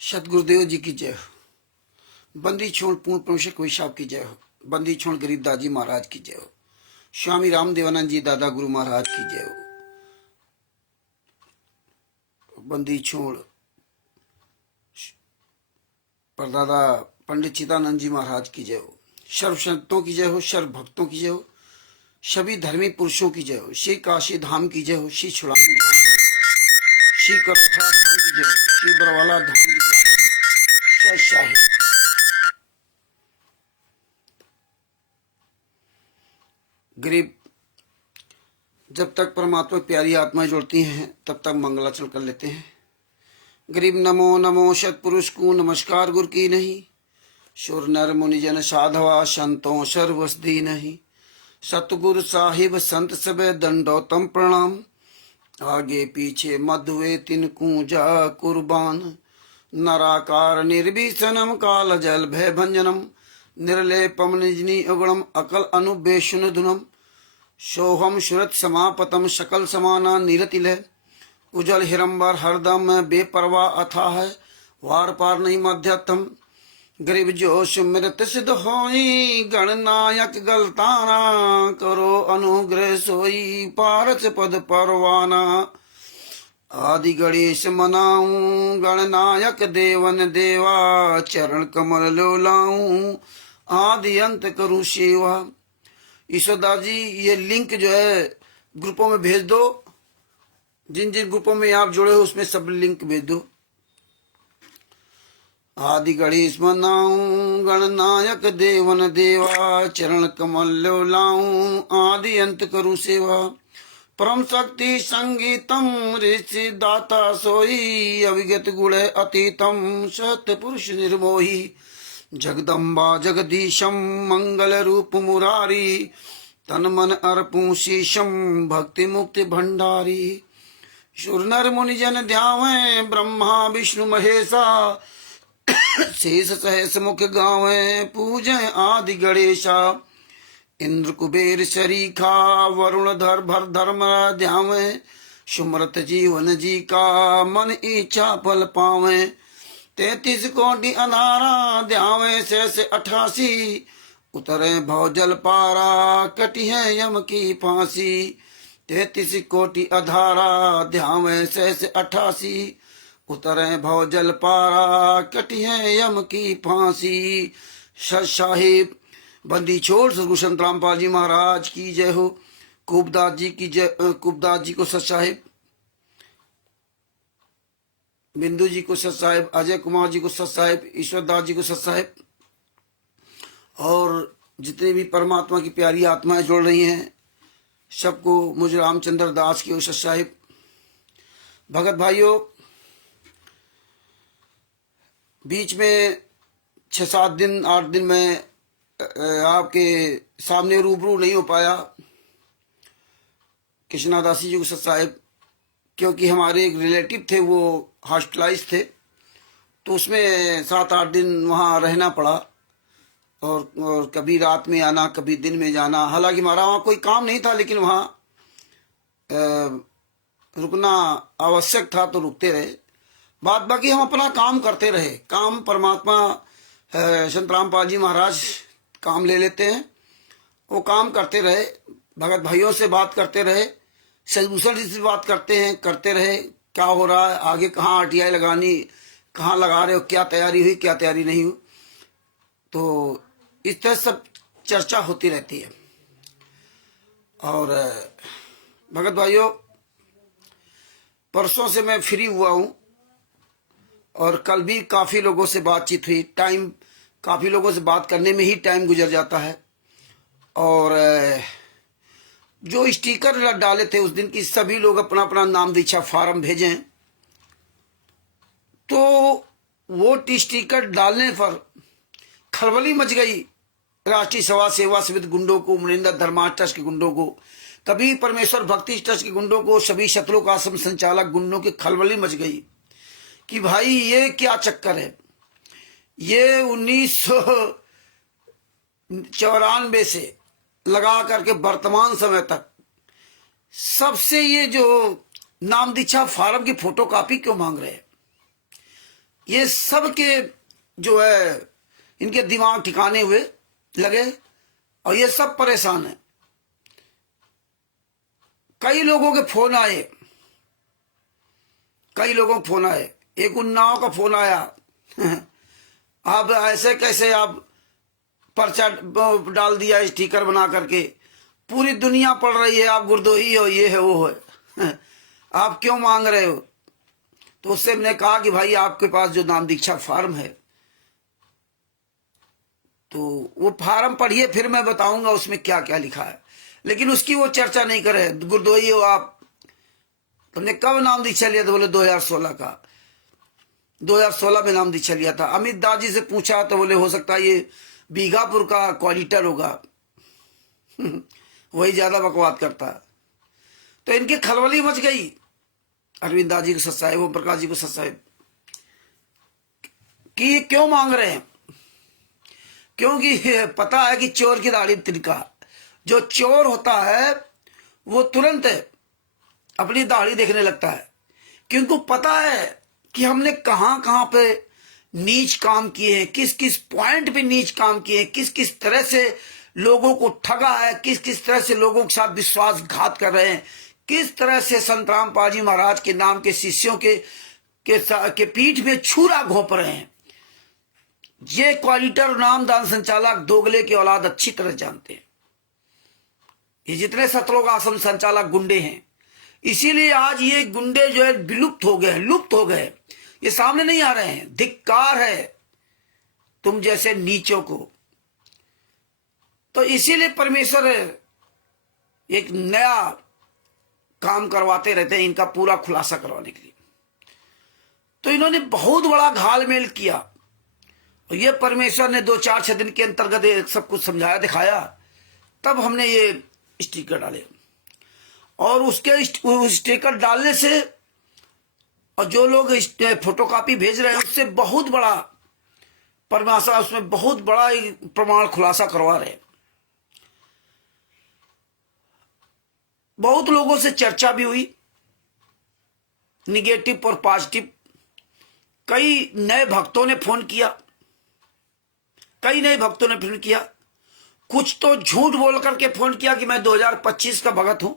सतगुरुदेव जी की जय हो। बंदी छोड़ पूर्ण परमेश्वर कोई साहब की जय हो। बंदी छोड़ गरीब दाजी महाराज की जय हो। स्वामी राम देवानंद जी दादा गुरु महाराज की जय हो। बंदी छोड़ परदादा पंडित चिदानंद जी महाराज की जय हो। सर्व संतों की जय हो। सर्व भक्तों की जय हो। सभी धर्मी पुरुषों की जय हो। श्री काशी धाम की जय हो। श्री छुड़ामी धाम की जय हो। श्री कटरा धाम की जय हो। श्री बरवाला धाम की जय हो। जय शाही गरीब जब तक परमात्मा प्यारी आत्माएं जुड़ती हैं तब तक मंगलाचरण कर लेते हैं। गरीब नमो नमो सतपुरुष को नमस्कार गुरु की नहीं। सुर नर मुनिजन साधवा संतों सर्वसदी नहीं। सतगुरु साहिब संत सब दंडोतम प्रणाम। आगे पीछे मधुए तिनकू जा कुर्बान। नराकार निर्भीषणम काल जल भय भंजनम। निर्लेपम निजनी उगणम अकल अनुबेशुन धुनम। सोहम सुरत समापतम सकल समाना नीरतिल। उजल हिरंबर हरदम बेपरवा अथा है। वार पार नहीं मध्यतम। गरीब जो सुमिरत सिद्ध होई गणनायक गलताना। करो अनुग्रह सोई पारस पद परवाना। आदि गणेश मनाऊं गणनायक देवन देवा। चरण कमल लो लाऊं आदि अंत करूं सेवा। ईश्वरदास जी ये लिंक जो है ग्रुपों में भेज दो। जिन जिन ग्रुपों में आप जुड़े हो उसमें सब लिंक भेज दो। आदि गणेश मनाऊं गणनायक देवन देवा। चरण कमल लो लाऊं आदि अंत करूं सेवा। परम शक्ति संगीतम ऋषि दाता सोई। अविगत गुण अतीतम सत्य पुरुष निर्मोही। जगदम्बा जगदीशम मंगल रूप मुरारी। तन मन अर्पूं शीशम भक्ति मुक्ति भंडारी। सुर नर मुनिजन ध्यावे ब्रह्मा विष्णु महेशा। शेष सहस मुख गावे पूजय आदि गणेशा। इंद्र कुबेर शरीखा वरुण धर भर धर्म ध्यावे। सुमरत जीवन जी का मन इच्छा फल पावे। 33 कोटि अनारा ध्यावे शेष 88। उतरे भव जल पारा कटी है यम की फांसी। 33 कोटि अधारा ध्यावे शेष 88। उतरे भव जल पारा कटी है यम की फांसी। सत साहिब बंदी छोड़ सदगुरु संत रामपाल जी महाराज की जय हो। कुबदास जी की जय। कुबदास जी को सत साहिब। बिंदु जी को सत साहिब। अजय कुमार जी को सत साहिब। ईश्वरदास जी को सत साहिब। और जितने भी परमात्मा की प्यारी आत्माएं जुड़ रही हैं सबको मुझे रामचंद्र दास की सत साहिब। भगत भाइयों बीच में 6-7 दिन 8 दिन में आपके सामने रूबरू नहीं हो पाया। कृष्णादासी जी को सत साहिब क्योंकि हमारे एक रिलेटिव थे वो हॉस्पिटलाइज थे तो उसमें 7-8 दिन वहाँ रहना पड़ा। और कभी रात में आना कभी दिन में जाना। हालांकि हमारा वहाँ कोई काम नहीं था लेकिन वहाँ रुकना आवश्यक था तो रुकते रहे। बाद बाकी हम अपना काम करते रहे। काम परमात्मा संत रामपाल जी महाराज काम ले लेते हैं। वो काम करते रहे। भगत भाइयों से बात करते रहे। सदभूषण जी से बात करते रहे। क्या हो रहा है आगे कहाँ आरटीआई लगानी कहाँ लगा रहे हो क्या तैयारी हुई क्या तैयारी नहीं हुई। तो इस तरह सब चर्चा होती रहती है। और भगत भाइयों परसों से मैं फ्री हुआ हूँ और कल भी काफ़ी लोगों से बातचीत हुई। टाइम काफ़ी लोगों से बात करने में ही टाइम गुजर जाता है। और जो स्टिकर डाले थे उस दिन की सभी लोग अपना अपना नाम दीक्षा फार्म भेजें तो वो स्टिकर डालने पर खलबली मच गई। राष्ट्रीय समाज सेवा समिति गुंडों को, मनिंदर धर्मार्थ ट्रस्ट के गुंडों को, कभी परमेश्वर भक्ति ट्रस्ट के गुंडों को, सभी शत्रुओं का आश्रम संचालक गुंडों की खलबली मच गई कि भाई ये क्या चक्कर है। ये 1994 से लगा करके वर्तमान समय तक सबसे ये जो नाम दीक्षा फार्म की फोटोकॉपी क्यों मांग रहे हैं। ये सब के जो है इनके दिमाग ठिकाने हुए लगे और ये सब परेशान है। कई लोगों के फोन आए, कई लोगों के फोन आए। एक उन्नाव का फोन आया आप ऐसे कैसे आप पर्चा डाल दिया स्टिकर बना करके, पूरी दुनिया पढ़ रही है आप गुरदोही हो, ये है वो है आप क्यों मांग रहे हो? तो उससे मैंने कहा कि भाई आपके पास जो नाम दीक्षा फार्म है तो वो फार्म पढ़िए, फिर मैं बताऊंगा उसमें क्या क्या लिखा है, लेकिन उसकी वो चर्चा नहीं करे। गुरदोही हो आप, तुमने कब नाम दीक्षा लिया? तो बोले 2016 का। 2016 में नाम दीक्षा लिया था। अमित दास जी से पूछा तो बोले हो सकता है ये बीघापुर का क्वालिटर होगा वही ज्यादा बकवाद करता है। तो इनकी खलबली मच गई, अरविंद दास जी को सत्साहेब, ओम प्रकाश जी को सत्साहेब, कि ये क्यों मांग रहे हैं? क्योंकि पता है कि चोर की दाढ़ी तिनका। जो चोर होता है वो तुरंत अपनी दाढ़ी देखने लगता है, क्योंकि पता है कि हमने कहां कहां पे नीच काम किए हैं, किस किस पॉइंट पे नीच काम किए हैं, किस किस तरह से लोगों को ठगा है, किस किस तरह से लोगों के साथ विश्वासघात कर रहे हैं, किस तरह से संत रामपाल जी महाराज के नाम के शिष्यों के पीठ में छुरा घोंप रहे हैं। ये क्वालिटर नामदान संचालक दोगले की औलाद अच्छी तरह जानते हैं। ये जितने सतलोक आश्रम संचालक गुंडे हैं, इसीलिए आज ये गुंडे जो है विलुप्त हो गए, लुप्त हो गए, ये सामने नहीं आ रहे हैं। धिक्कार है तुम जैसे नीचों को। तो इसीलिए परमेश्वर एक नया काम करवाते रहते हैं इनका पूरा खुलासा करवाने के लिए। तो इन्होंने बहुत बड़ा घालमेल किया और ये परमेश्वर ने 2-4-6 दिन के अंतर्गत सब कुछ समझाया दिखाया, तब हमने ये स्टिकर डाले। और उसके स्टिकर डालने से और जो लोग फोटोकॉपी भेज रहे हैं उससे बहुत बड़ा परमाशा, उसमें बहुत बड़ा प्रमाण खुलासा करवा रहे हैं। बहुत लोगों से चर्चा भी हुई, निगेटिव और पॉजिटिव। कई नए भक्तों ने फोन किया, कई नए भक्तों ने फोन किया। कुछ तो झूठ बोल करके फोन किया कि मैं 2025 का भगत हूं,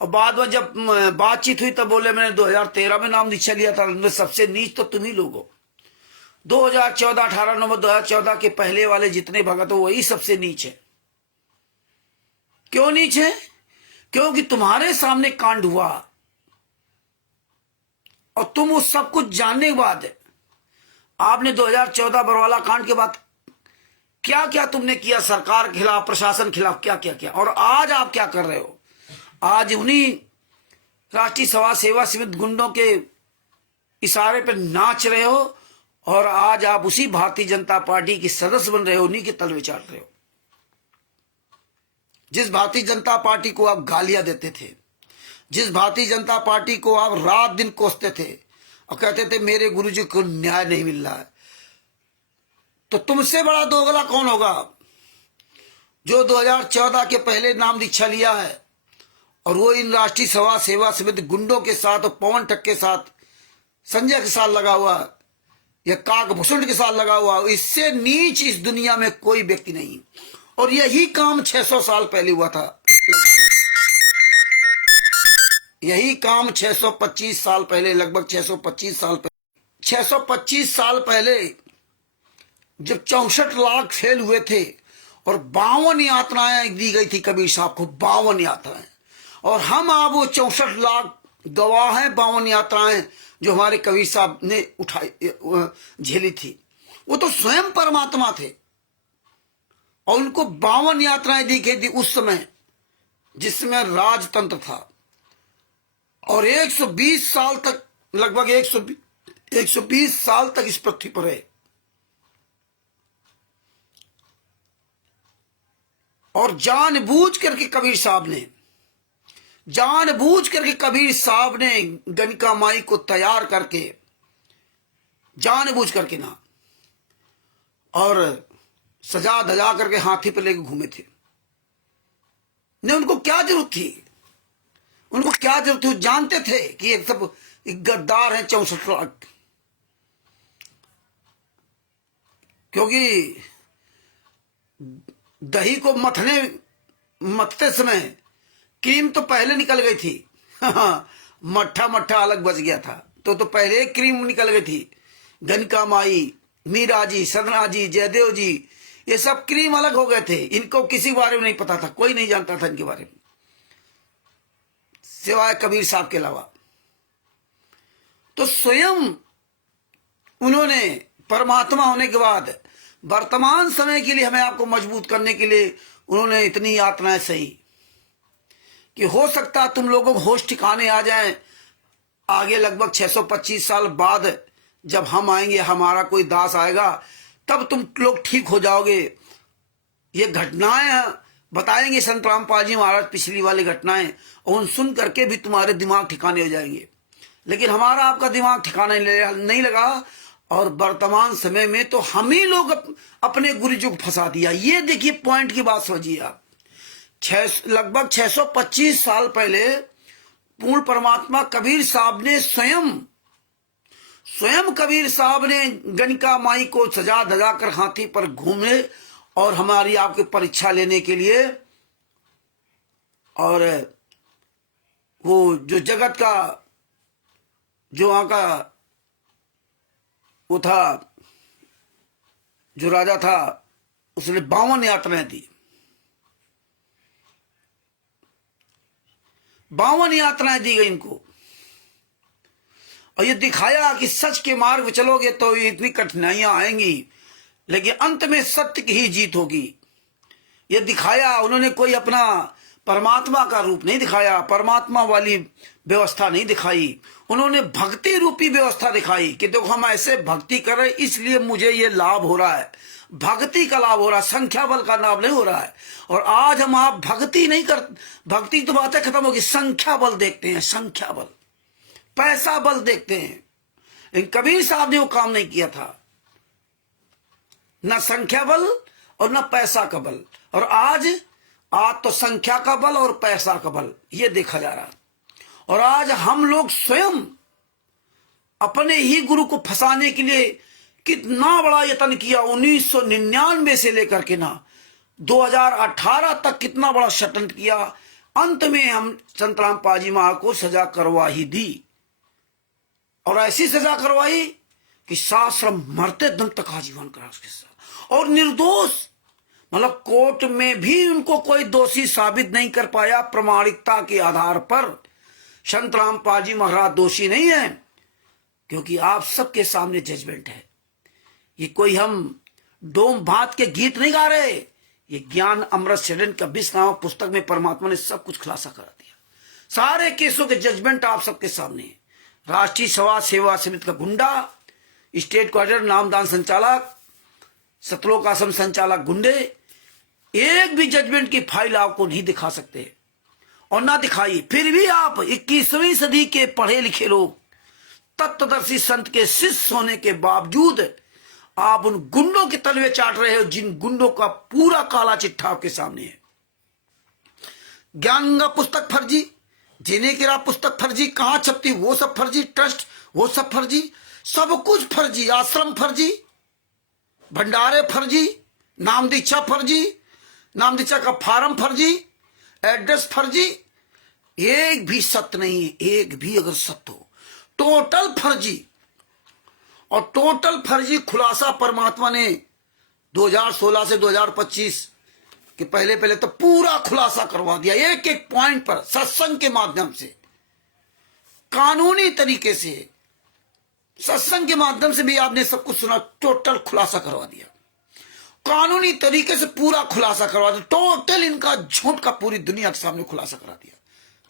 और बाद में जब बातचीत हुई तब बोले मैंने 2013 में नाम दीक्षा लिया था। उनमें सबसे नीच तो तुम ही लोग हो। 2014, 18 नवंबर 2014 के पहले वाले जितने भगत हो वही सबसे नीच है। क्यों नीच है? क्योंकि तुम्हारे सामने कांड हुआ और तुम उस सब कुछ जानने के बाद आपने 2014 बरवाला कांड के बाद क्या क्या तुमने किया, सरकार के खिलाफ, प्रशासन के खिलाफ क्या क्या किया। और आज आप क्या कर रहे हो? आज उन्हीं राष्ट्रीय सभा सेवा समिति गुंडों के इशारे पर नाच रहे हो और आज आप उसी भारतीय जनता पार्टी की सदस्य बन रहे हो, उन्हीं के तलवे चाट रहे हो। जिस भारतीय जनता पार्टी को आप गालियां देते थे, जिस भारतीय जनता पार्टी को आप रात दिन कोसते थे और कहते थे मेरे गुरुजी को न्याय नहीं मिल रहा है, तो तुमसे बड़ा दोगला कौन होगा जो 2014 के पहले नाम दीक्षा लिया है और वो इन राष्ट्रीय सभा सेवा समिति गुंडों के साथ और पवन ठग के साथ, संजय के साथ लगा हुआ या काकभूषण के साथ लगा हुआ। इससे नीच इस दुनिया में कोई व्यक्ति नहीं। और यही काम 600 साल पहले हुआ था। यही काम 625 साल पहले, लगभग 625 साल पहले, 625 साल पहले जब 64 लाख फेल हुए थे और 52 यातनाएं दी गई थी कबीर साहब को, 52 यात्राएं। और हम आप वो 64 लाख गवाह हैं 52 यात्राएं जो हमारे कबीर साहब ने उठाई झेली थी। वो तो स्वयं परमात्मा थे और उनको 52 यात्राएं दी गई थी उस समय जिसमें राजतंत्र था। और 120 साल तक, लगभग 120 साल तक इस पृथ्वी पर है। और जानबूझ करके कबीर साहब ने गणिका माई को तैयार करके, जानबूझ करके ना, और सजा धजा करके हाथी पे लेके घूमे थे। ने उनको क्या जरूरत थी? उनको क्या जरूरत थी? जानते थे कि ये सब गद्दार हैं 64 लाख। क्योंकि दही को मथते समय क्रीम तो पहले निकल गई थी। मट्ठा मट्ठा अलग बच गया था, तो पहले क्रीम निकल गई थी। गणिका माई, मीरा जी, सदना जी, जयदेव जी, ये सब क्रीम अलग हो गए थे। इनको किसी बारे में नहीं पता था, कोई नहीं जानता था इनके बारे में सिवाय कबीर साहब के अलावा। तो स्वयं उन्होंने परमात्मा होने के बाद वर्तमान समय के लिए हमें आपको मजबूत करने के लिए उन्होंने इतनी यातनाएं सही कि हो सकता तुम लोगों को होश ठिकाने आ जाए। आगे लगभग 625 साल बाद जब हम आएंगे, हमारा कोई दास आएगा, तब तुम लोग ठीक हो जाओगे। ये घटनाएं बताएंगे संत रामपाल जी महाराज, पिछली वाली घटनाएं, और उन सुन करके भी तुम्हारे दिमाग ठिकाने हो जाएंगे। लेकिन हमारा आपका दिमाग ठिकाने नहीं लगा, और वर्तमान समय में तो हम ही लोग अपने गुरुजी को फंसा दिया। ये देखिए पॉइंट की बात समझिए आप। लगभग 625 साल पहले पूर्ण परमात्मा कबीर साहब ने स्वयं कबीर साहब ने गणिका माई को सजा धजा कर हाथी पर घूमे और हमारी आपकी परीक्षा लेने के लिए, और वो जो जगत का जो वहां का वो था, जो राजा था, उसने 52 यातनाएं दी। 52 यातनाएं दी गई इनको, और ये दिखाया कि सच के मार्ग में चलोगे तो ये इतनी कठिनाइयां आएंगी, लेकिन अंत में सत्य की ही जीत होगी। ये दिखाया उन्होंने, कोई अपना परमात्मा का रूप नहीं दिखाया, परमात्मा वाली व्यवस्था नहीं दिखाई। उन्होंने भक्ति रूपी व्यवस्था दिखाई कि देखो हम ऐसे भक्ति कर रहे, इसलिए मुझे ये लाभ हो रहा है, भक्ति का लाभ हो रहा है, संख्या बल का लाभ नहीं हो रहा है। और आज हम आप भक्ति नहीं कर, भक्ति तो बातें खत्म होगी, संख्या बल देखते हैं, संख्या बल, पैसा बल देखते हैं। लेकिन कबीर साहब ने वो काम नहीं किया था, न संख्या बल और न पैसा का बल। और आज तो संख्या का बल और पैसा का बल ये देखा जा रहा है। और आज हम लोग स्वयं अपने ही गुरु को फंसाने के लिए कितना बड़ा यत्न किया। 1999 से लेकर के ना 2018 तक कितना बड़ा षड्यंत्र किया। अंत में हम संत रामपाल जी महाराज को सजा करवा ही दी, और ऐसी सजा करवाई कि शास्त्र मरते दम तक आजीवन करा उसके साथ, और निर्दोष, मतलब कोर्ट में भी उनको कोई दोषी साबित नहीं कर पाया। प्रमाणिकता के आधार पर संत रामपाल जी महाराज दोषी नहीं है, क्योंकि आप सबके सामने जजमेंट है। ये कोई हम डोम भात के गीत नहीं गा रहे, ये ज्ञान अमृत षड्यंत्र का 20 नामक पुस्तक में परमात्मा ने सब कुछ खुलासा करा दिया। सारे केसों के जजमेंट आप सबके सामने है। राष्ट्रीय समाज सेवा समिति का गुंडा, स्टेट क्वार्टर नामदान संचालक, सतलोक आश्रम संचालक गुंडे, एक भी जजमेंट की फाइल आपको नहीं दिखा सकते और ना दिखाई। फिर भी आप 21वीं सदी के पढ़े लिखे लोग, तत्वदर्शी संत के शिष्य होने के बावजूद आप उन गुंडों के तलवे चाट रहे हो, जिन गुंडों का पूरा काला चिट्ठा आपके सामने है। ज्ञान गंगा पुस्तक फर्जी, जीने की राह पुस्तक फर्जी, कहां छपती वो सब फर्जी, ट्रस्ट वो सब फर्जी, सब कुछ फर्जी, आश्रम फर्जी, भंडारे फर्जी, नाम दीक्षा फर्जी, नाम दीक्षा का फार्म फर्जी, एड्रेस फर्जी, एक भी सत्य नहीं है। एक भी अगर सत्य हो, टोटल फर्जी। और टोटल फर्जी खुलासा परमात्मा ने 2016 से 2025 के पहले तो पूरा खुलासा करवा दिया, एक एक पॉइंट पर सत्संग के माध्यम से, कानूनी तरीके से, सत्संग के माध्यम से भी आपने सब कुछ सुना। टोटल खुलासा करवा दिया, कानूनी तरीके से पूरा खुलासा करवा दिया। टोटल इनका झूठ का पूरी दुनिया के सामने खुलासा करा दिया।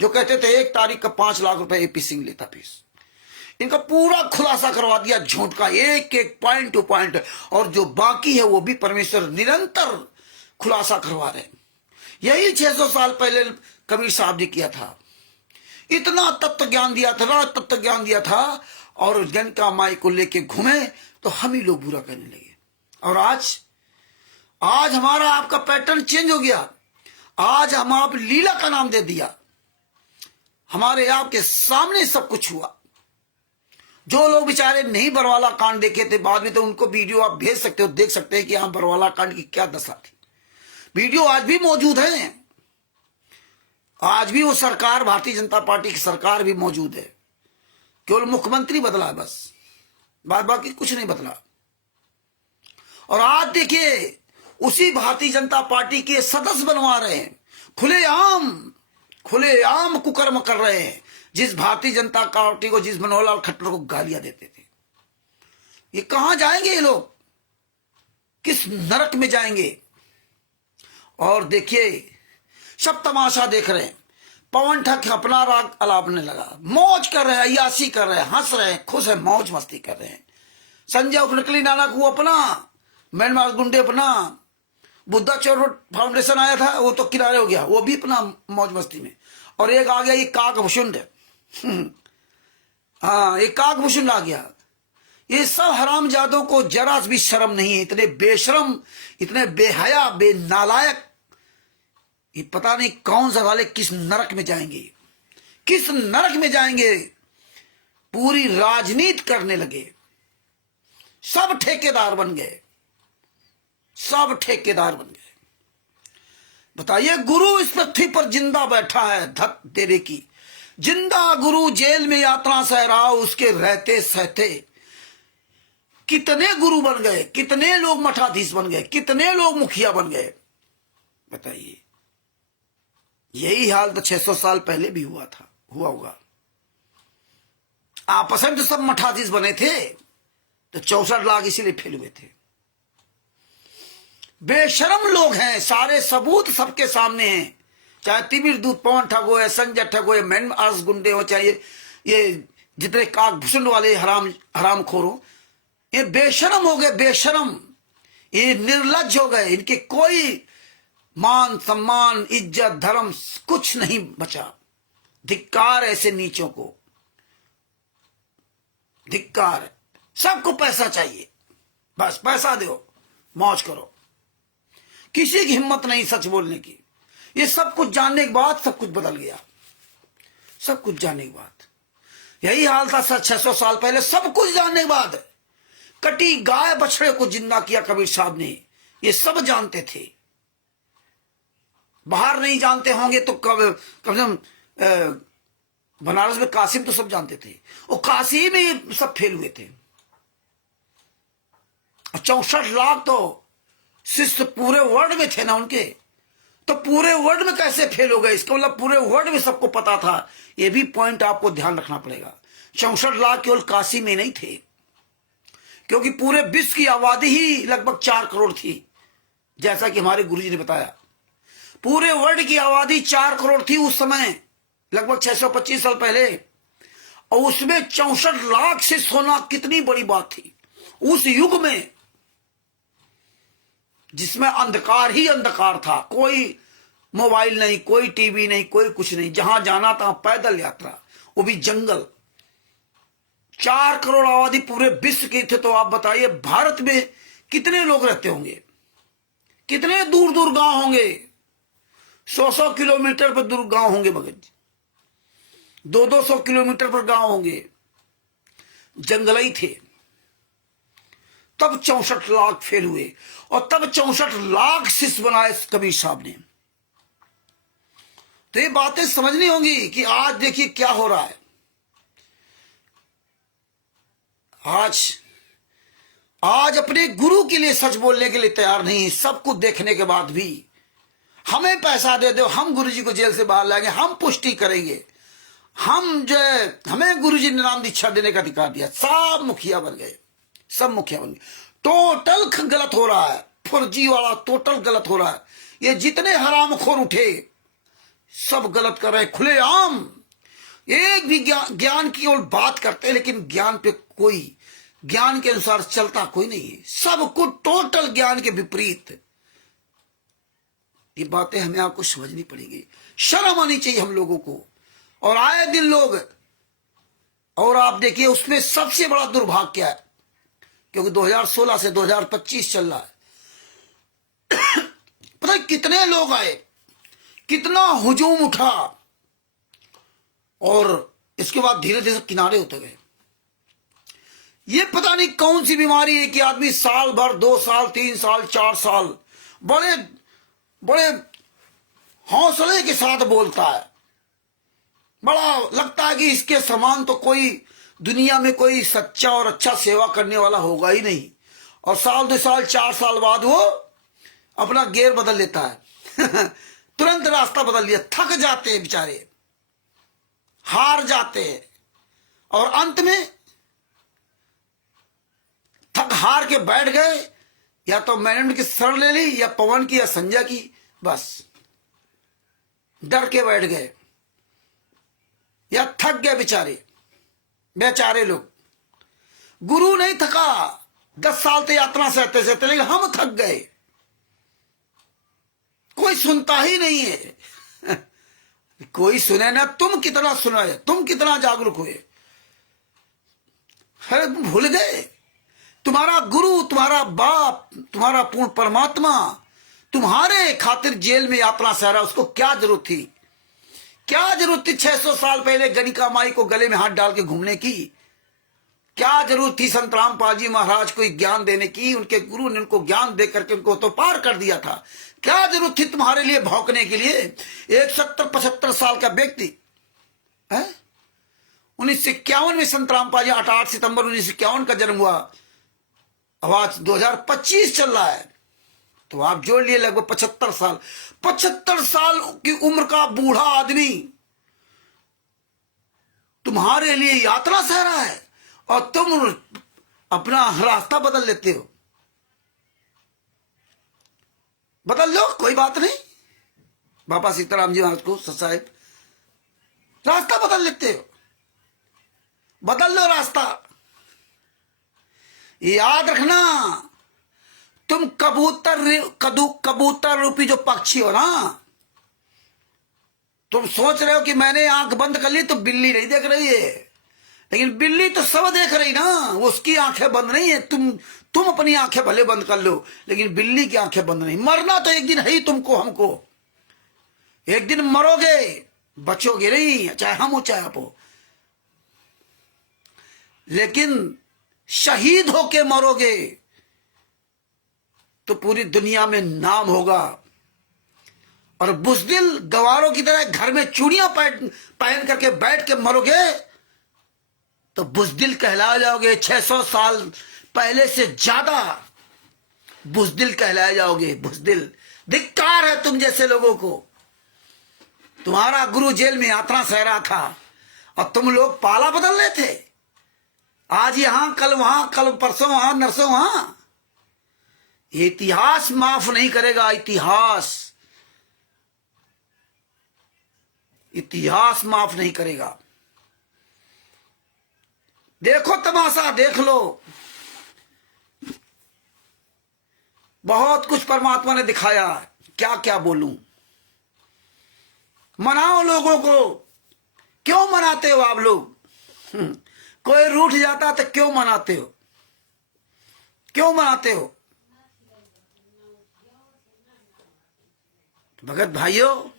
जो कहते थे 1 तारीख का 5 लाख रुपए एपी सिंह लेता फीस, इनका पूरा खुलासा करवा दिया झूठ का, एक एक पॉइंट टू पॉइंट। और जो बाकी है वो भी परमेश्वर निरंतर खुलासा करवा रहे। यही 600 साल पहले कबीर साहब ने किया था। इतना तत्व ज्ञान दिया था, तत्व ज्ञान दिया था, और गणिका माई को लेके घूमे तो हम ही लोग बुरा करने लगे। और आज हमारा आपका पैटर्न चेंज हो गया। आज हम आप लीला का नाम दे दिया। हमारे आपके सामने सब कुछ हुआ। जो लोग बेचारे नहीं बरवाला कांड देखे थे बाद में, तो उनको वीडियो आप भेज सकते हो, देख सकते हैं कि हाँ बरवाला कांड की क्या दशा थी। वीडियो आज भी मौजूद है, आज भी वो सरकार, भारतीय जनता पार्टी की सरकार भी मौजूद है, केवल मुख्यमंत्री बदला है बस, बाद बाकी कुछ नहीं बदला। और आज देखिए उसी भारतीय जनता पार्टी के सदस्य बनवा रहे हैं, खुलेआम कुकर्म कर रहे हैं, जिस भारतीय जनता पार्टी को, जिस मनोहर लाल खट्टर को गालियां देते थे। ये कहां जाएंगे ये लोग, किस नरक में जाएंगे। और देखिए सब तमाशा देख रहे हैं, पवन ठग अपना राग अलापने लगा, मौज कर रहे हैं, अय्यासी कर रहे हैं, हंस रहे हैं, खुश है, मौज मस्ती कर रहे हैं। संजय उपनकली नानक वो अपना, म्यांमार गुंडे अपना, बुद्धा चौर फाउंडेशन आया था वो तो किनारे हो गया, वो भी अपना मौज मस्ती में। और एक आ गया ये काकभूषुंड, हाँ एक काकभूषुंड आ गया। ये सब हरामजादों को जरा भी शर्म नहीं है, इतने बेशरम, इतने बेहया, बेनालायक। ये पता नहीं कौन सा वाले किस नरक में जाएंगे, किस नरक में जाएंगे। पूरी राजनीति करने लगे, सब ठेकेदार बन गए, सब ठेकेदार बन गए। बताइए गुरु इस पृथ्वी पर जिंदा बैठा है, धत तेरे की जिंदा गुरु जेल में यात्रा सह रहा, उसके रहते सहते कितने गुरु बन गए, कितने लोग मठाधीश बन गए, कितने लोग मुखिया बन गए। बताइए यही हाल तो 600 साल पहले भी हुआ था, हुआ होगा। आपस में तो सब मठाधीश बने थे, तो 64 लाख इसीलिए फेल हुए थे। बेशरम लोग हैं, सारे सबूत सबके सामने हैं, चाहे तिमिर दूत पवन ठग हो, संजय ठग हो, म्यांमार गुंडे हो, चाहे ये जितने काकभूषुंड वाले हराम खोर हो, ये बेशरम हो गए, बेशरम, ये निर्लज्ज हो गए। इनके कोई मान सम्मान इज्जत धर्म कुछ नहीं बचा। धिक्कार ऐसे नीचों को, धिक्कार। सबको पैसा चाहिए, बस पैसा दो, मौज करो, किसी की हिम्मत नहीं सच बोलने की। ये सब कुछ जानने के बाद सब कुछ बदल गया, सब कुछ जानने के बाद। यही हाल था 600 साल पहले, सब कुछ जानने के बाद। कटी गाय बछड़े को जिंदा किया कबीर साहब ने, ये सब जानते थे। बाहर नहीं जानते होंगे तो कम से कम बनारस में कासिम तो सब जानते थे, वो काशी में ये सब फेल हुए थे। 64 लाख तो शिष्य पूरे वर्ल्ड में थे ना उनके, तो पूरे वर्ल्ड में कैसे फेल हो गए? इसका मतलब पूरे वर्ल्ड में सबको पता था। ये भी पॉइंट आपको ध्यान रखना पड़ेगा। 64 लाख केवल काशी में नहीं थे, क्योंकि पूरे विश्व की आबादी ही लगभग 4 करोड़ थी, जैसा कि हमारे गुरुजी ने बताया। पूरे वर्ल्ड की आबादी 4 करोड़ थी उस समय, लगभग 625 साल पहले, और उसमें 64 लाख से सोना कितनी बड़ी बात थी उस युग में, जिसमें अंधकार ही अंधकार था। कोई मोबाइल नहीं, कोई टीवी नहीं, कोई कुछ नहीं, जहां जाना था पैदल यात्रा, वो भी जंगल। 4 करोड़ आबादी पूरे विश्व की थे, तो आप बताइए भारत में कितने लोग रहते होंगे, कितने दूर दूर गांव होंगे। 100-100 किलोमीटर पर दूर गांव होंगे, मगर 200-200 किलोमीटर पर गांव होंगे, जंगल ही थे। तब 64 लाख फेल हुए, और तब 64 लाख शिष्य बनाए कबीर साहब ने। तो ये बातें समझनी होंगी कि आज देखिए क्या हो रहा है। आज अपने गुरु के लिए सच बोलने के लिए तैयार नहीं। सब कुछ देखने के बाद भी हमें पैसा दे दो, हम गुरुजी को जेल से बाहर लाएंगे, हम पुष्टि करेंगे, हम जो है, हमें गुरुजी ने नाम दीक्षा देने का अधिकार दिया। सब मुखिया बन गए, सब मुखिया बन गए। टोटल गलत हो रहा है, फर्जी वाला टोटल गलत हो रहा है। ये जितने हरामखोर उठे सब गलत कर रहे हैं, खुलेआम। एक भी ज्ञान की केवल बात करते हैं, लेकिन ज्ञान पे कोई, ज्ञान के अनुसार चलता कोई नहीं है। सब कुछ टोटल ज्ञान के विपरीत। ये बातें हमें आपको समझनी पड़ेगी, शर्म आनी चाहिए हम लोगों को। और आए दिन लोग, और आप देखिए उसमें सबसे बड़ा दुर्भाग्य क्या है, क्योंकि 2016 से 2025 चल रहा है। पता है कितने लोग आए, कितना हुजूम उठा, और इसके बाद धीरे धीरे किनारे होते गए। ये पता नहीं कौन सी बीमारी है कि आदमी साल भर, 2 साल, 3 साल, 4 साल बड़े बड़े हौसले के साथ बोलता है। बड़ा लगता है कि इसके समान तो कोई दुनिया में कोई सच्चा और अच्छा सेवा करने वाला होगा ही नहीं। और साल, 2 साल, 4 साल बाद वो अपना गियर बदल लेता है तुरंत रास्ता बदल लिया। थक जाते हैं बेचारे, हार जाते हैं, और अंत में थक हार के बैठ गए, या तो मैनेजमेंट की शरण ले ली, या पवन की, या संजय की, बस डर के बैठ गए, या थक गए बेचारे लोग। गुरु नहीं थका, 10 साल से यात्रा सहते सहते, लेकिन हम थक गए, कोई सुनता ही नहीं है कोई सुने ना, तुम कितना सुनाए, तुम कितना जागरूक हुए, है भूल गए। तुम्हारा गुरु, तुम्हारा बाप, तुम्हारा पूर्ण परमात्मा तुम्हारे खातिर जेल में यात्रा सह रहा, उसको क्या जरूरत थी? क्या जरूरत थी 600 साल पहले गणिका माई को गले में हाथ डाल के घूमने की? क्या जरूरत थी संत रामपाल जी महाराज को ज्ञान देने की? उनके गुरु ने उनको ज्ञान दे करके उनको तो पार कर दिया था। क्या जरूरत थी तुम्हारे लिए भौंकने के लिए? एक 70-75 साल का व्यक्ति है, 1951 में संत रामपाल जी, 8 सितंबर 1951 का जन्म हुआ, आवाज 2025 चल रहा है, तो आप जोड़ लिए लगभग 75 साल। 75 साल की उम्र का बूढ़ा आदमी तुम्हारे लिए यात्रा सह रहा है, और तुम अपना रास्ता बदल लेते हो। बदल लो, कोई बात नहीं। बाबा सीताराम जी महाराज को साहब रास्ता बदल लेते हो, बदल लो रास्ता। याद रखना, तुम कबूतर रूपी जो पक्षी हो ना, तुम सोच रहे हो कि मैंने आंख बंद कर ली तो बिल्ली नहीं देख रही है, लेकिन बिल्ली तो सब देख रही ना, उसकी आंखें बंद नहीं है। तुम अपनी आंखें भले बंद कर लो, लेकिन बिल्ली की आंखें बंद नहीं। मरना तो एक दिन है ही, तुमको हमको एक दिन मरोगे, बचोगे नहीं, चाहे हम हो चाहे आप हो, लेकिन शहीद होके मरोगे तो पूरी दुनिया में नाम होगा। और बुज़दिल गवारों की तरह घर में चूड़ियां पहन करके बैठ के मरोगे तो बुज़दिल कहलाए जाओगे। 600 साल पहले से ज्यादा बुज़दिल कहलाए जाओगे। बुज़दिल, धिक्कार है तुम जैसे लोगों को। तुम्हारा गुरु जेल में यात्रा सह रहा था और तुम लोग पाला बदल रहे थे, आज यहां, कल वहां, कल परसों वहां, नरसों वहां। इतिहास माफ नहीं करेगा। इतिहास माफ नहीं करेगा। देखो तमाशा, देख लो, बहुत कुछ परमात्मा ने दिखाया। क्या क्या बोलूं? मनाओ लोगों को। क्यों मनाते हो आप लोग? कोई रूठ जाता तो क्यों मनाते हो? क्यों मनाते हो? भगत भाइयों,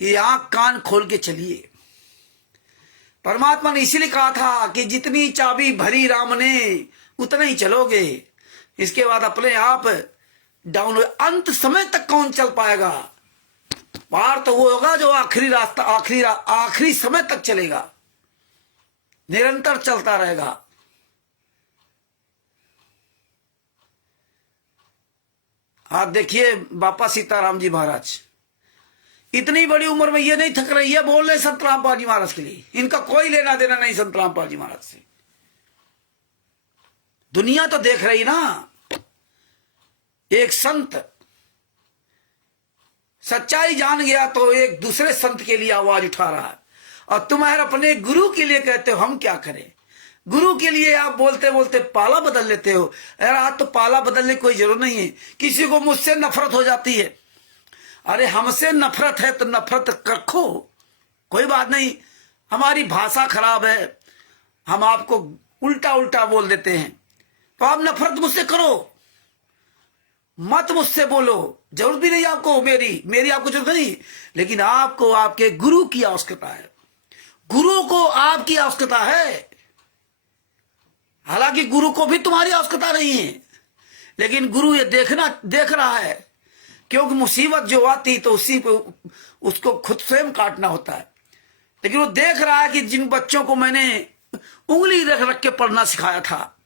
ये आंख कान खोल के चलिए। परमात्मा ने इसीलिए कहा था कि जितनी चाबी भरी राम ने उतना ही चलोगे, इसके बाद अपने आप डाउन। अंत समय तक कौन चल पाएगा? पार तो वो होगा जो आखिरी रास्ता, आखिरी समय तक चलेगा, निरंतर चलता रहेगा। आप देखिए बापा सीताराम जी महाराज इतनी बड़ी उम्र में ये नहीं थक रहे, ये बोल रहे संत रामपाल जी महाराज के लिए। इनका कोई लेना देना नहीं संत रामपाल जी महाराज से। दुनिया तो देख रही ना, एक संत सच्चाई जान गया तो एक दूसरे संत के लिए आवाज उठा रहा है, और तुम अपने गुरु के लिए कहते हो हम क्या करें? गुरु के लिए आप बोलते बोलते पाला बदल लेते हो। अरे आज तो पाला बदलने की कोई जरूरत नहीं है। किसी को मुझसे नफरत हो जाती है, अरे हमसे नफरत है तो नफरत रखो, कोई बात नहीं। हमारी भाषा खराब है, हम आपको उल्टा उल्टा बोल देते हैं, तो आप नफरत मुझसे करो, मत मुझसे बोलो। जरूरत भी नहीं आपको मेरी आपको जरूरत नहीं, लेकिन आपको आपके गुरु की आवश्यकता है। गुरु को आपकी आवश्यकता है। कि गुरु को भी तुम्हारी आवश्यकता नहीं है, लेकिन गुरु ये देख रहा है, क्योंकि मुसीबत जो आती तो उसी को उसको खुद स्वयं काटना होता है। लेकिन वो देख रहा है कि जिन बच्चों को मैंने उंगली रख रख के पढ़ना सिखाया था,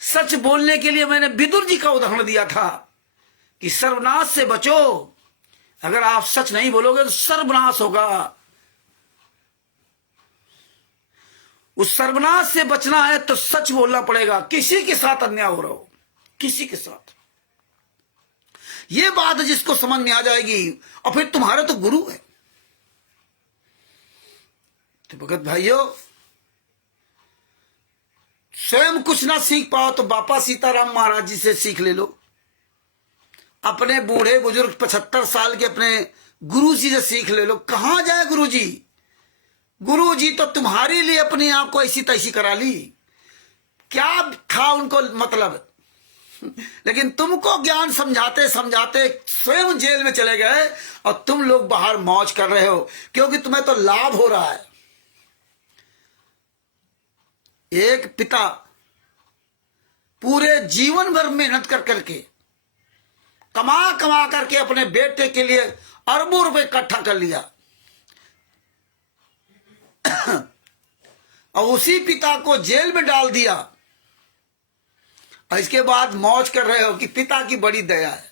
सच बोलने के लिए मैंने विदुर जी का उदाहरण दिया था कि सर्वनाश से बचो, अगर आप सच नहीं बोलोगे तो सर्वनाश होगा। उस सर्वनाश से बचना है तो सच बोलना पड़ेगा, किसी के साथ अन्याय हो रहा हो, किसी के साथ। ये बात जिसको समझ में आ जाएगी, और फिर तुम्हारे तो गुरु है। तो भगत भाइयों, स्वयं कुछ ना सीख पाओ तो बापा सीताराम महाराज जी से सीख ले लो। अपने बूढ़े बुजुर्ग 75 साल के अपने गुरु जी से सीख ले लो। कहां जाए गुरु जी? गुरु जी तो तुम्हारे लिए अपने आप को ऐसी तैसी करा ली, क्या था उनको मतलब। लेकिन तुमको ज्ञान समझाते समझाते स्वयं जेल में चले गए, और तुम लोग बाहर मौज कर रहे हो, क्योंकि तुम्हें तो लाभ हो रहा है। एक पिता पूरे जीवन भर मेहनत कर करके कमा करके अपने बेटे के लिए अरबों रुपए इकट्ठा कर लिया, और उसी पिता को जेल में डाल दिया, और इसके बाद मौज कर रहे हो कि पिता की बड़ी दया है,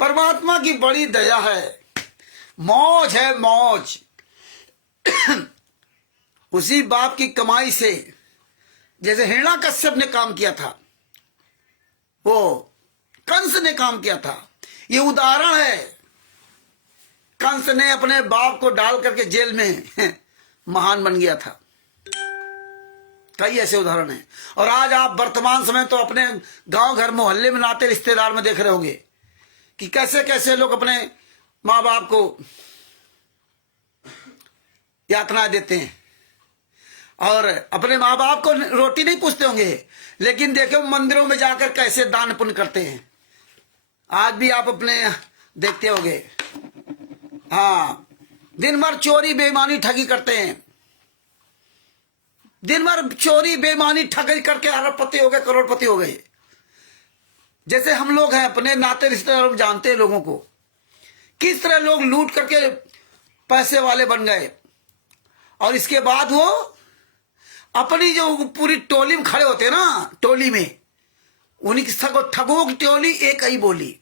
परमात्मा की बड़ी दया है, मौज है मौज। उसी बाप की कमाई से, जैसे हिरण्याकश्यप ने काम किया था, वो कंस ने काम किया था, ये उदाहरण है। कंस ने अपने बाप को डाल करके जेल में महान बन गया था। कई ऐसे उदाहरण हैं। और आज आप वर्तमान समय तो अपने गांव घर मोहल्ले में, नाते रिश्तेदार में देख रहे होंगे कि कैसे कैसे लोग अपने माँ बाप को यातनाएं देते हैं, और अपने माँ बाप को रोटी नहीं पूछते होंगे, लेकिन देखो मंदिरों में जाकर कैसे दान पुण्य करते हैं। आज भी आप अपने देखते होंगे, हाँ, दिन भर चोरी बेईमानी ठगी करते हैं, दिन भर चोरी बेईमानी ठगी करके अरबपति हो गए, करोड़पति हो गए। जैसे हम लोग हैं, अपने नाते रिश्तेदार जानते हैं लोगों को, किस तरह लोग लूट करके पैसे वाले बन गए, और इसके बाद वो अपनी जो पूरी टोली में खड़े होते हैं ना, टोली में उन्हीं ठगों की टोली एक ही बोली।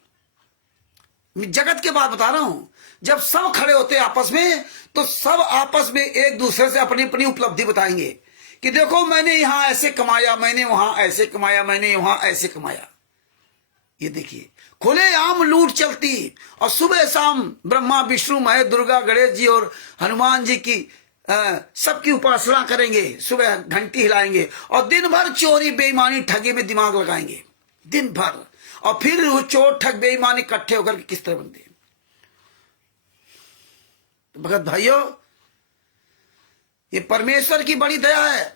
जगत के बात बता रहा हूं, जब सब खड़े होते हैं आपस में, तो सब आपस में एक दूसरे से अपनी अपनी उपलब्धि बताएंगे कि देखो मैंने यहां ऐसे कमाया, मैंने वहां ऐसे कमाया, मैंने वहां ऐसे कमाया। ये देखिए, खुलेआम लूट चलती, और सुबह शाम ब्रह्मा विष्णु महेश दुर्गा गणेश जी और हनुमान जी की सबकी उपासना करेंगे, सुबह घंटी हिलाएंगे, और दिन भर चोरी बेईमानी ठगी में दिमाग लगाएंगे, दिन भर। और फिर वो चोर ठग बेईमान इकट्ठे होकर के किस तरह बनते हैं। तो भगत भाइयों, ये परमेश्वर की बड़ी दया है।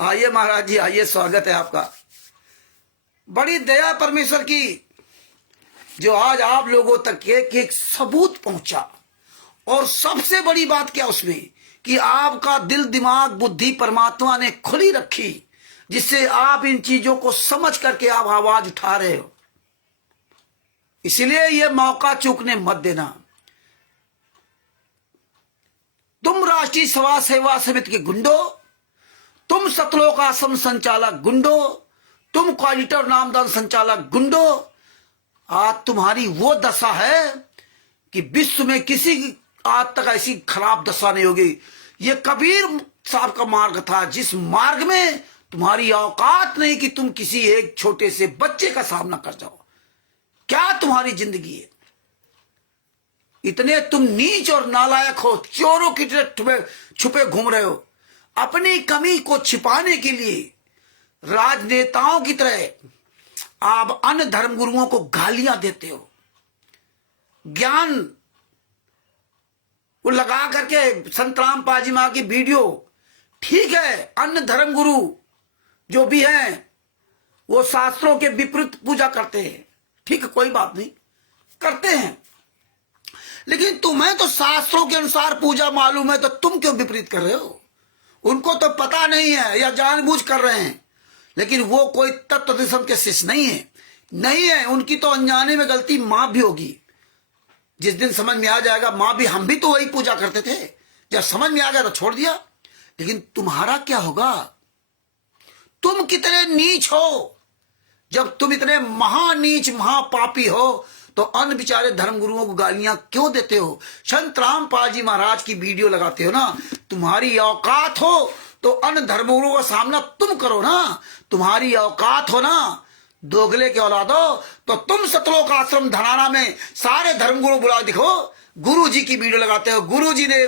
आइए महाराज जी, आइए, स्वागत है आपका। बड़ी दया परमेश्वर की, जो आज आप लोगों तक एक सबूत पहुंचा। और सबसे बड़ी बात क्या उसमें, कि आपका दिल दिमाग बुद्धि परमात्मा ने खुली रखी, जिससे आप इन चीजों को समझ करके आप आवाज उठा रहे हो। इसलिए यह मौका चूकने मत देना। तुम राष्ट्रीय सभा सेवा समिति के गुंडो, तुम सतलोक आश्रम संचालक गुंडो, तुम क्वालिटर नामदान संचालक गुंडो, आज तुम्हारी वो दशा है कि विश्व में किसी की आज तक ऐसी खराब दशा नहीं होगी। ये कबीर साहब का मार्ग था, जिस मार्ग में तुम्हारी औकात नहीं कि तुम किसी एक छोटे से बच्चे का सामना कर जाओ। क्या तुम्हारी जिंदगी है? इतने तुम नीच और नालायक हो, चोरों की तरह छुपे घूम रहे हो, अपनी कमी को छिपाने के लिए राजनेताओं की तरह आप अन्य धर्मगुरुओं को गालियां देते हो। ज्ञान वो लगा करके संत रामपाल जी मां की वीडियो, ठीक है, अन्य धर्मगुरु जो भी हैं वो शास्त्रों के विपरीत पूजा करते हैं, ठीक है, कोई बात नहीं, करते हैं, लेकिन तुम्हें तो शास्त्रों के अनुसार पूजा मालूम है, तो तुम क्यों विपरीत कर रहे हो? उनको तो पता नहीं है या जानबूझ कर रहे हैं, लेकिन वो कोई तत्वदर्शन के शिष्य नहीं है। उनकी तो अनजाने में गलती मां भी होगी। जिस दिन समझ में आ जाएगा, मां भी, हम भी तो वही पूजा करते थे, जब समझ में आ गया तो छोड़ दिया। लेकिन तुम्हारा क्या होगा? तुम कितने नीच हो। जब तुम इतने महानीच महापापी हो, तो अन्य बेचारे धर्मगुरुओं को गालियां क्यों देते हो? संत रामपाल जी महाराज की वीडियो लगाते हो ना। तुम्हारी औकात हो तो अन्य धर्मगुरुओं का सामना तुम करो ना। तुम्हारी औकात हो ना, दोगले के औलादो, तो तुम सतलोक आश्रम धनाना में सारे धर्मगुरु बुला दिखो। गुरु जी की वीडियो लगाते हो। गुरु जी ने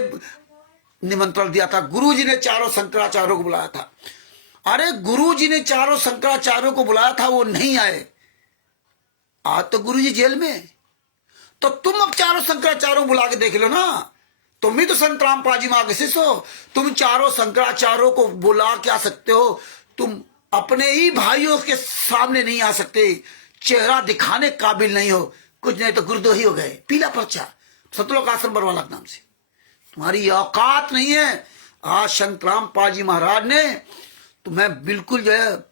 निमंत्रण दिया था, गुरु जी ने चारों शंकराचार्यों को बुलाया था। अरे गुरु जी ने चारों शंकराचार्यों को बुलाया था, वो नहीं आए। आज तो गुरु जी जेल में, तो तुम अब चारों शंकराचार्यों बुला के देख लो ना। तुम भी तो संत रामपाल जी महाराज के शिष्य हो। तुम चारों शंकराचार्यों को बुला के आ सकते हो, तुम अपने ही भाइयों के सामने नहीं आ सकते, चेहरा दिखाने काबिल नहीं हो। कुछ नहीं तो गुरुद्रोही हो गए, पीला पर्चा सतलोक आश्रम बरवाला नाम से। तुम्हारी औकात नहीं है। आज संत रामपाल जी महाराज ने तुम्हें बिल्कुल जो है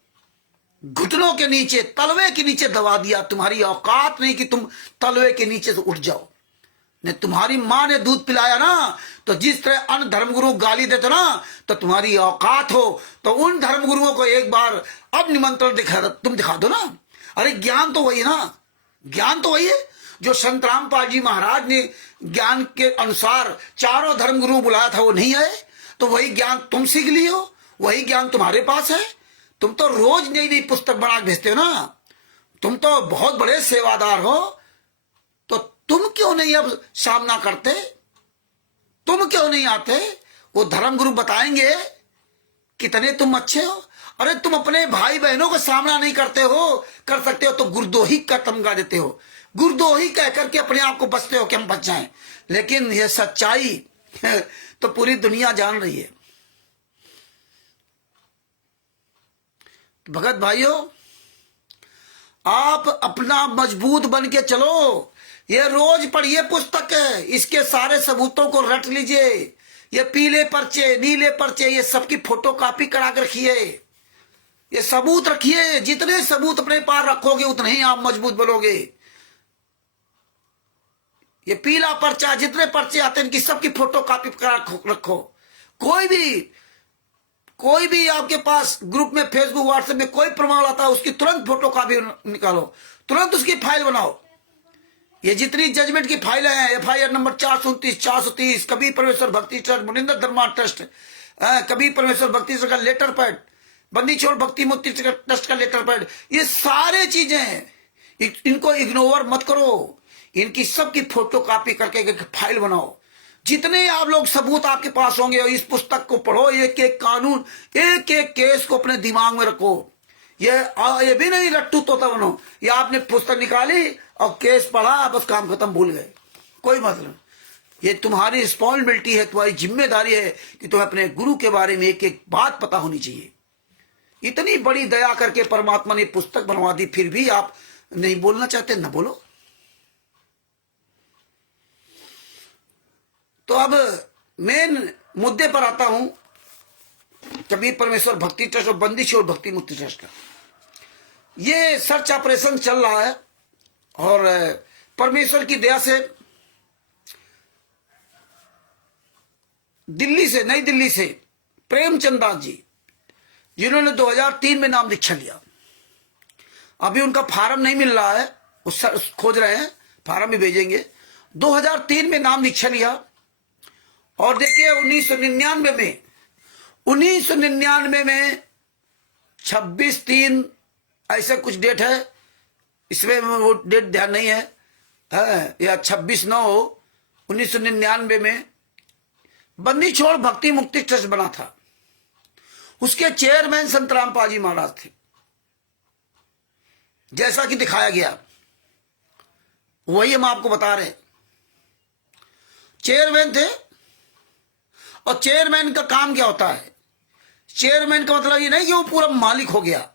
घुटनों के नीचे, तलवे के नीचे दबा दिया। तुम्हारी औकात नहीं कि तुम तलवे के नीचे से उठ जाओ। ने तुम्हारी मां ने दूध पिलाया ना, तो जिस तरह अन्य धर्मगुरु गाली देते ना, तो तुम्हारी औकात हो तो उन धर्मगुरुओं को एक बार अब निमंत्रण दिखा दो ना। अरे ज्ञान तो वही ना, ज्ञान तो वही है जो संत रामपाल जी महाराज ने ज्ञान के अनुसार चारों धर्मगुरु बुलाया था, वो नहीं आए। तो वही ज्ञान तुम सीख लिए हो, वही ज्ञान तुम्हारे पास है। तुम तो रोज नई नई पुस्तक बना भेजते हो ना। तुम तो बहुत बड़े सेवादार हो, तो तुम क्यों नहीं अब सामना करते? तुम क्यों नहीं आते? वो धर्मगुरु बताएंगे कितने तुम अच्छे हो। अरे तुम अपने भाई बहनों का सामना नहीं करते हो, कर सकते हो तो गुरुद्रोही का तमगा देते हो। गुरुद्रोही कह करके अपने आप को बचते हो कि हम बच जाएं। लेकिन ये सच्चाई तो पूरी दुनिया जान रही है। भगत भाइयों, आप अपना मजबूत बन के चलो। ये रोज पढ़िए पुस्तक है, इसके सारे सबूतों को रट लीजिए। ये पीले पर्चे, नीले पर्चे, ये सबकी फोटो कॉपी करा कर रखिए। ये सबूत रखिए। जितने सबूत अपने पास रखोगे उतने ही आप मजबूत बनोगे। ये पीला पर्चा, जितने पर्चे आते हैं इनकी सबकी फोटो कॉपी करा रखो। कोई भी आपके पास ग्रुप में, फेसबुक, व्हाट्सएप में कोई प्रमाण आता है, उसकी तुरंत फोटो कॉपी निकालो, तुरंत उसकी फाइल बनाओ। ये जितनी जजमेंट की फाइलें हैं, FIR नंबर 429, 430, कबीर परमेश्वर भक्ति ट्रस्ट, मुनिंदर धर्मा ट्रस्ट, कबीर परमेश्वर भक्ति ट्रस्ट का लेटर पैड, बंदी छोड़ भक्ति मुक्ति ट्रस्ट का लेटर पैड, ये सारे चीजें हैं। इनको इग्नोर मत करो। इनकी सबकी फोटो कॉपी करके एक फाइल बनाओ। जितने आप लोग सबूत आपके पास होंगे, इस पुस्तक को पढ़ो। एक एक कानून, एक एक केस को अपने दिमाग में रखो। ये भी नहीं रट्टू तोता बनो। ये आपने पुस्तक निकाली और केस पढ़ा, बस काम खत्म, भूल गए, कोई मतलब। ये तुम्हारी रिस्पॉन्सिबिलिटी है, तुम्हारी जिम्मेदारी है कि तुम्हें अपने गुरु के बारे में एक एक बात पता होनी चाहिए। इतनी बड़ी दया करके परमात्मा ने पुस्तक बनवा दी, फिर भी आप नहीं बोलना चाहते, न बोलो। तो अब मेन मुद्दे पर आता हूं, कबीर परमेश्वर भक्ति ट्रस्ट और बंदी छोड़ भक्ति मुक्ति ट्रस्ट का ये सर्च ऑपरेशन चल रहा है। और परमेश्वर की दया से दिल्ली से, नई दिल्ली से प्रेमचंद दास जी, जिन्होंने 2003 में नाम दीक्षा लिया, अभी उनका फार्म नहीं मिल रहा है, उस खोज रहे हैं, फार्म भी भेजेंगे। 2003 में नाम दीक्षा लिया और देखिए 1999 में 26/3 ऐसे कुछ डेट है, इसमें वो डेट ध्यान नहीं है, या 26/9/1999 में बंदी छोड़ भक्ति मुक्ति ट्रस्ट बना था। उसके चेयरमैन संत रामपाल जी महाराज थे, जैसा कि दिखाया गया वही हम आपको बता रहे हैं। चेयरमैन थे। और चेयरमैन का काम क्या होता है? चेयरमैन का मतलब ये नहीं कि वो पूरा मालिक हो गया,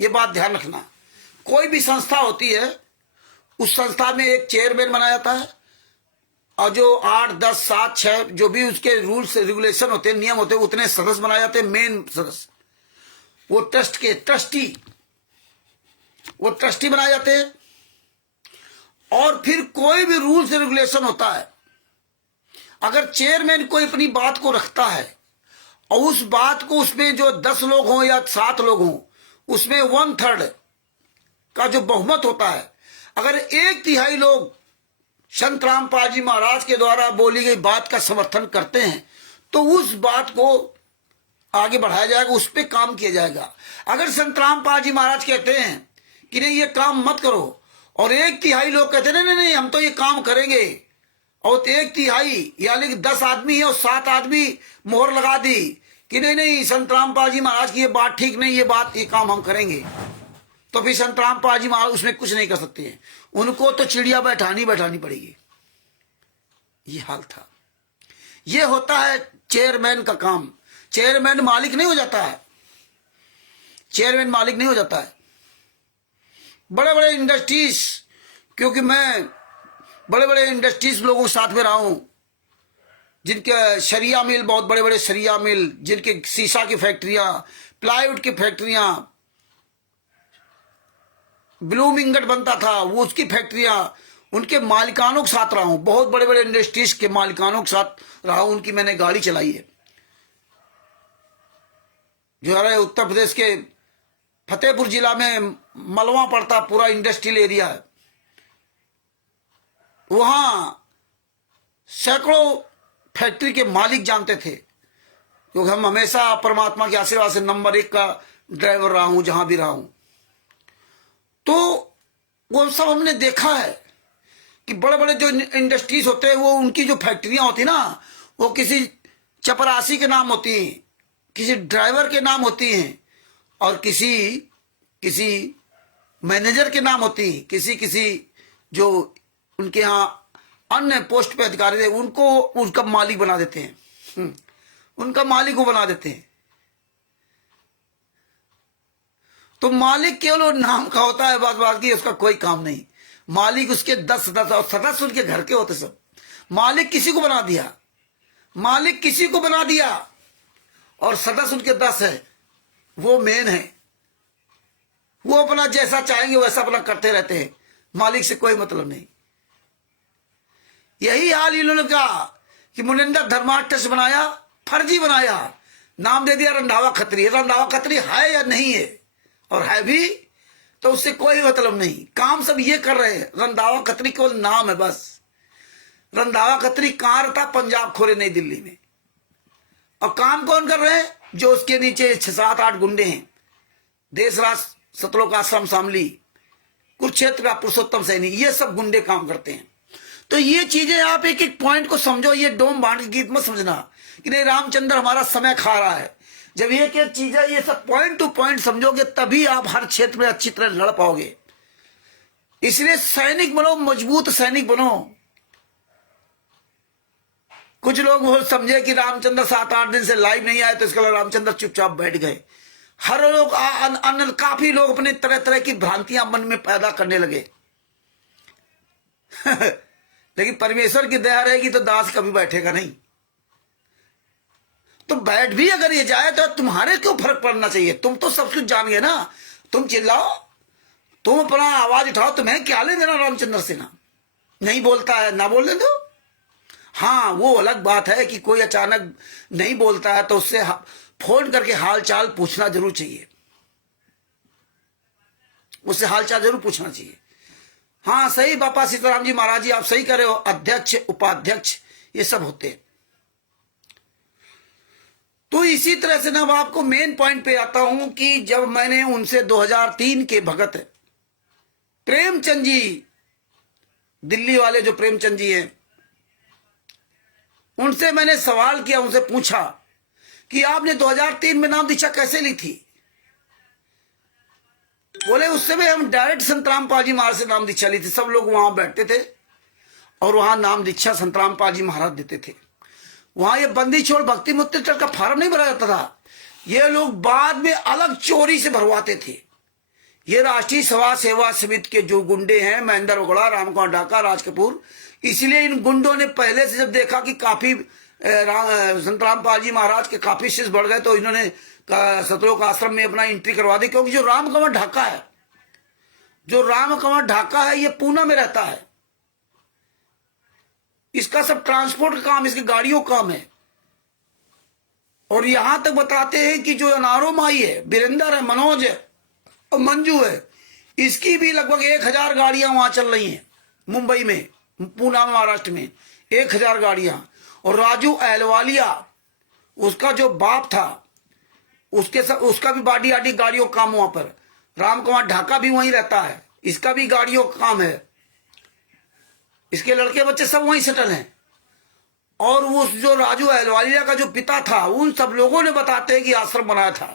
ये बात ध्यान रखना। कोई भी संस्था होती है, उस संस्था में एक चेयरमैन बनाया जाता है, और जो 8, 10, 7, 6 जो भी उसके रूल्स रेगुलेशन होते हैं, नियम होते हैं, उतने सदस्य बनाए जाते हैं, मेन सदस्य वो ट्रस्ट के ट्रस्टी बनाए जाते हैं। और फिर कोई भी रूल्स रेगुलेशन होता है, अगर चेयरमैन कोई अपनी बात को रखता है और उस बात को उसमें जो 10 लोग हों या 7 लोग हों, उसमें 1/3 का जो बहुमत होता है, अगर 1/3 लोग संत रामपाल जी महाराज के द्वारा बोली गई बात का समर्थन करते हैं, तो उस बात को आगे बढ़ाया जाएगा, उस पर काम किया जाएगा। अगर संत रामपाल जी महाराज कहते हैं कि नहीं ये काम मत करो, और 1/3 लोग कहते हैं नहीं नहीं हम तो ये काम करेंगे, और 1/3 यानी कि 10 आदमी है और 7 आदमी मोहर लगा दी कि नहीं नहीं संत रामपाल जी महाराज की ये बात ठीक नहीं, ये काम हम करेंगे, तो फिर संत रामपाल जी महाराज उसमें कुछ नहीं कर सकते हैं, उनको तो चिड़िया बैठानी पड़ेगी। ये हाल था। ये होता है चेयरमैन का काम। चेयरमैन मालिक नहीं हो जाता है, चेयरमैन मालिक नहीं हो जाता है। बड़े बड़े इंडस्ट्रीज, क्योंकि मैं बड़े बड़े इंडस्ट्रीज लोगों के साथ में रहा हूं, जिनके सरिया मिल, बहुत बड़े बड़े सरिया मिल, जिनके शीशा की फैक्ट्रियां, प्लाईवुड की फैक्ट्रियां, ब्लूम इंगट बनता था वो, उसकी फैक्ट्रियां, उनके मालिकानों के साथ रहा हूं, बहुत बड़े बड़े इंडस्ट्रीज के मालिकानों के साथ रहा हूं, उनकी मैंने गाड़ी चलाई है। जो हमारे उत्तर प्रदेश के फतेहपुर जिला में मलवा पड़ता पूरा इंडस्ट्रियल एरिया है, वहां सैकड़ों फैक्ट्री के मालिक जानते थे, क्योंकि हम हमेशा परमात्मा के आशीर्वाद से नंबर 1 का ड्राइवर रहा हूं जहां भी रहा हूं। तो वो सब हमने देखा है कि बड़े बड़े जो इंडस्ट्रीज होते हैं, वो उनकी जो फैक्ट्रियां होती ना, वो किसी चपरासी के नाम होती हैं, किसी ड्राइवर के नाम होती हैं, और किसी मैनेजर के नाम होती हैं, किसी जो उनके यहाँ अन्य पोस्ट पे अधिकारी थे उनको उनका मालिक बना देते हैं, उनका मालिक को बना देते हैं। तो मालिक केवल नाम का होता है, बात की उसका कोई काम नहीं। मालिक उसके 10 और सदस्य उनके घर के होते सब। मालिक किसी को बना दिया, और सदस्य उनके 10 है, वो मेन है, वो अपना जैसा चाहेंगे वैसा अपना करते रहते हैं, मालिक से कोई मतलब नहीं। यही हाल इन्होंने कहा कि मुनिंदर धर्मार्थ बनाया, फर्जी बनाया, नाम दे दिया रंधावा खत्री। रंधावा खत्री है या नहीं है, और है भी तो उससे कोई मतलब नहीं, काम सब ये कर रहे हैं। रंधावा खत्री केवल नाम है बस। रंधावा खत्री कहां रहता? पंजाब खोरे, नई दिल्ली में। और काम कौन कर रहे हैं? जो उसके नीचे 6, 7, 8 गुंडे हैं। देशराज सतलोक आश्रम शामली, कुरुक्षेत्र का पुरुषोत्तम सैनी, ये सब गुंडे काम करते हैं। तो ये चीजें आप एक एक पॉइंट को समझो। ये डोम बांट के गीत मत समझना कि नहीं रामचंद्र हमारा समय खा रहा है। जब ये एक चीज है, ये सब पॉइंट टू पॉइंट समझोगे तभी आप हर क्षेत्र में अच्छी तरह लड़ पाओगे। इसलिए सैनिक बनो, मजबूत सैनिक बनो। कुछ लोग वो समझे कि रामचंद्र 7-8 दिन से लाइव नहीं आए तो इसके लिए रामचंद्र चुपचाप बैठ गए। हर लोग काफी लोग अपने तरह तरह की भ्रांतियां मन में पैदा करने लगे। लेकिन परमेश्वर की दया रहेगी तो दास कभी बैठेगा नहीं। तो बैठ भी अगर ये जाए तो तुम्हारे क्यों फर्क पड़ना चाहिए? तुम तो सब कुछ जान गए ना। तुम चिल्लाओ, तुम अपना आवाज उठाओ, तुम्हें क्या ले देना रामचंद्र से? ना नहीं बोलता है ना बोलने दो। हाँ, वो अलग बात है कि कोई अचानक नहीं बोलता है तो उससे फोन करके हाल चाल पूछना जरूर चाहिए, उससे हाल चाल जरूर पूछना चाहिए। हाँ सही, बापा सीताराम जी महाराज जी आप सही कर रहे हो। अध्यक्ष, उपाध्यक्ष ये सब होते हैं। तो इसी तरह से ना अब आपको मेन पॉइंट पे आता हूं कि जब मैंने उनसे 2003 के भगत प्रेमचंद जी, दिल्ली वाले जो प्रेमचंद जी हैं, उनसे मैंने सवाल किया, उनसे पूछा कि आपने 2003 में नाम दीक्षा कैसे ली थी? बोले उस समय हम डायरेक्ट संत रामपाल जी महाराज से नाम दीक्षा ली थी। सब लोग वहां बैठते थे और वहां नाम दीक्षा संत रामपाल जी महाराज देते थे। वहां ये बंदी छोड़ भक्ति मुक्ति ट्रस्ट का फार्म नहीं भरा जाता था। ये लोग बाद में अलग चोरी से भरवाते थे। ये राष्ट्रीय सभा सेवा समिति के जो गुंडे हैं, महेंद्र ओगड़ा, रामकुमार डाका, राज कपूर, इसलिए इन गुंडों ने पहले से जब देखा कि काफी संत रामपाल जी महाराज के काफी शिष्य बढ़ गए, तो इन्होंने सतलोक आश्रम में अपना एंट्री करवा दी। क्योंकि जो राम कंवर ढाका है, जो राम कंवर ढाका है, ये पूना में रहता है। इसका सब ट्रांसपोर्ट का काम, इसकी गाड़ियों का काम है। और यहां तक बताते हैं कि जो अनारो माई है, वीरेंद्र है, मनोज है और मंजू है, इसकी भी लगभग 1000 गाड़ियां वहां चल रही हैं मुंबई में, पूना महाराष्ट्र में 1000 गाड़ियां। और राजू अहलवालिया, उसका जो बाप था, उसका भी बाडी आडी गाड़ियों का काम वहां पर। राम कुमार ढाका भी वहीं रहता है, इसका भी गाड़ियों का काम है। इसके लड़के बच्चे सब वहीं सेटल हैं। और उस जो राजू अहलवालिया का जो पिता था, उन सब लोगों ने बताते हैं कि आश्रम बनाया था,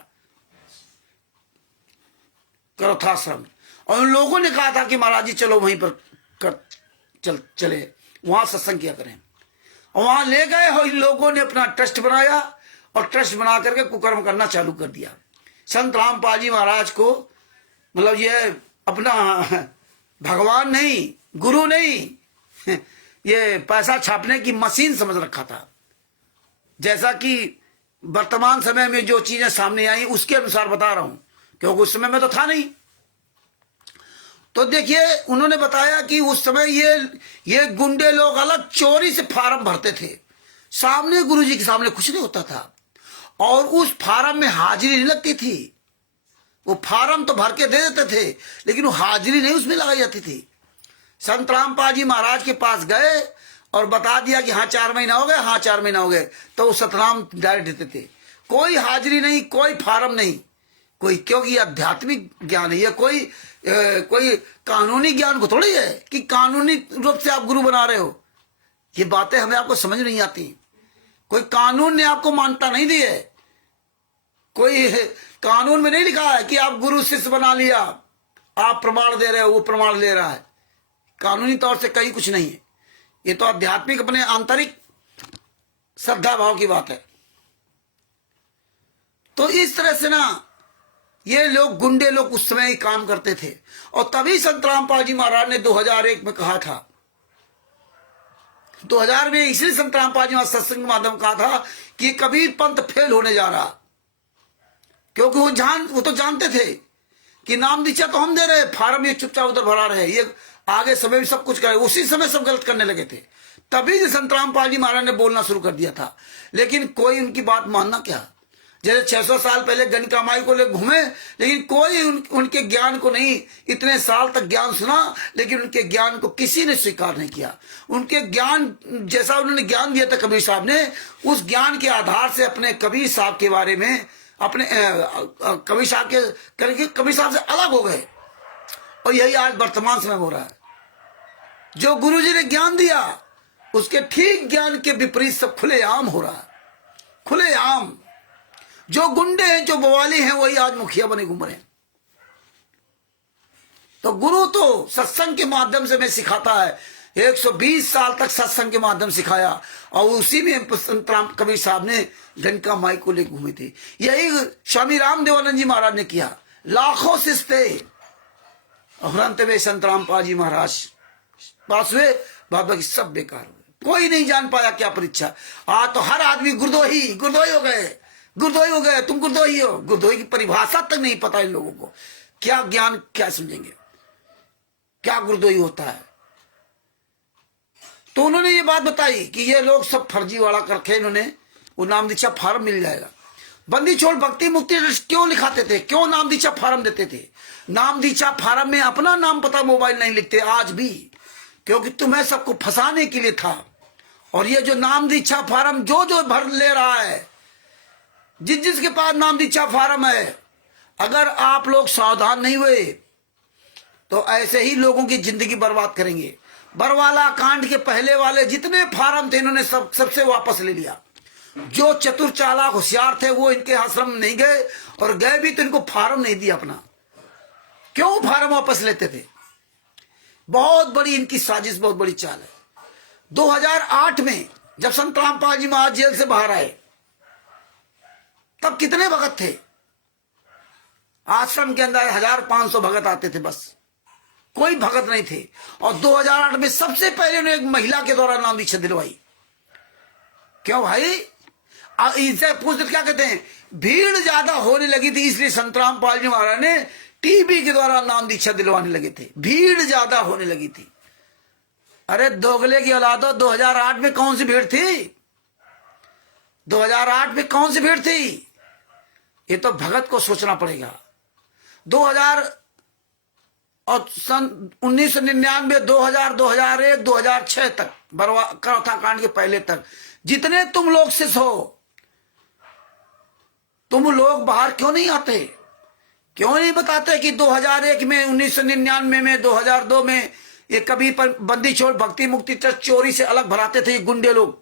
करथाश्रम। और उन लोगों ने कहा था कि महाराज जी चलो वहीं पर चले, वहां सत्संग किया करें। और वहां ले गए और इन लोगों ने अपना ट्रस्ट बनाया और ट्रस्ट बना करके कुकर्म करना चालू कर दिया। संत रामपाल जी महाराज को मतलब ये अपना भगवान नहीं, गुरु नहीं, ये पैसा छापने की मशीन समझ रखा था। जैसा कि वर्तमान समय में जो चीजें सामने आई उसके अनुसार बता रहा हूं, क्योंकि उस समय में तो था नहीं। तो देखिए, उन्होंने बताया कि उस समय ये गुंडे लोग अलग चोरी से फार्म भरते थे, सामने गुरुजी के सामने कुछ नहीं होता था। और उस फार्म में हाजिरी नहीं लगती थी। वो फार्म तो भर के दे देते थे, लेकिन वो हाजिरी नहीं उसमें लगाई जाती थी। संत रामपाल जी महाराज के पास गए और बता दिया कि हाँ 4 महीना हो गए, हाँ 4 महीना हो गए, तो वो सतनाम डायरेक्ट देते थे। कोई हाजिरी नहीं, कोई फार्म नहीं, कोई, क्योंकि आध्यात्मिक ज्ञान है ये, कोई कानूनी ज्ञान को थोड़ी है कि कानूनी रूप से आप गुरु बना रहे हो। ये बातें हमें आपको समझ नहीं आती। कोई कानून ने आपको मान्यता नहीं दी है, कोई कानून में नहीं लिखा है कि आप गुरु शिष्य बना लिया, आप प्रमाण दे रहे हो, वो प्रमाण ले रहा है। कानूनी तौर से कहीं कुछ नहीं है। ये तो आध्यात्मिक अपने आंतरिक श्रद्धा भाव की बात है। तो इस तरह से ना ये लोग, गुंडे लोग उस समय ही काम करते थे। और तभी संत रामपाल जी महाराज ने 2001 में कहा था, 2000 में इसलिए संत रामपाल जी महाराज सत्संग के माध्यम कहा था कि कबीर पंथ फेल होने जा रहा। क्योंकि वो तो जानते थे कि नाम दीक्षा तो हम दे रहे, फार्म ये चुपचाप उधर भरा रहे, ये आगे समय में सब कुछ करे। उसी समय सब गलत करने लगे थे। तभी संत रामपाल जी महाराज ने बोलना शुरू कर दिया था। लेकिन कोई उनकी बात मानना क्या। जैसे 600 साल पहले गणिका माई को ले घूमे, लेकिन कोई उनके ज्ञान को नहीं, इतने साल तक ज्ञान सुना, लेकिन उनके ज्ञान को किसी ने स्वीकार नहीं किया। उनके ज्ञान जैसा उन्होंने ज्ञान दिया था कबीर साहब ने, उस ज्ञान के आधार से अपने कबीर साहब के बारे में, अपने कबीर साहब के करके कबीर साहब से अलग हो गए। और यही आज वर्तमान समय हो रहा है। जो गुरु जी ने ज्ञान दिया, उसके ठीक ज्ञान के विपरीत सब खुलेआम हो रहा है, खुलेआम। जो गुंडे हैं, जो बवाली हैं, वही आज मुखिया बने घूम रहे हैं। तो गुरु तो सत्संग के माध्यम से मैं सिखाता है। 120 साल तक सत्संग के माध्यम सिखाया, और उसी में संत राम कबीर साहब ने गणिका माई को ले घूमे थे। यही स्वामी रामदेवानंद जी महाराज ने किया। लाखों शिष्य थे, और अंत में संत रामपाल जी महाराज पास हुए, बाबा सब बेकार हो गए। कोई नहीं जान पाया क्या परीक्षा। आज तो हर आदमी गुरदोही हो गए, गुरदोही हो गए, तुम गुरदोही हो। गुरदोही की परिभाषा तक नहीं पता इन लोगों को। क्या ज्ञान, क्या समझेंगे क्या गुरदोही होता है। तो उन्होंने ये बात बताई कि ये लोग सब फर्जीवाड़ा करके इन्होंने वो नाम दीक्षा फार्म मिल जाएगा। बंदी छोड़ भक्ति मुक्ति क्यों लिखाते थे, क्यों नाम दीक्षा फार्म देते थे। नाम दीक्षा फार्म में अपना नाम पता मोबाइल नहीं लिखते आज भी, क्योंकि तुम्हें सबको फंसाने के लिए था। और ये जो नाम दीक्षा फार्म जो भर ले रहा है, जिसके पास नाम दीक्षा फार्म है, अगर आप लोग सावधान नहीं हुए तो ऐसे ही लोगों की जिंदगी बर्बाद करेंगे। बरवाला कांड के पहले वाले जितने फार्म थे, इन्होंने सबसे वापस ले लिया। जो चतुर चालाक होशियार थे वो इनके आश्रम में नहीं गए, और गए भी तो इनको फार्म नहीं दिया अपना। क्यों फार्म वापस लेते थे। बहुत बड़ी इनकी साजिश, बहुत बड़ी चाल है। 2008 में जब संत रामपाल जी महाराज जेल से बाहर आए, तब कितने भगत थे आश्रम के अंदर? 1500 भगत आते थे बस। कोई भगत नहीं थे। और 2008 में सबसे पहले उन्हें एक महिला के द्वारा नाम दीक्षा दिलवाई। क्यों भाई? इनसे पूछते क्या कहते हैं, भीड़ ज्यादा होने लगी थी इसलिए संतराम पाल जी महाराज ने टीबी के द्वारा नाम दीक्षा दिलवाने लगे थे। भीड़ ज्यादा होने लगी थी। अरे दोगले की औलादो, 2008 में कौन सी भीड़ थी? 2008 में कौन सी भीड़ थी? ये तो भगत को सोचना पड़ेगा। 2000 और सन 1999, 2000, 2001, 2006 तक, बरवा कथा कांड के पहले तक जितने तुम लोग शिष्य हो, तुम लोग बाहर क्यों नहीं आते? क्यों नहीं बताते कि 2001 में, 1999 में, 2002 में ये कभी पर बंदी छोड़ भक्ति मुक्ति ट्रस्ट चोरी से अलग भराते थे ये गुंडे लोग।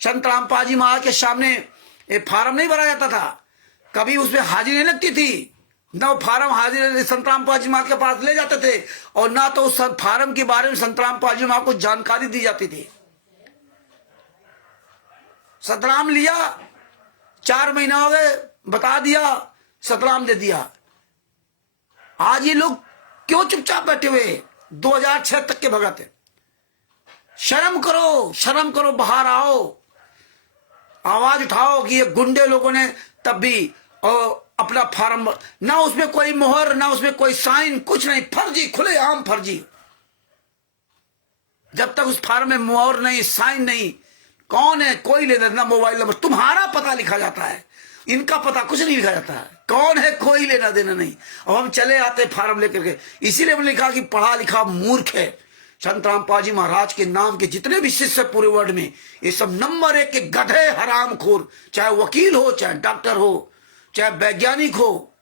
संत रामपाल जी महाराज के सामने ये फार्म नहीं भरा जाता था, कभी उसमें हाजिरी नहीं लगती थी, ना वो फार्म हाजिर संत रामपाल जी महाराज के पास ले जाते थे, और ना तो उस फार्म के बारे में संत रामपाल जी महाराज को जानकारी दी जाती थी। सतराम लिया, 4 महीना हो गए, बता दिया, सतराम दे दिया। आज ये लोग क्यों चुपचाप बैठे हुए? 2006 तक के भगत है। शर्म करो, शर्म करो, बाहर आओ, आवाज उठाओ कि ये गुंडे लोगों ने तब भी अपना फार्म, ना उसमें कोई मोहर, ना उसमें कोई साइन, कुछ नहीं, फर्जी, खुलेआम फर्जी। जब तक उस फार्म में मोहर नहीं, साइन नहीं, कौन है कोई लेना देना, मोबाइल नंबर, तुम्हारा पता लिखा जाता है, इनका पता कुछ नहीं लिखा जाता है, कौन है कोई लेना देना नहीं। अब हम चले आते फार्म लेकर के, इसीलिए हमने लिखा कि पढ़ा लिखा मूर्ख है। संत रामपाल जी महाराज के नाम के जितने भी शिष्य पूरे वर्ल्ड में, ये सब नंबर 1 के गधे हरामखोर, चाहे वकील हो, चाहे डॉक्टर हो, चाहे वैज्ञानिक हो,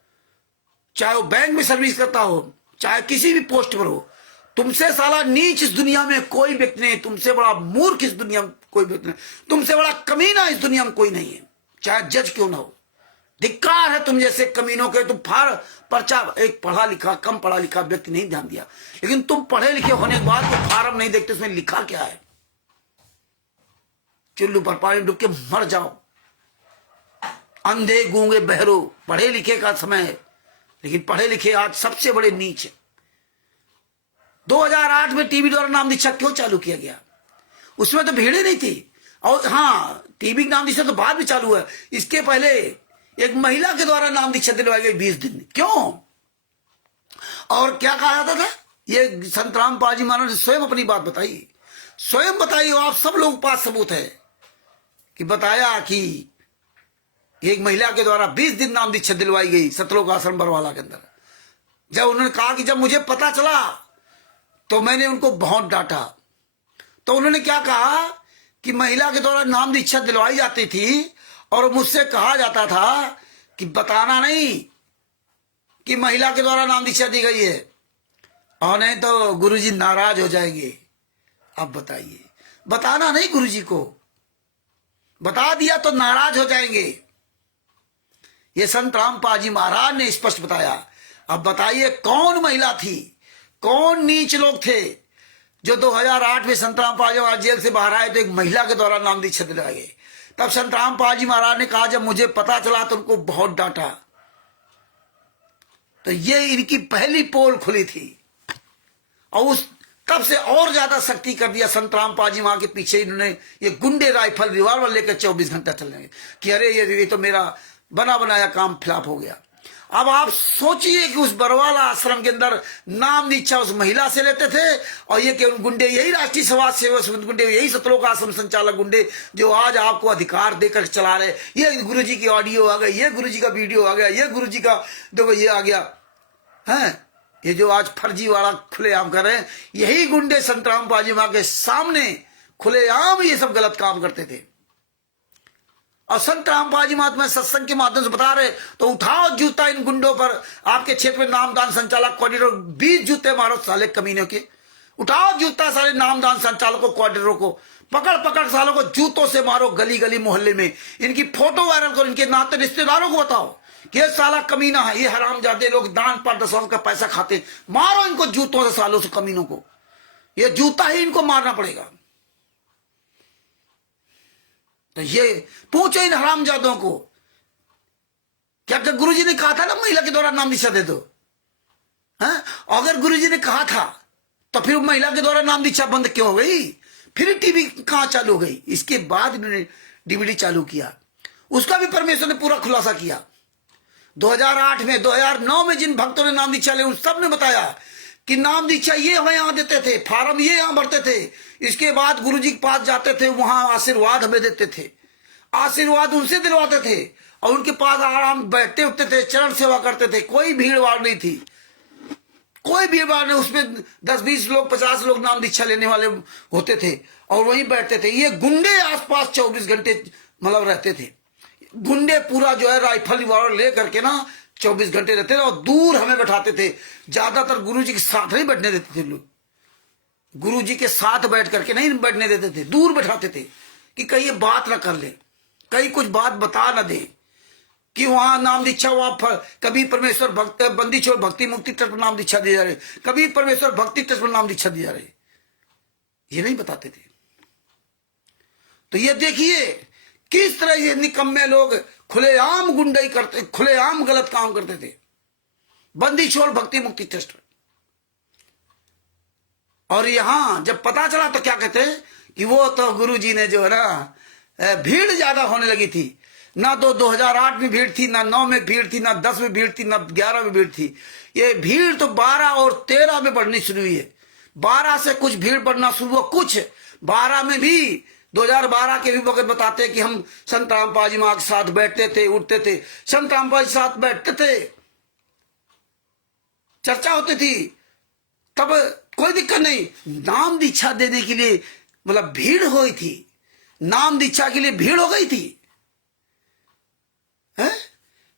चाहे वो बैंक में सर्विस करता हो, चाहे किसी भी पोस्ट पर हो, तुमसे साला नीच इस दुनिया में कोई व्यक्ति नहीं, तुमसे बड़ा मूर्ख इस दुनिया में कोई व्यक्ति नहीं, तुमसे बड़ा कमीना इस दुनिया में कोई नहीं है, चाहे जज क्यों ना हो। धिक्कार है तुम जैसे कमीनों के। तुम पर्चा, एक पढ़ा लिखा, कम पढ़ा लिखा व्यक्ति नहीं ध्यान दिया, लेकिन तुम पढ़े लिखे होने के बाद तो फार्म नहीं देखते उसमें लिखा क्या है। चुल्लू पर पानी डूब के मर जाओ, अंधे गूंगे बहरो। पढ़े लिखे का समय है, लेकिन पढ़े लिखे आज सबसे बड़े नीच है। 2008 में टीबी द्वारा नाम दीक्षा क्यों चालू किया गया? उसमें तो भीड़ ही नहीं थी। और हाँ, टीबी नाम दीक्षा तो बाद में चालू है, इसके पहले एक महिला के द्वारा नाम दीक्षा दिलवाई गई 20 दिन। क्यों और क्या कहा जाता था? ये संत रामपाल जी महाराज ने स्वयं अपनी बात बताई, स्वयं बताई, आप सब लोगों के पास सबूत है कि बताया कि एक महिला के द्वारा 20 दिन नाम दीक्षा दिलवाई गई सतलोक आश्रम बरवाला के अंदर। जब उन्होंने कहा कि जब मुझे पता चला तो मैंने उनको बहुत डांटा, तो उन्होंने क्या कहा कि महिला के द्वारा नाम दीक्षा दिलवाई जाती थी और मुझसे कहा जाता था कि बताना नहीं कि महिला के द्वारा नाम दीक्षा दी गई है, और नहीं तो गुरुजी नाराज हो जाएंगे। अब बताइए, बताना नहीं गुरुजी को, बता दिया तो नाराज हो जाएंगे। ये संत रामपाल जी महाराज ने स्पष्ट बताया। अब बताइए कौन महिला थी, कौन नीच लोग थे जो 2008 में संत रामपाल जी महाराज जेल से बाहर आए तो एक महिला के द्वारा नाम दीक्षा दिलाए गए। तब संत रामपाल जी महाराज ने कहा जब मुझे पता चला तो उनको बहुत डांटा। तो ये इनकी पहली पोल खुली थी, और उस तब से और ज्यादा सख्ती कर दिया संत रामपाल जी महाराज के पीछे। इन्होंने ये गुंडे राइफल रिवॉल्वर लेकर 24 घंटा चलने कि अरे ये तो मेरा बना बनाया काम फ्लॉप हो गया। अब आप सोचिए कि उस बरवाला आश्रम के अंदर नाम दीक्षा उस महिला से लेते थे, और ये कि गुंडे, यही राष्ट्रीय समाज सेवक गुंडे, यही सतलोक आश्रम संचालक गुंडे जो आज आपको अधिकार देकर चला रहे। ये गुरुजी की ऑडियो आ गई, ये गुरुजी का वीडियो आ गया, ये गुरुजी का देखो ये आ गया है, ये जो आज फर्जी वाला खुलेआम कर रहे हैं, यही गुंडे संत रामपाल जी महाराज के सामने खुलेआम ये सब गलत काम करते थे। और संत रामपाल जी महाराज में सत्संग के माध्यम से बता रहे, तो उठाओ जूता इन गुंडों पर। आपके क्षेत्र में नामदान संचालक कोऑर्डिनेटर 20 जूते मारो साले कमीनों के, उठाओ जूता सारे नामदान संचालकों कोऑर्डिनेटरों को, पकड़ पकड़ सालों को जूतों से मारो गली गली मोहल्ले में। इनकी फोटो वायरल करो, इनके नाते रिश्तेदारों को बताओ कि ये साला कमीना है, ये हरामजादे लोग दान पर दसों का पैसा खाते, मारो इनको जूतों से सालों से कमीनों को। ये जूता ही इनको मारना पड़ेगा। तो ये पूछो इन हरामजादों को, क्या गुरुजी ने कहा था ना महिला के द्वारा नाम दीक्षा दे दो? हैं? अगर गुरुजी ने कहा था तो फिर महिला के द्वारा नाम दीक्षा बंद क्यों हो गई? फिर टीवी कहां चालू हो गई? इसके बाद इन्होंने डीवीडी चालू किया, उसका भी परमेश्वर ने पूरा खुलासा किया। 2008 में, 2009 में जिन भक्तों ने नाम दीक्षा ली उन सब ने बताया कि नाम दीक्षा ये हमें यहां देते थे, फार्म ये यहां भरते थे, इसके बाद गुरुजी के पास जाते थे, वहां आशीर्वाद हमें देते थे, आशीर्वाद उनसे दिलवाते थे और उनके पास आराम बैठते उठते थे, चरण सेवा करते थे। कोई भीड़ भाड़ नहीं थी, कोई भीड़ भाड़ नहीं। उसमें 10-20 लोग, 50 लोग नाम दीक्षा लेने वाले होते थे और वहीं बैठते थे। ये गुंडे आसपास 24 घंटे मतलब रहते थे। गुंडे पूरा जो है राइफल वाला ले करके ना 24 घंटे रहते थे और दूर हमें बैठाते थे। ज्यादातर गुरुजी के साथ नहीं बैठने देते थे लोग, गुरुजी के साथ बैठ करके नहीं बैठने देते थे, दूर बैठाते थे कि कहीं ये बात ना कर ले, कहीं कुछ बात बता ना दे कि वहां नाम दीक्षा, वहां कभी परमेश्वर भक्त बंदी छोड़ भक्ति मुक्ति ट्रस्ट पर नाम दीक्षा दिए जा रहे, कभी परमेश्वर भक्ति ट्रस्ट पर नाम दीक्षा दिए जा रहे, ये नहीं बताते थे। तो ये देखिए किस तरह ये निकम्मे लोग खुलेआम गुंडाई करते, खुलेआम गलत काम करते थे बंदी छोड़ भक्ति मुक्ति ट्रस्ट। और यहां जब पता चला तो क्या कहते कि वो तो गुरुजी ने जो है ना भीड़ ज्यादा होने लगी थी, ना तो 2008 में भीड़ थी, ना 9 में भीड़ थी, ना 10 में भीड़ थी, ना 11 में भीड़ थी। ये भीड़ तो 12 और 13 में बढ़नी शुरू हुई है। 12 से कुछ भीड़ बढ़ना शुरू हुआ, कुछ 12 में भी 2012 के भी वक्त बताते कि हम संत रामपाल जी मां के साथ बैठते थे, उठते थे, संत रामपाल के साथ बैठते थे, चर्चा होती थी, तब कोई दिक्कत नहीं। नाम दीक्षा देने के लिए मतलब भीड़ हुई थी, नाम दीक्षा के लिए भीड़ हो गई थी है?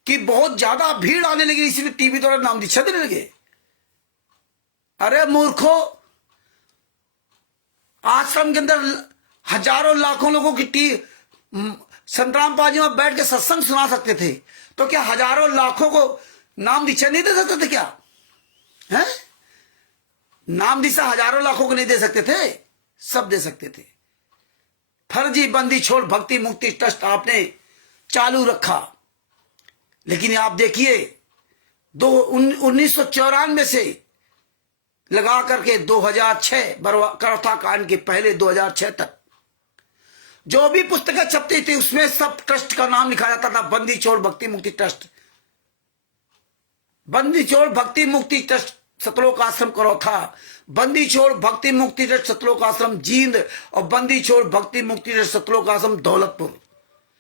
कि बहुत ज्यादा भीड़ आने लगी, इसलिए टीवी द्वारा नाम दीक्षा देने लगे। अरे मूर्खो, आश्रम के अंदर हजारों लाखों लोगों की संत रामपाल जी में बैठ के सत्संग सुना सकते थे, तो क्या हजारों लाखों को नाम दीक्षा नहीं दे सकते थे क्या? है? नाम दीक्षा हजारों लाखों को नहीं दे सकते थे? सब दे सकते थे। फर्जी बंदी छोड़ भक्ति मुक्ति ट्रस्ट आपने चालू रखा, लेकिन आप देखिए 1994 से लगा करके 2006 करौथा कांड के पहले 2006 तक जो भी पुस्तकें छपती थी उसमें सब ट्रस्ट का नाम लिखा जाता था, बंदी छोड़ भक्ति मुक्ति ट्रस्ट, बंदी छोड़ भक्ति मुक्ति ट्रस्ट सतलोक आश्रम करौथा, बंदी छोड़ भक्ति मुक्ति ट्रस्ट सतलोक आश्रम जींद और बंदी छोड़ भक्ति मुक्ति ट्रस्ट सतलोक आश्रम दौलतपुर।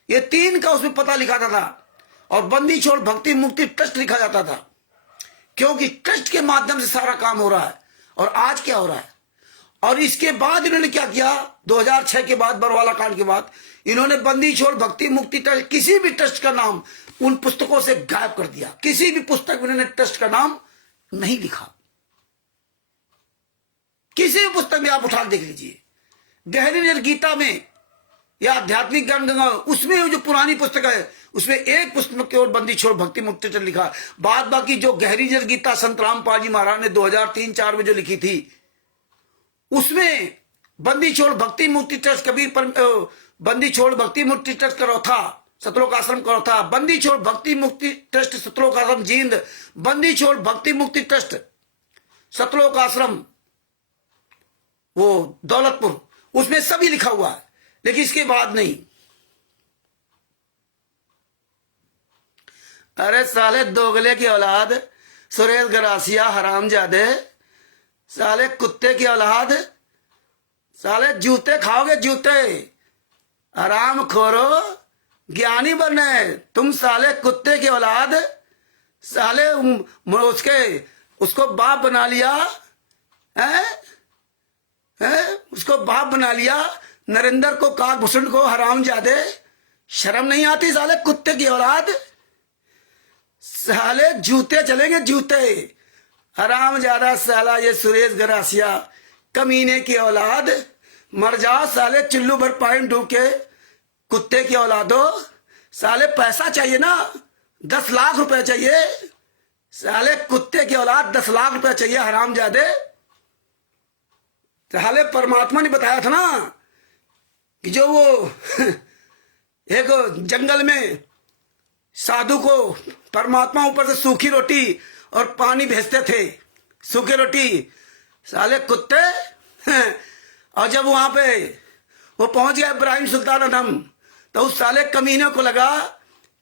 ये 3 का उसमें पता लिखा था और बंदी छोड़ भक्ति मुक्ति ट्रस्ट लिखा जाता था, क्योंकि ट्रस्ट के माध्यम से सारा काम हो रहा है। और आज क्या हो रहा है? और इसके बाद इन्होंने क्या किया? 2006 के बाद, बरवाला कांड के बाद, इन्होंने बंदी छोड़ भक्ति मुक्ति ट्रस्ट, किसी भी ट्रस्ट का नाम उन पुस्तकों से गायब कर दिया। किसी भी पुस्तक में इन्होंने ट्रस्ट का नाम नहीं लिखा। किसी भी पुस्तक में आप उठा देख लीजिए, गहरी निर् गीता में या आध्यात्मिक ज्ञान गंगा, उसमें जो पुरानी पुस्तक है उसमें एक पुस्तक की ओर बंदी छोड़ भक्ति मुक्ति ट्रस्ट लिखा। बाद बाकी जो गहरी निर् गीता संत रामपाल जी महाराज ने 2003-4 में जो लिखी थी उसमें बंदी छोड़ भक्ति मुक्ति ट्रस्ट कभी बंदी छोड़ भक्ति मुक्ति ट्रस्ट करौथा सतलोक आश्रम करौथा, बंदी छोड़ भक्ति मुक्ति ट्रस्ट सतलोक आश्रम जींद, बंदी छोड़ भक्ति मुक्ति ट्रस्ट सतलोक आश्रम वो दौलतपुर, उसमें सभी लिखा हुआ है, लेकिन इसके बाद नहीं। अरे साले दोगले की औलाद, सुरेश गरासिया हरामजादे, साले कुत्ते की औलाद, साले जूते खाओगे जूते, आराम खोरो, ज्ञानी बनने तुम साले कुत्ते की औलाद। साले उसको बाप बना लिया है? उसको बाप बना लिया, नरेंद्र को, काकभूषण को, हरामजादे, शर्म नहीं आती साले कुत्ते की औलाद? साले जूते चलेंगे जूते, हरामजादा साला ये सुरेश गरासिया कमीने की औलाद, मर जाओ साले चुल्लू भर पानी डूब के, कुत्ते की औलादो। साले पैसा चाहिए ना, 10 लाख रुपए चाहिए, साले कुत्ते की औलाद 10 लाख रुपए चाहिए हरामजादे। साले परमात्मा ने बताया था ना कि जो वो एक जंगल में साधु को परमात्मा ऊपर से सूखी रोटी और पानी भेजते थे, सूखी रोटी। साले कुत्ते। और जब वहां पे वो पहुंच गया इब्राहिम सुल्तान अदम, तो उस साले कमीने को लगा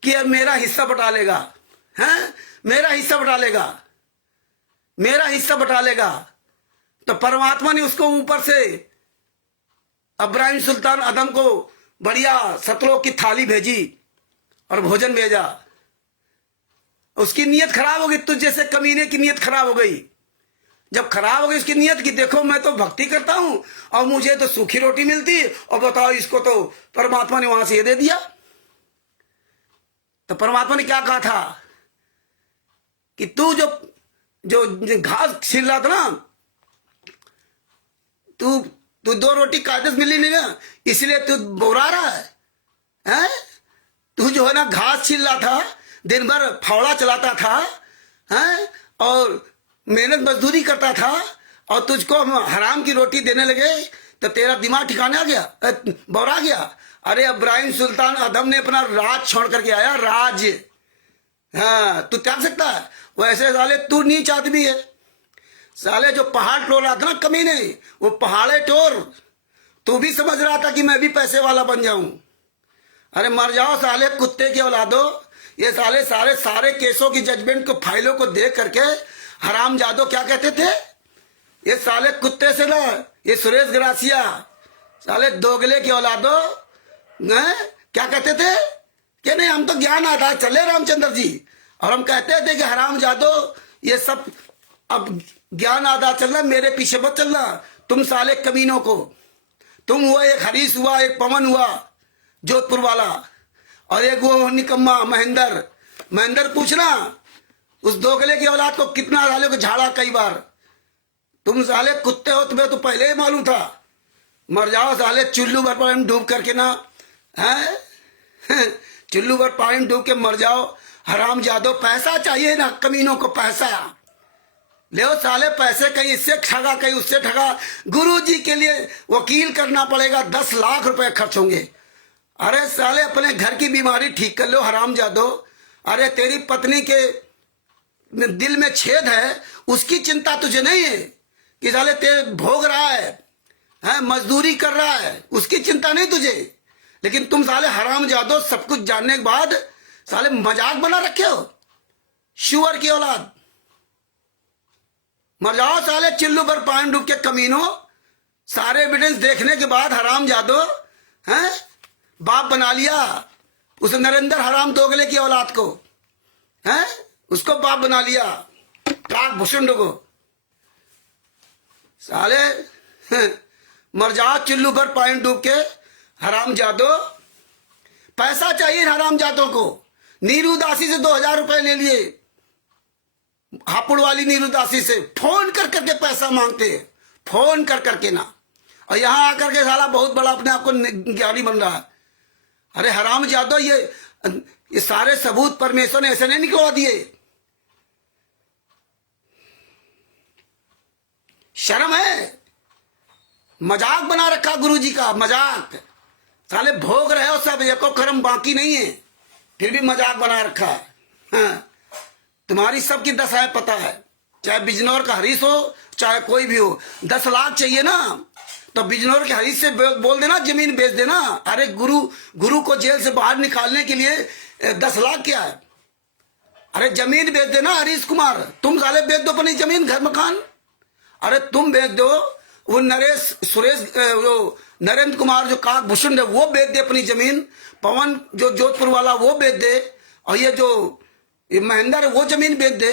कि अब मेरा हिस्सा बटा लेगा, हैं, मेरा हिस्सा बटा लेगा, मेरा हिस्सा बटा लेगा। तो परमात्मा ने उसको ऊपर से इब्राहिम सुल्तान अदम को बढ़िया सतलोक की थाली भेजी और भोजन भेजा। उसकी नीयत खराब हो गई, तुझ जैसे कमीने की नीयत खराब हो गई। जब खराब हो गई उसकी नीयत की, देखो मैं तो भक्ति करता हूं और मुझे तो सूखी रोटी मिलती, और बताओ इसको तो परमात्मा ने वहां से ये दे दिया। तो परमात्मा ने क्या कहा था कि तू जो जो घास छील रहा था ना, तू 2 रोटी कायदे से मिली नहीं ना, इसलिए तू बोरा रहा है? तू जो है ना घास छील रहा था, दिन भर फावड़ा चलाता था, हैं, और मेहनत मजदूरी करता था, और तुझको हम हराम की रोटी देने लगे तो तेरा दिमाग ठिकाने आ गया, बौरा गया। अरे इब्राहिम सुल्तान अदम ने अपना राज छोड़ करके आया, राज। हाँ, तू त्याग सकता है? वैसे साले तू नीच आदमी है। साले जो पहाड़ टोर रहा था ना कमीने, वो पहाड़े टोर, तू भी समझ रहा था कि मैं भी पैसे वाला बन जाऊं। अरे मर जाओ साले कुत्ते की औलादो। ये साले सारे केसों की जजमेंट को, फाइलों को देख करके हराम जादो क्या कहते थे? ये साले कुत्ते से ना, ये सुरेश ग्रासिया, साले दोगले की औलादो, क्या कहते थे कि नहीं हम तो ज्ञान आधार चले रामचंद्र जी, और हम कहते थे कि हराम जादो ये सब अब ज्ञान आधार चलना, मेरे पीछे मत चलना। तुम साले कमीनों को, तुम हुआ एक हरीश हुआ, एक पवन हुआ जोधपुर वाला, और एक वो निकम्मा महेंद्र पूछना उस दोगले की औलाद को कितना साले को झाड़ा कई बार। तुम साले कुत्ते हो, तुम्हें तो पहले ही मालूम था। मर जाओ साले, चुल्लू भर पानी में डूब करके ना, है चुल्लू भर पानी में डूब के मर जाओ। हराम जादो, पैसा चाहिए ना कमीनों को, पैसा ले साले, पैसे कहीं इससे ठगा कहीं उससे ठगा। गुरुजी के लिए वकील करना पड़ेगा, 10 लाख रुपए खर्च होंगे। अरे साले अपने घर की बीमारी ठीक कर लो हराम जादो। अरे तेरी पत्नी के दिल में छेद है, उसकी चिंता तुझे नहीं है कि साले तेरे भोग रहा है, मजदूरी कर रहा है, उसकी चिंता नहीं तुझे। लेकिन तुम साले हराम जादो सब कुछ जानने के बाद साले मजाक बना रखे हो, शुअर की औलाद। मर जाओ साले चिल्लू पर पानी डूब के कमीनों। सारे एविडेंस देखने के बाद हराम जादो हैं बाप बना लिया उस नरेंद्र हराम दोगले की औलाद को, हैं उसको बाप बना लिया, काक भुसुंड को। साले मर जाओ चिल्लू पर पानी डूब के हराम जादो। पैसा चाहिए हराम जादों को। नीरू दासी से 2000 रुपए ले लिए, हापुड़ वाली नीरू दासी से फोन कर करके पैसा मांगते, फोन कर करके ना, और यहां आकर के साला बहुत बड़ा अपने आप को ज्ञानी बन रहा है। अरे हराम जादो, ये सारे सबूत परमेश्वर ने ऐसे नहीं निकलवा दिए। शर्म है। मजाक बना रखा गुरुजी का, मजाक। साले भोग रहे हो सब, एको कर्म बाकी नहीं है, फिर भी मजाक बना रखा है। हाँ। तुम्हारी सबकी दशा है पता है, चाहे बिजनौर का हरीश हो चाहे कोई भी हो। 10 लाख चाहिए ना, तो बिजनौर के हरीश से बोल देना जमीन बेच देना। अरे गुरु को जेल से बाहर निकालने के लिए 10 लाख क्या है? अरे जमीन बेच देना हरीश कुमार। तुम साले बेच दो अपनी जमीन, घर मकान। अरे तुम बेच दो, वो नरेंद्र कुमार जो काक भूषण है वो बेच दे अपनी जमीन, पवन जो जोधपुर वाला वो बेच दे, और ये महेंद्र वो जमीन बेच दे।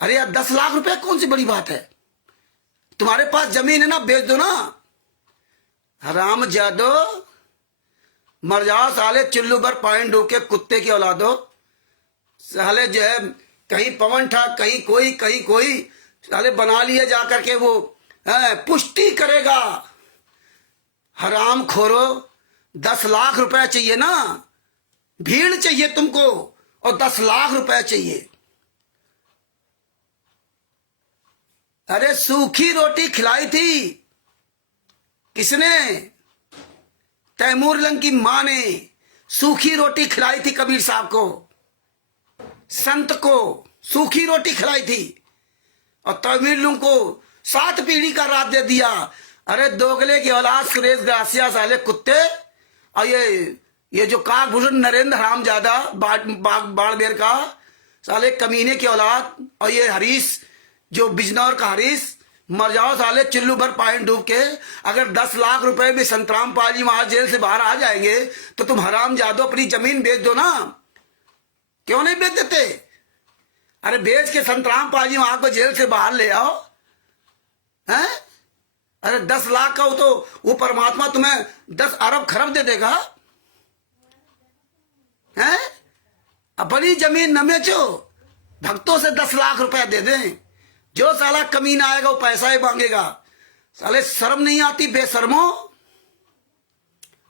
अरे यार 10 लाख रुपए कौन सी बड़ी बात है? तुम्हारे पास जमीन है ना, बेच दो ना। हराम जादो, मर जाओ साले चिल्लू पर पानी डूब के कुत्ते की औलादो। साले जो है कहीं पवन था, कहीं कोई साले बना लिए जाकर के वो पुष्टि करेगा। हराम खोरो, 10 लाख रुपए चाहिए ना, भीड़ चाहिए तुमको, और 10 लाख रुपए चाहिए। अरे सूखी रोटी खिलाई थी किसने? तैमूर लंग की मां ने सूखी रोटी खिलाई थी कबीर साहब को, संत को सूखी रोटी खिलाई थी। और तमिलों को 7 पीढ़ी का राज दे दिया। अरे दोगले की औलाद सुरेश ग्रासिया साले कुत्ते, और ये जो काकभूषण नरेंद्र हरामजादा बाड़मेर का साले कमीने की औलाद, और ये हरीश जो बिजनौर का हरीश, मर जाओ साले चिल्लू भर पानी डूब के। अगर 10 लाख रुपए में संतराम पाजी महाराज जेल से बाहर आ जाएंगे तो तुम हरामजादो अपनी जमीन बेच दो ना, क्यों नहीं बेच देते? अरे बेच के संतराम पाजी महाराज को जेल से बाहर ले आओ, हैं? अरे 10 लाख का हो तो वो परमात्मा तुम्हें 10 अरब खरब दे देगा, हैं? अपनी जमीन न बेचो, भक्तों से 10 लाख रुपया दे दें। जो साला कमीना आएगा वो पैसा ही मांगेगा। साले शर्म नहीं आती बेशर्मो?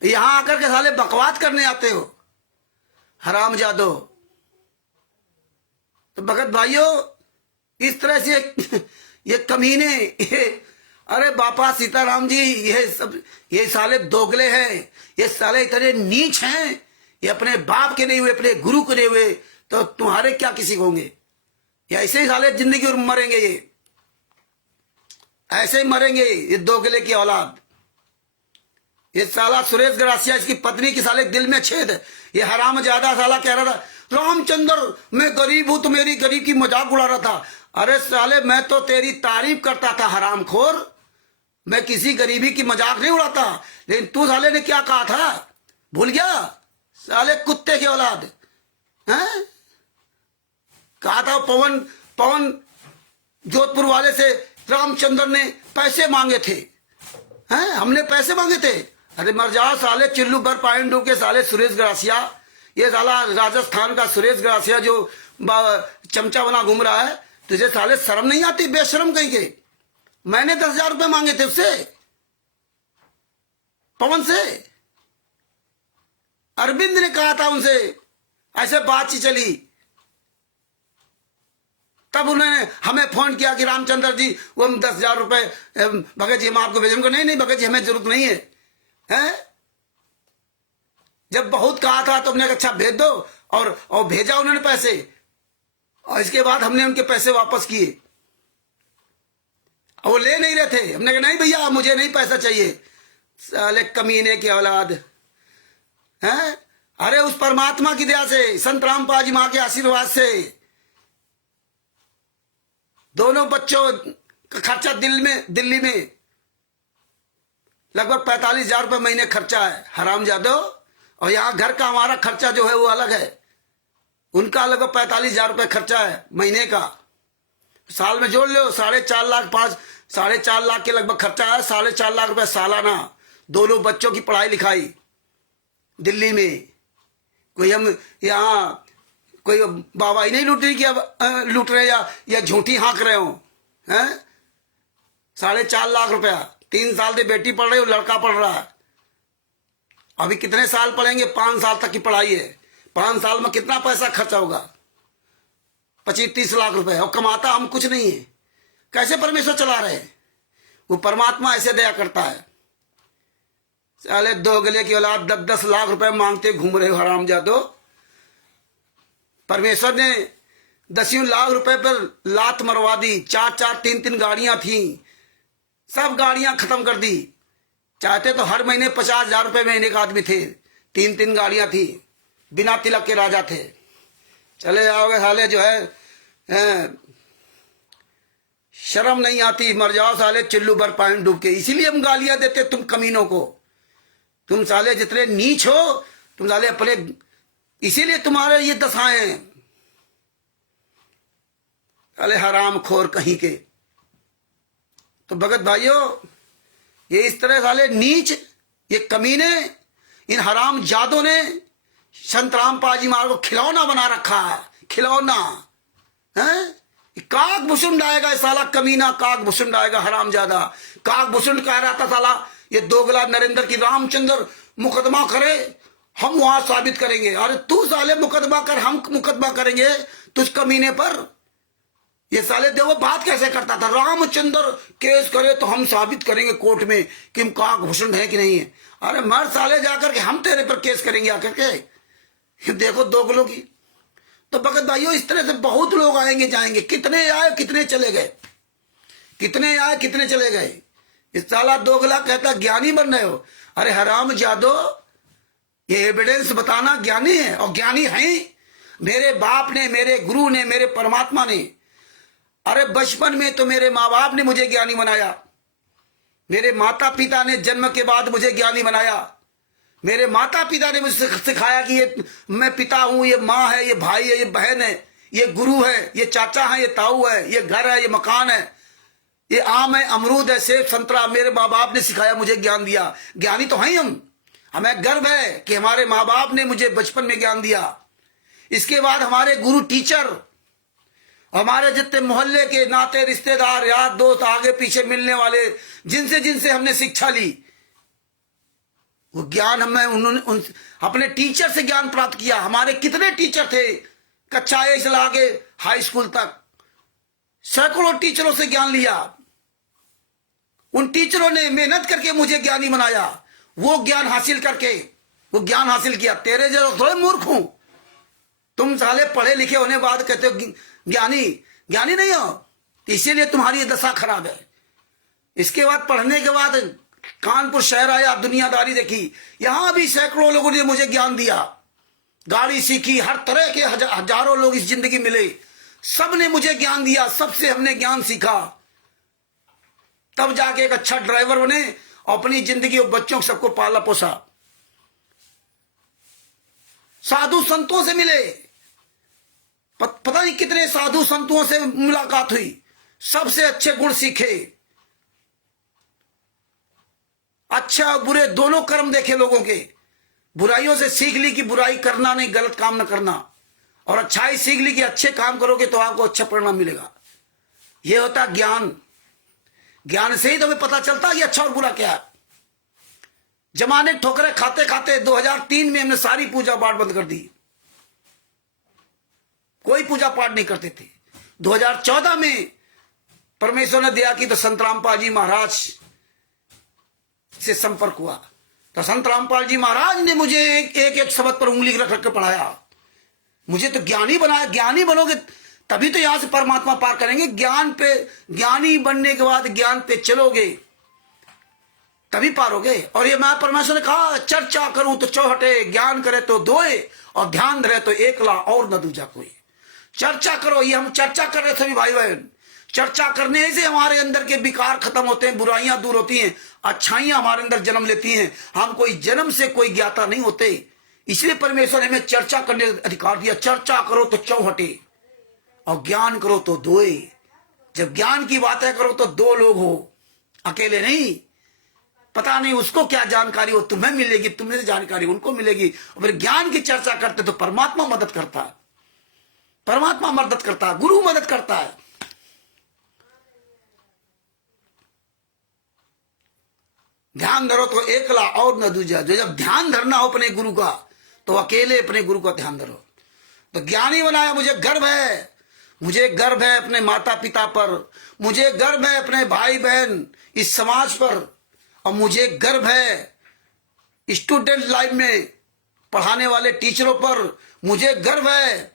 यहां आकर के साले बकवास करने आते हो हरामजादो। तो भगत भाइयों, इस तरह से ये कमीने, अरे बापा सीताराम जी, ये साले दोगले हैं, ये साले इतने नीच हैं, ये अपने बाप के नहीं हुए, अपने गुरु के नहीं हुए, तो तुम्हारे क्या किसी को होंगे? या ऐसे ही साले जिंदगी और मरेंगे, ये ऐसे ही मरेंगे, ये दोगले की औलाद। ये साला सुरेश ग्रासिया, इसकी पत्नी की साले दिल में छेद है। ये हरामजादा साला कह रहा था रामचंद्र मैं गरीब हूं, तो मेरी गरीब की मजाक उड़ा रहा था। अरे साले मैं तो तेरी तारीफ करता था हरामखोर, मैं किसी गरीबी की मजाक नहीं उड़ाता। लेकिन तू साले ने क्या कहा था, भूल गया? साले कुत्ते की औलाद, हैं? कहा था पवन जोधपुर वाले से रामचंद्र ने पैसे मांगे थे, हैं? हमने पैसे मांगे थे। अरे मर जाओ साले चिल्लू भर पानी डूब के साले सुरेश ग्रासिया। ये साला राजस्थान का सुरेश ग्रासिया जो चमचा बना घूम रहा है, तुझे साले शर्म नहीं आती बेशरम कहीं के? मैंने 10,000 रुपए मांगे थे उससे, पवन से। अरविंद ने कहा था उनसे, ऐसे बातचीत चली, तब उन्होंने हमें फोन किया कि रामचंद्र जी वो हम 10,000 रुपए भगत जी हम आपको भेजेंगे। नहीं भगत जी हमें जरूरत नहीं है, हैं? जब बहुत कहा था तो हमने कहा अच्छा भेज दो, और भेजा उन्होंने पैसे, और इसके बाद हमने उनके पैसे वापस किए। और वो ले नहीं रहे थे, हमने कहा नहीं भैया मुझे नहीं पैसा चाहिए। साले कमीने की औलाद, हैं? अरे उस परमात्मा की दया से, संत रामपाल जी मां के आशीर्वाद से दोनों बच्चों का खर्चा दिल्ली में लगभग 45,000 रुपए महीने खर्चा है हरामजादो। और यहाँ घर का हमारा खर्चा जो है वो अलग है, उनका लगभग 45,000 रुपए खर्चा है महीने का। साल में जोड़ लो 4.5 लाख 4.5 लाख के लगभग खर्चा है, 4.5 लाख रुपए सालाना, दोनों बच्चों की पढ़ाई लिखाई दिल्ली में। कोई हम यहाँ कोई बाबा ही नहीं लूट रहे या झूठी हाँक रहे हो, हैं? 4.5 लाख रुपया, 3 साल से बेटी पढ़ रही हो, लड़का पढ़ रहा है। अभी कितने साल पढ़ेंगे? 5 साल तक की पढ़ाई है। 5 साल में कितना पैसा खर्चा होगा? 25-30 लाख रुपए, और कमाता हम कुछ नहीं है। कैसे परमेश्वर चला रहे हैं? वो परमात्मा ऐसे दया करता है। साले दोगले की औलाद 10-10 लाख रुपए मांगते घूम रहे हो हरामजादो। परमेश्वर ने 10 लाख रुपए पर लात मरवा दी। 4-4 3-3 गाड़ियां थी, सब गाड़ियां खत्म कर दी। चाहते तो हर महीने 50,000 रुपए महीने का आदमी थे। 3-3 गाड़ियां थी, बिना तिलक के राजा थे। चले जाओगे साले जो है शर्म नहीं आती, मर जाओ साले चिल्लू भर पानी डूब के। इसीलिए हम गालियां देते तुम कमीनों को। तुम साले जितने नीच हो, तुम साले अपने, इसीलिए तुम्हारे ये दशाएं हैं साले हराम खोर कहीं के। तो भगत भाइयों, ये इस तरह साले नीच, ये कमीने, इन हराम जादों ने संत रामपाल जी महाराज को खिलौना बना रखा है। खिलौना है, काक भुसुंड आएगा साला कमीना, काक भुसुंड आएगा हरामजादा। काक भुसुंड कह रहा था साला ये दोगला नरेंद्र की रामचंद्र मुकदमा करे, हम वहां साबित करेंगे। अरे तू साले मुकदमा कर, हम मुकदमा करेंगे तुझ कमीने पर। ये साले देखो बात कैसे करता था, रामचंद्र केस करे तो हम साबित करेंगे कोर्ट में कि हम काक भूषण है कि नहीं है। अरे मर साले जाकर के हम तेरे पर केस करेंगे आकर के। देखो दोगलों की। तो भगत भाइयों, इस तरह से बहुत लोग आएंगे जाएंगे, कितने आए कितने चले गए। कितने आए कितने चले गए। इस साला दोगला कहता ज्ञानी बन रहे हो। अरे हराम जादो, ये एविडेंस बताना ज्ञानी है। और ज्ञानी है मेरे बाप ने, मेरे गुरु ने, मेरे परमात्मा ने। अरे बचपन में तो मेरे माँ बाप ने मुझे ज्ञानी बनाया, मेरे माता पिता ने जन्म के बाद मुझे ज्ञानी बनाया। मेरे माता पिता ने मुझे सिखाया कि ये मैं पिता हूं, ये माँ है, ये भाई है, ये बहन है, ये गुरु है, ये चाचा है, ये ताऊ है, ये घर है, ये मकान है, ये आम है, अमरूद है, सेब, संतरा। मेरे माँ बाप ने सिखाया, मुझे ज्ञान दिया। ज्ञानी तो हैं हम। हमें गर्व है कि हमारे माँ बाप ने मुझे बचपन में ज्ञान दिया। इसके बाद हमारे गुरु टीचर, हमारे जितने मोहल्ले के नाते रिश्तेदार, यार दोस्त, आगे पीछे मिलने वाले, जिनसे जिनसे हमने शिक्षा ली, वो ज्ञान हमें उन्होंने अपने टीचर से ज्ञान प्राप्त किया। हमारे कितने टीचर थे, कक्षा ए से लाके हाई स्कूल तक, सैकड़ों टीचरों से ज्ञान लिया। उन टीचरों ने मेहनत करके मुझे ज्ञानी बनाया। वो ज्ञान हासिल करके, वो ज्ञान हासिल किया। तेरे जैसा थोड़े मूर्ख हूं। तुम साले पढ़े लिखे होने बाद कहते हो ज्ञानी। ज्ञानी नहीं हो, इसीलिए तुम्हारी दशा खराब है। इसके बाद पढ़ने के बाद कानपुर शहर आया, दुनियादारी देखी। यहां भी सैकड़ों लोगों ने मुझे ज्ञान दिया, गाड़ी सीखी, हर तरह के हजारों लोग इस जिंदगी मिले, सब ने मुझे ज्ञान दिया, सबसे हमने ज्ञान सीखा। तब जाके एक अच्छा ड्राइवर बने, अपनी जिंदगी और बच्चों सबको पाला पोसा। साधु संतों से मिले, पता नहीं कितने साधु संतों से मुलाकात हुई, सबसे अच्छे गुण सीखे। अच्छा बुरे दोनों कर्म देखे लोगों के। बुराइयों से सीख ली कि बुराई करना नहीं, गलत काम न करना, और अच्छाई सीख ली कि अच्छे काम करोगे तो आपको अच्छा परिणाम मिलेगा। यह होता ज्ञान। ज्ञान से ही तो हमें पता चलता कि अच्छा और बुरा क्या है। जमाने ठोकरे खाते खाते 2003 में हमने सारी पूजा पाठ बंद कर दी। कोई पूजा पाठ नहीं करते थे। 2014 में परमेश्वर ने दिया कि तो संत रामपाल जी महाराज से संपर्क हुआ। तो संत रामपाल जी महाराज ने मुझे एक एक शब्द पर उंगली रख रख कर पढ़ाया। मुझे तो ज्ञानी बनाया। ज्ञानी बनोगे तभी तो यहां से परमात्मा पार करेंगे। ज्ञान पे, ज्ञानी बनने के बाद ज्ञान पे चलोगे तभी पार होगे। और ये मैं परमेश्वर ने कहा, चर्चा करूं तो चौहटे, ज्ञान करे तो दोए, और ध्यान धरे तो एकला और न दूजा कोई। चर्चा करो। ये हम चर्चा कर रहे सभी भाई बहन। चर्चा करने से हमारे अंदर के विकार खत्म होते हैं, बुराइयां दूर होती हैं, अच्छाइयां हमारे अंदर जन्म लेती हैं। हम कोई जन्म से कोई ज्ञाता नहीं होते, इसलिए परमेश्वर ने हमें चर्चा करने का अधिकार दिया। चर्चा करो तो चौहटे, और ज्ञान करो तो दोए। जब ज्ञान की बातें करो तो दो लोग हो, अकेले नहीं। पता नहीं उसको क्या जानकारी हो, तुम्हें मिलेगी, तुम्हें जानकारी उनको मिलेगी। और फिर ज्ञान की चर्चा करते तो परमात्मा मदद करता है, परमात्मा मदद करता है, गुरु मदद करता है। ध्यान धरो तो एकला और न दूजा। जो जब ध्यान धरना हो अपने गुरु का, तो अकेले अपने गुरु का ध्यान धरो। तो ज्ञानी बनाया। मुझे गर्व है, मुझे गर्व है अपने माता पिता पर, मुझे गर्व है अपने भाई बहन, इस समाज पर, और मुझे गर्व है स्टूडेंट लाइफ में पढ़ाने वाले टीचरों पर। मुझे गर्व है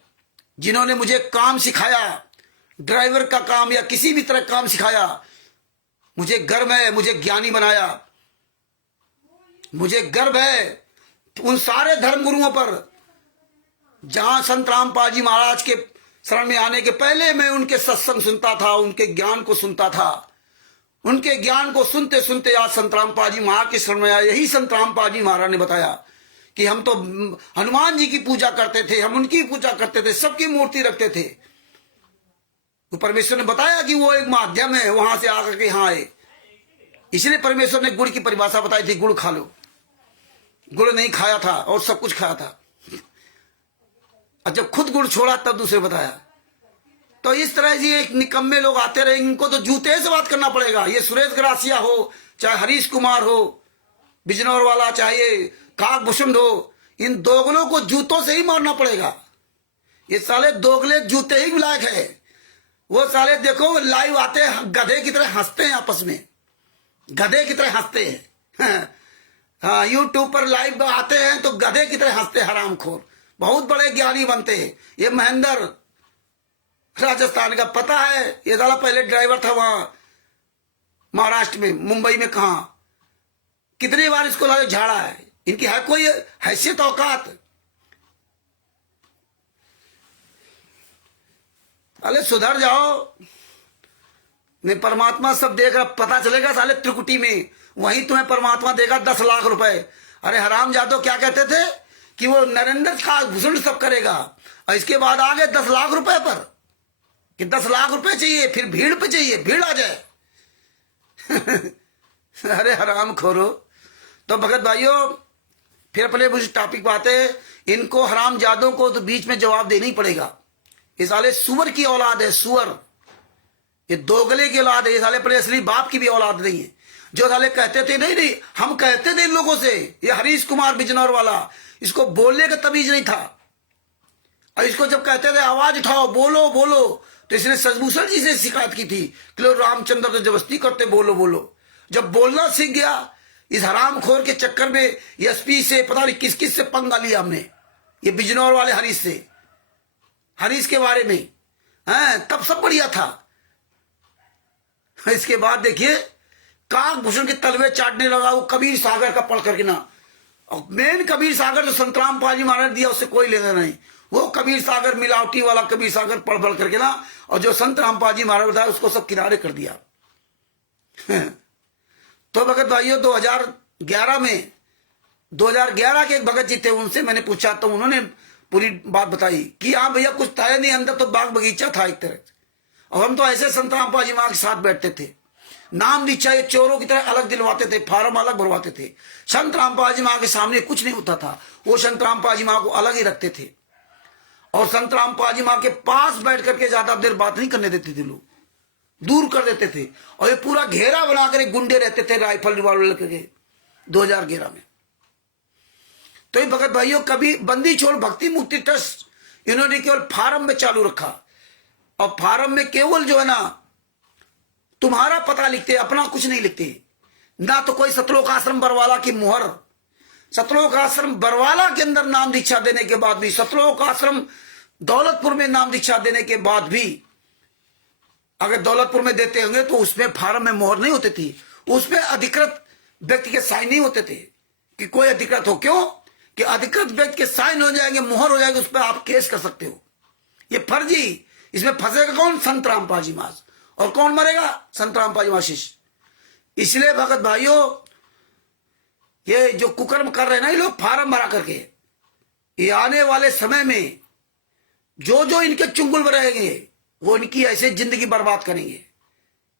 जिन्होंने मुझे काम सिखाया, ड्राइवर का काम या किसी भी तरह काम सिखाया। मुझे गर्व है, मुझे ज्ञानी बनाया। मुझे गर्व है उन सारे धर्म गुरुओं पर। जहां संत रामपाल जी महाराज के शरण में आने के पहले मैं उनके सत्संग सुनता था, उनके ज्ञान को सुनता था। उनके ज्ञान को सुनते सुनते आज संत रामपाल जी महाराज के शरण में आया। यही संत रामपाल जी महाराज ने बताया कि हम तो हनुमान जी की पूजा करते थे, हम उनकी पूजा करते थे, सबकी मूर्ति रखते थे। तो परमेश्वर ने बताया कि वो एक माध्यम है, वहां से आकर के यहाँ आए। इसलिए परमेश्वर ने गुड़ की परिभाषा बताई थी, गुड़ खा लो। गुड़ नहीं खाया था और सब कुछ खाया था, और जब खुद गुड़ छोड़ा तब दूसरे बताया। तो इस तरह से एक निकम्मे लोग आते रहे, इनको तो जूते से बात करना पड़ेगा। ये सुरेश ग्रासिया हो, चाहे हरीश कुमार हो बिजनौर वाला, चाहे काकभूषण हो, इन दोगलों को जूतों से ही मारना पड़ेगा। ये साले दोगले जूते ही लायक है। वो साले देखो लाइव आते हैं, गधे की तरह हंसते हैं, आपस में गधे की तरह हंसते हैं। हाँ, यूट्यूब पर लाइव आते हैं तो गधे की तरह हंसते, हरामखोर। बहुत बड़े ज्ञानी बनते हैं। ये महेंद्र राजस्थान का, पता है, ये साला पहले ड्राइवर था वहां महाराष्ट्र में, मुंबई में, कहा कितनी बार इसको लाके झाड़ा है। इनकी है कोई हैसियत औकात? अरे सुधर जाओ। नहीं, परमात्मा सब देख रहा, पता चलेगा साले त्रिकुटी में, वहीं तुम्हें परमात्मा देगा 10 लाख रुपए। अरे हराम जादव क्या कहते थे कि वो नरेंद्र का भूषण सब करेगा, और इसके बाद आ गए 10 लाख रुपए पर, कि 10 लाख रुपए चाहिए, फिर भीड़ पे चाहिए, भीड़ आ जाए। अरे हराम खोरो। तो भगत भाइयों, फिर अपने उस टॉपिक बात है, इनको हराम जादों को तो बीच में जवाब देना ही पड़ेगा। ये साले सुअर की औलाद है, सुअर, ये दोगले की औलाद है। ये साले अपने असली बाप की भी औलाद नहीं है। जो साले कहते थे नहीं नहीं, हम कहते थे इन लोगों से, ये हरीश कुमार बिजनौर वाला, इसको बोलने का तमीज नहीं था। और इसको जब कहते थे आवाज उठाओ, बोलो बोलो, तो इसने सजभूषण जी से शिकायत की थी कि लो रामचंद्र तो जबरदस्ती करते, बोलो बोलो। जब बोलना सीख गया, इस हरामखोर के चक्कर में एसपी से पता नहीं किस किस से पंगा लिया हमने, ये बिजनौर वाले हरीश से, हरीश के बारे में हैं, तब सब बढ़िया था। इसके बाद देखिए काकभूषण के तलवे चाटने लगा, वो कबीर सागर का पढ़ करके ना। और मेन कबीर सागर जो संतराम पाजी महाराज दिया उससे कोई लेना नहीं, वो कबीर सागर मिलावटी वाला कबीर सागर पढ़ पढ़ करके ना, और जो संतराम पाजी महाराज बताया उसको सब किनारे कर दिया। तो भगत भाइयों 2011 में 2011 के एक भगत जी थे, उनसे मैंने पूछा तो उन्होंने पूरी बात बताई कि हाँ भैया कुछ था नहीं, अंदर तो बाग बगीचा था एक तरह से। और हम तो ऐसे संतराम पाजी महाराज के साथ बैठते थे, नाम दीक्षा ये चोरों की तरह अलग दिलवाते थे, फार्म अलग भरवाते थे। संत रामपाल जी माँ के सामने कुछ नहीं होता था, वो संत रामपाल जी माँ को अलग ही रखते थे, और संत रामपाल जी माँ के पास बैठ करके ज्यादा देर बात नहीं करने देते थे, लोग दूर कर देते थे। और ये पूरा घेरा बनाकर एक गुंडे रहते थे राइफल रिवॉल्वर लेकर 2011 में। तो ये भगत भाइयों कभी बंदी छोड़ भक्ति मुक्ति ट्रस्ट इन्होंने केवल फार्म में चालू रखा, और फार्म में केवल जो है ना तुम्हारा पता लिखते, अपना कुछ नहीं लिखते। ना तो कोई सतलोक आश्रम बरवाला की मुहर, सतलोक आश्रम बरवाला के अंदर नाम दीक्षा देने के बाद भी, सतलोक आश्रम दौलतपुर में नाम दीक्षा देने के बाद भी, अगर दौलतपुर में देते होंगे तो उसमें फार्म में मुहर नहीं होती थी, उसमें अधिकृत व्यक्ति के साइन नहीं होते थे कि कोई अधिकृत हो। क्यों कि अधिकृत व्यक्ति के साइन हो जाएंगे, मुहर हो जाएगी, उस पर आप केस कर सकते हो। ये फर्जी, इसमें फंसेगा कौन? संत रामपाल जी महाराज। और कौन मरेगा? संत रामपाल जी महाराज शिष्य। इसलिए भगत भाइयों ये जो कुकर्म कर रहे हैं ना ये लोग फार्म भरा करके, ये आने वाले समय में जो जो इनके चुंगल रहेंगे वो इनकी ऐसे जिंदगी बर्बाद करेंगे।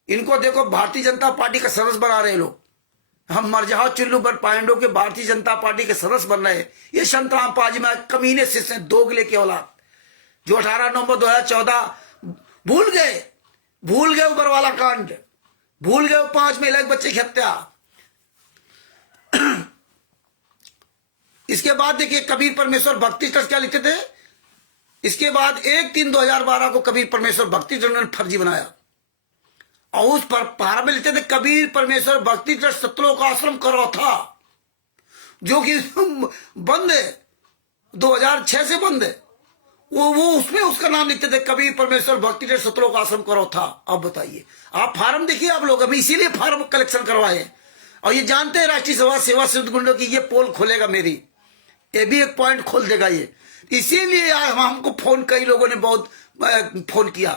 इनको देखो भारतीय जनता पार्टी का सदस्य बना रहे लोग, हम मर जाओ चुल्लू पर पांडो के भारतीय जनता पार्टी के सदस्य बन रहे। ये संत रामपाल जी महाराज कमीने शिष्य हैं, दोगले के औलाद, जो 18 नवंबर 2014 भूल गए ऊपर वाला कांड, भूल गए 5 महिला बच्चे की हत्या। इसके बाद देखिए कबीर परमेश्वर भक्ति ट्रस्ट क्या लिखते थे, इसके बाद 1/3/2012 को कबीर परमेश्वर भक्ति ट्रस्ट ने फर्जी बनाया, और उस पर पारा में लिखते थे कबीर परमेश्वर भक्ति ट्रस्ट सतलोक आश्रम करो था, जो कि बंद है, 2006 से बंद है। वो उसमें उसका नाम लिखते थे कबीर परमेश्वर भक्ति ट्रस्ट सतलोक आश्रम करो था। अब बताइए, आप फार्म देखिए आप लोग, अभी इसीलिए फार्म कलेक्शन करवाए। और ये जानते हैं राष्ट्रीय सभा सेवा सिद्ध गुंडों की ये पोल खोलेगा मेरी, ये भी एक पॉइंट खोल देगा ये। इसीलिए हमको फोन कई लोगों ने बहुत फोन किया,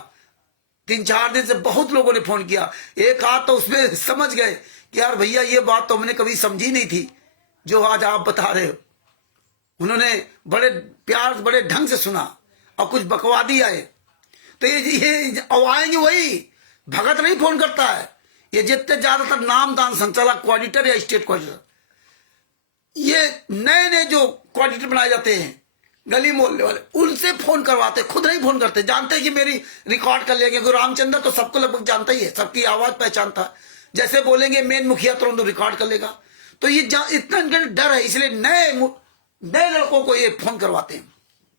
3-4 दिन से बहुत लोगों ने फोन किया। एक आध तो उसमें समझ गए कि यार भैया ये बात तो हमने कभी समझी नहीं थी जो आज आप बता रहे हो। उन्होंने बड़े प्यार बड़े ढंग से सुना, और कुछ बकवादी आए तो ये आएंगे वही, भगत नहीं फोन करता है। ये जितने ज्यादातर नामदान संचालक कोऑर्डिनेटर या स्टेट कोऑर्डिनेटर, ये नए नए जो कोऑर्डिनेटर बनाए जाते हैं गली मोहल्ले वाले, उनसे फोन करवाते, खुद नहीं फोन करते। जानते हैं कि मेरी रिकॉर्ड कर लेंगे, क्योंकि रामचंद्र तो सबको लगभग जानता ही है, सबकी आवाज पहचानता। जैसे बोलेंगे मेन मुखिया तुरंत रिकॉर्ड कर लेगा। तो ये इतना डर है, इसलिए नए लड़कों को ये फोन करवाते हैं,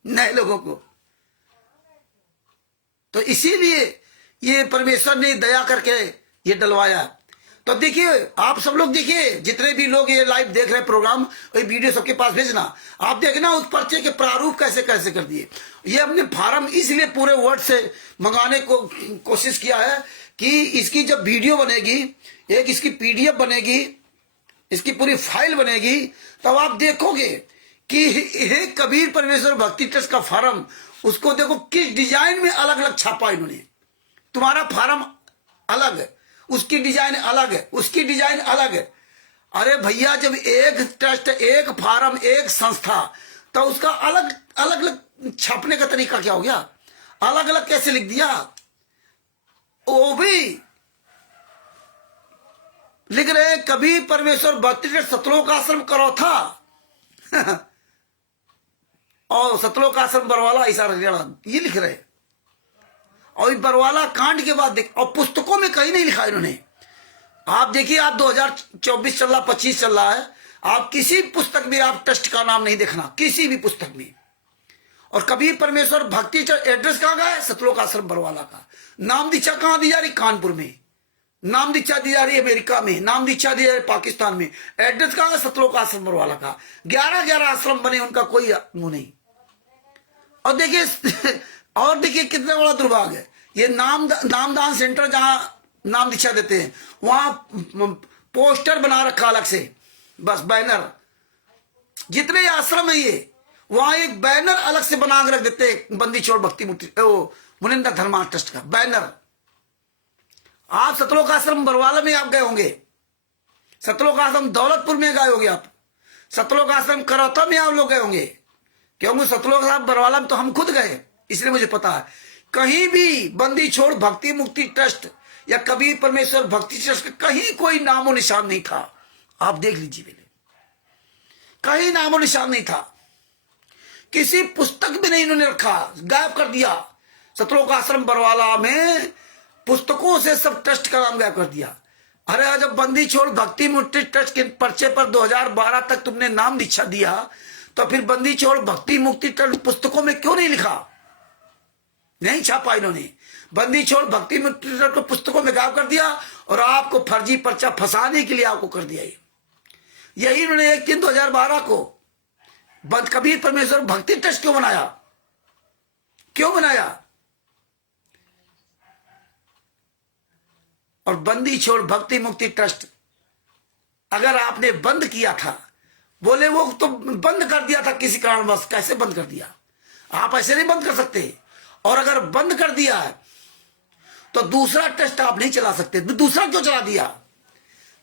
नए लोगों को। तो इसीलिए ये परमेश्वर ने दया करके ये डलवाया। तो देखिए, आप सब लोग देखिए, जितने भी लोग ये लाइव देख रहे हैं प्रोग्राम, ये वीडियो सबके पास भेजना। आप देखना उस पर्चे के प्रारूप कैसे कैसे कर दिए। ये हमने फार्म इसलिए पूरे वर्ड से मंगाने को कोशिश किया है कि इसकी जब वीडियो बनेगी, एक इसकी पीडीएफ बनेगी, इसकी पूरी फाइल बनेगी, तब आप देखोगे कि हे कबीर परमेश्वर भक्ति ट्रस्ट का फार्म, उसको देखो किस डिजाइन में अलग अलग छापा इन्होंने। तुम्हारा फार्म अलग है, उसकी डिजाइन अलग है, उसकी डिजाइन अलग है। अरे भैया, जब एक ट्रस्ट, एक फार्म, एक संस्था, तो उसका अलग अलग छापने का तरीका क्या हो गया? अलग अलग कैसे लिख दिया? वो भी लिख रहे कबीर परमेश्वर भक्ति ट्रस्ट सतलोक आश्रम करो था और सतलोक आश्रम बरवाला ऐसा ये लिख रहे। और बरवाला कांड के बाद देख, और पुस्तकों में कहीं नहीं लिखा इन्होंने। आप देखिए, आप 2024 चल रहा, 25 चल रहा है, आप किसी पुस्तक में आप ट्रस्ट का नाम नहीं देखना, किसी भी पुस्तक में। और कबीर परमेश्वर भक्ति ट्रस्ट एड्रेस कहाँ का है? सतलोक आश्रम बरवाला का। नाम दीक्षा कहाँ दी जा रही? कानपुर में। नाम दीक्षा दी जा रही है अमेरिका में, नाम दीक्षा दी जा रही है पाकिस्तान में। एड्रेस कहाँ है? सतलोक आश्रम बरवाला का। 11 आश्रम बने, उनका कोई मुंह नहीं। और देखिए और देखिए कितना बड़ा दुर्भाग्य है, ये नामदान सेंटर जहां नाम दीक्षा देते हैं, वहां पोस्टर बना रखा अलग से, बस बैनर। जितने आश्रम है ये, वहां एक बैनर अलग से बना के रख देते हैं, बंदी छोड़ भक्ति मुनिंदर धर्मा ट्रस्ट का बैनर। आप सतलोक आश्रम बरवाला में आप गए होंगे, सतलोक आश्रम दौलतपुर में गए होंगे, आप सतलोक आश्रम करौता में आप लोग गए होंगे, क्योंकि सतलोक आश्रम बरवाला में तो हम खुद गए, इसलिए मुझे पता है। कहीं भी बंदी छोड़ भक्ति मुक्ति ट्रस्ट या कबीर परमेश्वर भक्ति ट्रस्ट का कहीं कोई नामो निशान नहीं था। आप देख लीजिए, पहले कहीं नामो निशान नहीं था, किसी पुस्तक में नहीं इन्होंने रखा, गायब कर दिया। सतलोक आश्रम बरवाला में पुस्तकों से सब ट्रस्ट का नाम गायब कर दिया। अरे जब बंदी छोड़ भक्ति मुक्ति ट्रस्ट के पर्चे पर 2012 तक तुमने नाम दीक्षा दिया, तो फिर बंदी छोड़ भक्ति मुक्ति ट्रस्ट पुस्तकों में क्यों नहीं लिखा? नहीं छापा इन्होंने। बंदी छोड़ भक्ति मुक्ति ट्रस्ट को पुस्तकों में गायब कर दिया और आपको फर्जी पर्चा फंसाने के लिए आपको कर दिया। यही इन्होंने 1/3/2012 को कबीर परमेश्वर भक्ति ट्रस्ट क्यों बनाया? क्यों बनाया? और बंदी छोड़ भक्ति मुक्ति ट्रस्ट अगर आपने बंद किया था, बोले वो तो बंद कर दिया था किसी कारणवश, कैसे बंद कर दिया? आप ऐसे नहीं बंद कर सकते। और अगर बंद कर दिया है तो दूसरा ट्रस्ट आप नहीं चला सकते। दूसरा क्यों चला दिया?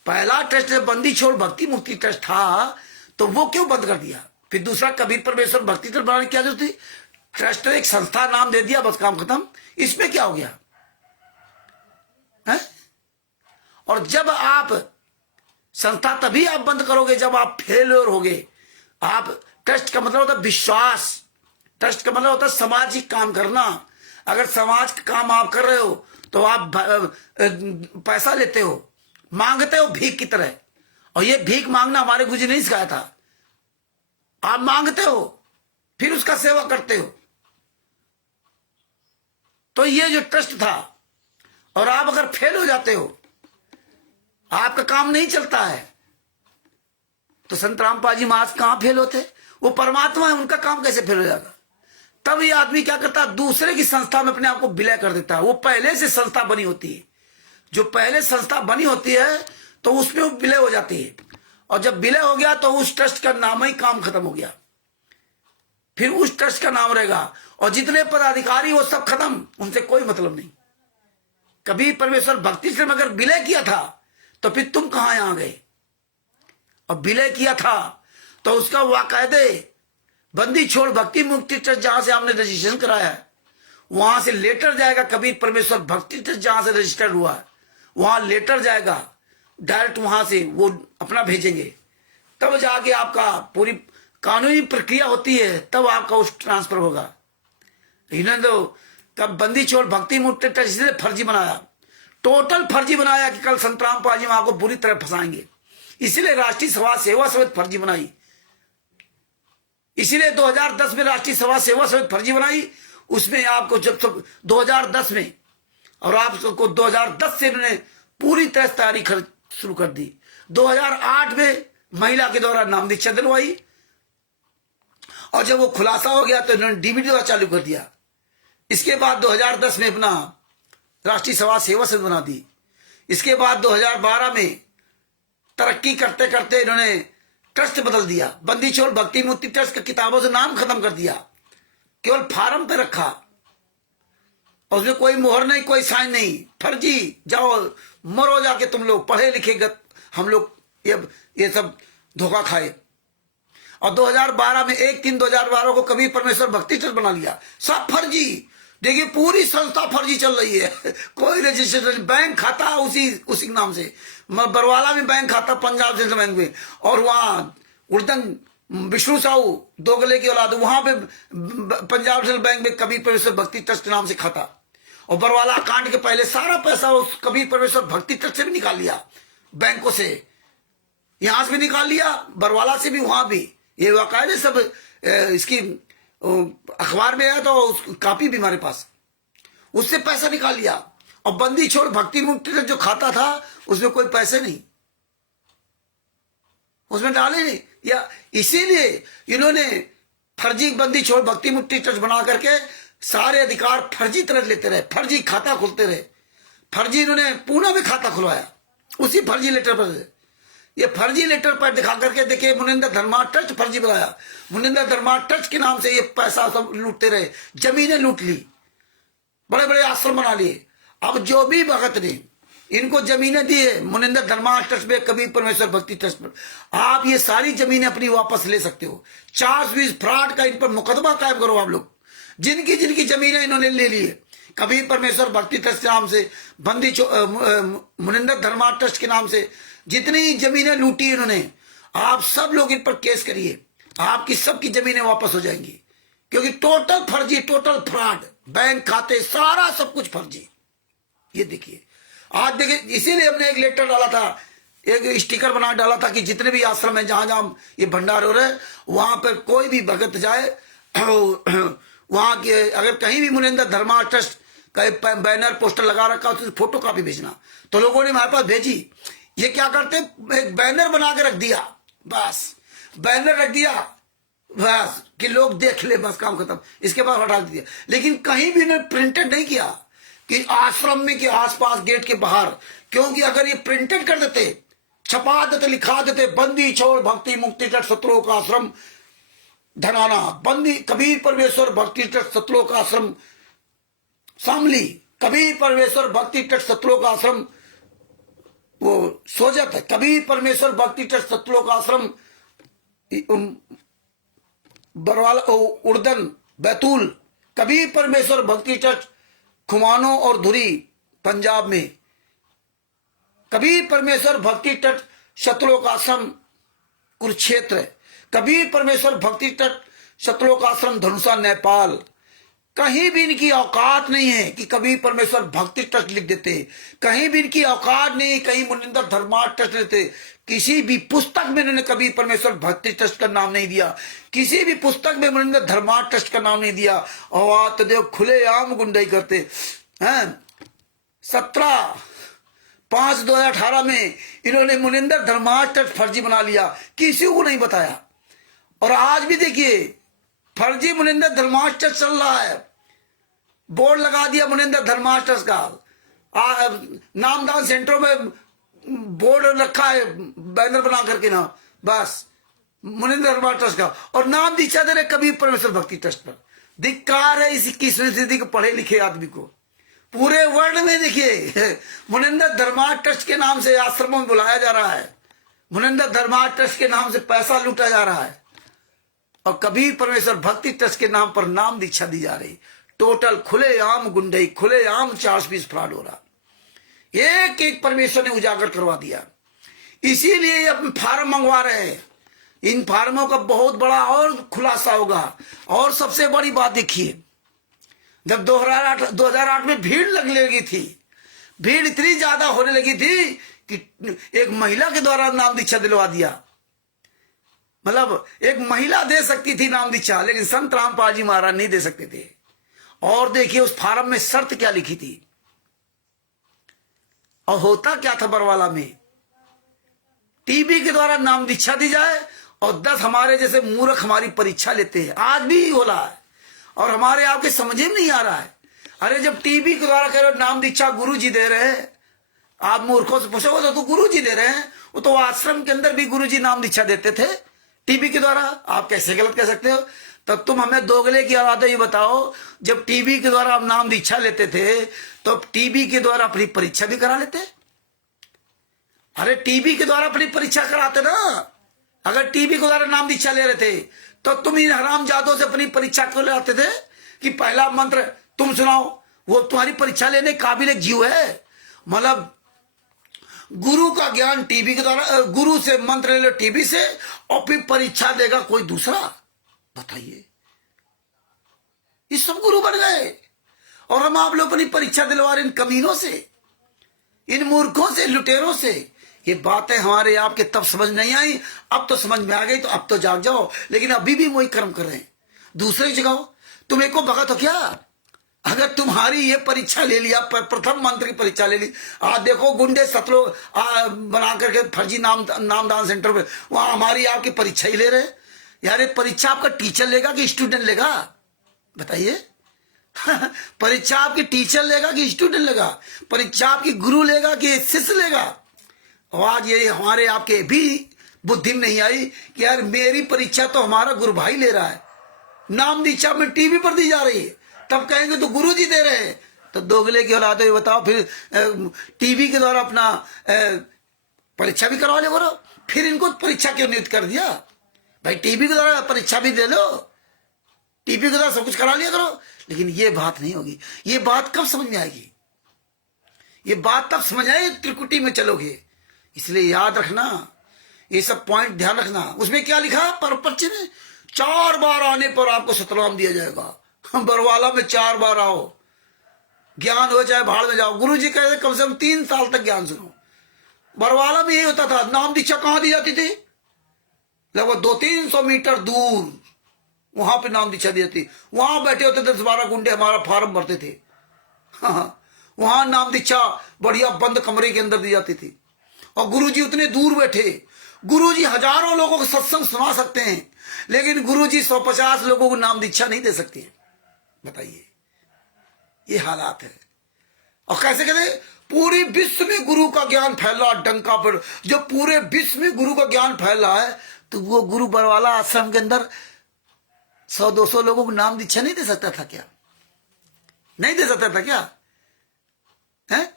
पहला ट्रस्ट बंदी छोड़ भक्ति मुक्ति ट्रस्ट था, तो वो क्यों बंद कर दिया? फिर दूसरा कबीर परमेश्वर भक्ति ट्रस्ट बनाने की क्या जरूरत थी? ट्रस्ट एक संस्था नाम दे दिया, बस काम खत्म। इसमें क्या हो गया है? और जब आप संस्था तभी आप बंद करोगे जब आप फेलियर होगे। आप ट्रस्ट का मतलब होता है विश्वास, ट्रस्ट का मतलब होता है सामाजिक काम करना। अगर समाज का काम आप कर रहे हो तो आप पैसा लेते हो, मांगते हो भीख की तरह। और ये भीख मांगना हमारे गुरु जी ने सिखाया था। आप मांगते हो फिर उसका सेवा करते हो। तो ये जो ट्रस्ट था, और आप अगर फेल हो जाते हो, आपका काम नहीं चलता है, तो संत रामपाल जी महाराज कहां फेल होते? वो परमात्मा है, उनका काम कैसे फेल हो जाएगा? तब ये आदमी क्या करता है? दूसरे की संस्था में अपने आप को विलय कर देता है। वो पहले से संस्था बनी होती है, जो पहले संस्था बनी होती है तो उसमें वो विलय हो जाती है। और जब विलय हो गया तो उस ट्रस्ट का नाम ही काम खत्म हो गया, फिर उस ट्रस्ट का नाम रहेगा। और जितने पदाधिकारी वो सब खत्म, उनसे कोई मतलब नहीं। कबीर परमेश्वर भक्ति से अगर विलय किया था तो फिर तुम कहां आ गए? और विलय किया था तो उसका वाकायदे बंदी छोड़ भक्ति मुक्ति ट्रस्ट जहां से हमने रजिस्ट्रेशन कराया है, वहां से लेटर जाएगा। कबीर परमेश्वर भक्ति ट्रस्ट जहां से रजिस्टर्ड हुआ है, वहां लेटर जाएगा डायरेक्ट, वहां से वो अपना भेजेंगे। तब जाके आपका पूरी कानूनी प्रक्रिया होती है, तब आपका उस ट्रांसफर होगा। इन्होंने तो तब बंदी छोड़ भक्ति मुक्ति ट्रस्ट इसलिए फर्जी बनाया, टोटल फर्जी बनाया कि कल संत रामपाल जी आपको बुरी तरह फंसाएंगे। इसीलिए राष्ट्रीय समाज सेवा समिति फर्जी बनाई। इसीलिए 2010 में राष्ट्रीय समाज सेवा समिति फर्जी बनाई। उसमें आपको जब 2010 में, और आपको 2010 से इन्होंने पूरी तरह तैयारी शुरू कर दी। 2008 में महिला के द्वारा नाम दीक्षा दिलवाई, और जब वो खुलासा हो गया तो इन्होंने डीबीटी द्वारा चालू कर दिया। इसके बाद 2010 में अपना राष्ट्रीय समाज सेवा संघ बना दी। इसके बाद 2012 में तरक्की करते करते इन्होंने ट्रस्ट बदल दिया, बंदी छोड़ भक्ति मुक्ति ट्रस्ट के किताबों से नाम खत्म कर दिया, केवल फार्म पे रखा, और उसमें कोई मोहर नहीं, कोई साइन नहीं, फर्जी। जाओ मरो जाके तुम लोग, पढ़े लिखे हम लोग ये सब धोखा खाए। और 2012 में 1/3/2012 को कबीर परमेश्वर भक्ति ट्रस्ट बना लिया, सब फर्जी। देखिए पूरी संस्था फर्जी चल रही है, कोई रजिस्ट्रेशन, बैंक खाता उसी नाम से, बरवाला में बैंक खाता पंजाब नेशनल बैंक में, और वहां उड़दन विष्णु साहू दो गले की औलाद, वहां पे पंजाब नेशनल बैंक में कबीर परमेश्वर भक्ति ट्रस्ट के नाम से खाता। और बरवाला कांड के पहले सारा पैसा उस कबीर परमेश्वर भक्ति ट्रस्ट से भी निकाल लिया, बैंकों से, यहां से भी निकाल लिया, बरवाला से भी, वहां भी। ये वाकायदे सब इसकी अखबार में है, तो उस कॉपी भी हमारे पास, उससे पैसा निकाल लिया। और बंदी छोड़ भक्ति मुक्ति जो खाता था उसमें कोई पैसे नहीं, उसमें डाले नहीं। या इसीलिए इन्होंने फर्जी बंदी छोड़ भक्ति मुक्ति ट्रस्ट बना करके सारे अधिकार फर्जी तरह लेते रहे, फर्जी खाता खोलते रहे, फर्जी इन्होंने पूना में खाता खुलवाया उसी फर्जी लेटर पर। ये फर्जी लेटर पर दिखा करके देखिए मुनिंदर धर्मा ट्रस्ट फर्जी बनाया, मुनिंदर धर्मा ट्रस्ट के नाम से ये पैसा सब लूटते रहे, जमीनें लूट ली, बड़े बड़े आश्रम बना लिए। अब जो भी भगत ने इनको जमीनें दी है मुनिंदर धर्मा ट्रस्ट में, कबीर परमेश्वर भक्ति ट्रस्ट पर, आप ये सारी जमीनें अपनी वापस ले सकते हो। 420 फ्रॉड का इन पर मुकदमा कायम करो आप लोग, जिनकी जिनकी जमीनें इन्होंने ले ली है कबीर परमेश्वर भक्ति ट्रस्ट के नाम से, बंदी मुनिंदर धर्मा ट्रस्ट के नाम से, जितनी जमीनें लूटी इन्होंने, आप सब लोग इन पर केस करिए, आपकी सबकी जमीनें वापस हो जाएंगी। क्योंकि टोटल फर्जी, टोटल फ्रॉड, बैंक खाते सारा सब कुछ फर्जी। ये देखिए आज देखिए, इसीलिए हमने एक लेटर डाला था, एक स्टिकर बना डाला था कि जितने भी आश्रम है जहां जहां ये भंडार हो रहे हैं, वहां पर कोई भी भगत जाए, वहां के अगर कहीं भी मुनिंदर धर्मा ट्रस्ट का बैनर पोस्टर लगा रखा तो फोटो कॉपी भेजना। तो लोगों ने हमारे पास भेजी। ये क्या करते, एक बैनर बना के रख दिया, बस बैनर रख दिया बस कि लोग देख ले, बस काम खत्म, इसके बाद हटा दिया। लेकिन कहीं भी इन्होंने प्रिंटेड नहीं किया कि आश्रम में के आसपास गेट के बाहर, क्योंकि अगर ये प्रिंटेड कर देते, छपा देते, लिखा देते, बंदी छोड़ भक्ति मुक्ति ट्रस्ट सतलोक आश्रम धनाना, बंदी कबीर परमेश्वर भक्ति ट्रस्ट सतलोक आश्रम शामली, कबीर परमेश्वर भक्ति ट्रस्ट सतलोक आश्रम वो सोजत है, कबीर परमेश्वर भक्ति ट्रस्ट सतलोक आश्रम बरवाला उड़दन बैतूल, कबीर परमेश्वर भक्ति ट्रस्ट खुमानो और धुरी पंजाब में, कबीर परमेश्वर भक्ति ट्रस्ट सतलोक आश्रम कुरुक्षेत्र, कबीर परमेश्वर भक्ति ट्रस्ट सतलोक आश्रम धनुषा नेपाल। कहीं भी इनकी औकात नहीं है कि कबीर परमेश्वर भक्ति ट्रस्ट लिख देते, कहीं भी इनकी औकात नहीं, कहीं मुनिंदर धर्मा ट्रस्ट लेते, किसी भी पुस्तक में इन्होंने कबीर परमेश्वर भक्ति ट्रस्ट का नाम नहीं दिया, किसी भी पुस्तक में मुनिंदर धर्मा ट्रस्ट का नाम नहीं दिया। और तो देखो खुलेआम गुंडाई करते हैं। 17/5/2018 में इन्होंने मुनिंदर धर्मा ट्रस्ट फर्जी बना लिया, किसी को नहीं बताया। और आज भी देखिए फर्जी मुनिंदर धर्मा ट्रस्ट चल रहा है, बोर्ड लगा दिया मुनिंदर धर्मा ट्रस्ट का, नामदान सेंटरों में बोर्ड रखा है बैनर बना करके ना, बस मुनिंदर धर्मा ट्रस्ट का, और नाम दीक्षा दे रहे कबीर परमेश्वर भक्ति ट्रस्ट पर। धिक्कार है इस 21वीं सदी के पढ़े लिखे आदमी को। पूरे वर्ल्ड में देखिए मुनिंदर धर्मा ट्रस्ट के नाम से आश्रमों में बुलाया जा रहा है, मुनिंदर धर्मा ट्रस्ट के नाम से पैसा लूटा जा रहा है, और कबीर परमेश्वर भक्ति ट्रस्ट के नाम पर नाम दीक्षा दी जा रही। टोटल खुलेआम गुंडई, खुलेआम 420 फ्रॉड हो रहा, एक एक परमेश्वर ने उजागर करवा दिया। इसीलिए अब फार्म मंगवा रहे हैं, इन फार्मों का बहुत बड़ा और खुलासा होगा। और सबसे बड़ी बात देखिए, जब 2008 में भीड़ लगने लगी थी, भीड़ इतनी ज्यादा होने लगी थी कि एक महिला के द्वारा नाम दीक्षा दिलवा दिया। मतलब एक महिला दे सकती थी नाम दीक्षा, लेकिन संत रामपाल जी महाराज नहीं दे सकते थे। और देखिए उस फार्म में शर्त क्या लिखी थी, और होता क्या था बरवाला में, टीवी के द्वारा नाम दीक्षा दी जाए और 10 हमारे जैसे मूर्ख हमारी परीक्षा लेते हैं, आज भी हो रहा है और हमारे आपके समझ में नहीं आ रहा है। अरे जब टीवी के द्वारा कह रहे हो नाम दीक्षा गुरु जी दे रहे हैं, आप मूर्खों से पूछो तो गुरु जी दे रहे हैं, वो तो आश्रम के अंदर भी गुरु जी नाम दीक्षा देते थे टीवी के द्वारा, आप कैसे गलत कह सकते हो? तब तुम हमें दोगले की औलाद ये बताओ, जब टीवी के द्वारा आप नाम दीक्षा लेते थे तो टीवी के द्वारा अपनी परीक्षा भी करा लेते। अरे टीवी के द्वारा अपनी परीक्षा कराते ना, अगर टीवी के द्वारा नाम दीक्षा ले रहे थे तो तुम इन हराम जादों से अपनी परीक्षा क्यों लाते थे कि पहला मंत्र तुम सुनाओ? वो तुम्हारी परीक्षा लेने काबिल एक जीव है। मतलब गुरु का ज्ञान टीवी के द्वारा, गुरु से मंत्र ले लो टीवी से और फिर परीक्षा देगा कोई दूसरा, बताइए। ये सब गुरु बन गए और हम आप लोग अपनी परीक्षा दिलवा रहे इन कमीनों से, इन मूर्खों से, लुटेरों से। ये बातें हमारे आपके तब समझ नहीं आई, अब तो समझ में आ गई, तो अब तो जाग जाओ। लेकिन अभी भी वही कर्म कर रहे हैं, दूसरे की जगह तुम एक को भगत हो क्या? अगर तुम्हारी ये परीक्षा ले लिया, प्रथम मंत्र की परीक्षा ले ली, आज देखो गुंडे सतलो बना करके फर्जी नामदान सेंटर पे वहां हमारी आपकी परीक्षा ही ले रहे। यार ये परीक्षा आपका टीचर लेगा कि स्टूडेंट लेगा, बताइए? परीक्षा आपकी टीचर लेगा कि स्टूडेंट लेगा? परीक्षा आपकी गुरु लेगा कि शिष्य लेगा? और आज ये हमारे आपके भी बुद्धि में नहीं आई कि यार मेरी परीक्षा तो हमारा गुरु भाई ले रहा है, नाम दीक्षा में टीवी पर दी जा रही है, तब कहेंगे तो गुरु जी दे रहे हैं। तो दोगले की औलाद है, बताओ फिर टीवी के द्वारा अपना परीक्षा भी करवा ले करो, फिर इनको परीक्षा क्यों नियुक्त कर दिया? भाई टीवी के द्वारा परीक्षा भी दे लो, टीवी के द्वारा सब कुछ करा लिया करो। लेकिन ये बात नहीं होगी। ये बात कब समझ में आएगी? ये बात तब समझ आए त्रिकुटी में चलोगे। इसलिए याद रखना, ये सब पॉइंट ध्यान रखना। उसमें क्या लिखा पर पर्चे में? 4 बार आने पर आपको सतनाम दिया जाएगा। बरवाला में 4 बार आओ, ज्ञान हो जाए भाड़ में जाओ। गुरु जी कहते कम से कम 3 साल तक ज्ञान सुनो। बरवाला में यही होता था। नाम दीक्षा कहां दी जाती थी? लगभग 200-300 मीटर दूर वहां पे नाम दीक्षा दी जाती। वहां बैठे होते 10-12 गुंडे, हमारा फार्म भरते थे। हाँ, वहां नाम दीक्षा बढ़िया बंद कमरे के अंदर दी जाती थी। और गुरुजी उतने दूर बैठे। गुरुजी हजारों लोगों को सत्संग सुना सकते हैं, लेकिन गुरुजी 150 लोगों को नाम दीक्षा नहीं दे सकते। बताइए, ये हालात है। और कैसे कहते? पूरे विश्व में गुरु का ज्ञान फैल रहा, डंका पर। जो पूरे विश्व में गुरु का ज्ञान फैल रहा है, तो वो गुरु बरवाला आश्रम के अंदर 100-200 लोगों को नाम दीक्षा नहीं दे सकता था क्या? नहीं दे सकता था क्या? है?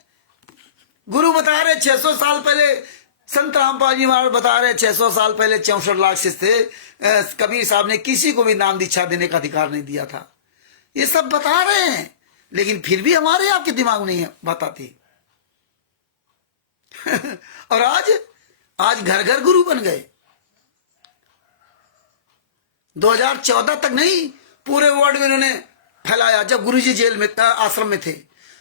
गुरु बता रहे 600 साल पहले, संत रामपाल जी महाराज बता रहे 600 साल पहले 64 लाख शिष्य थे। कबीर साहब ने किसी को भी नाम दीक्षा देने का अधिकार नहीं दिया था। ये सब बता रहे हैं, लेकिन फिर भी हमारे आपके दिमाग में नहीं बताती। और आज घर घर गुरु बन गए। 2014 तक नहीं, पूरे वर्ल्ड में इन्होंने फैलाया। जब गुरुजी जेल में आश्रम में थे,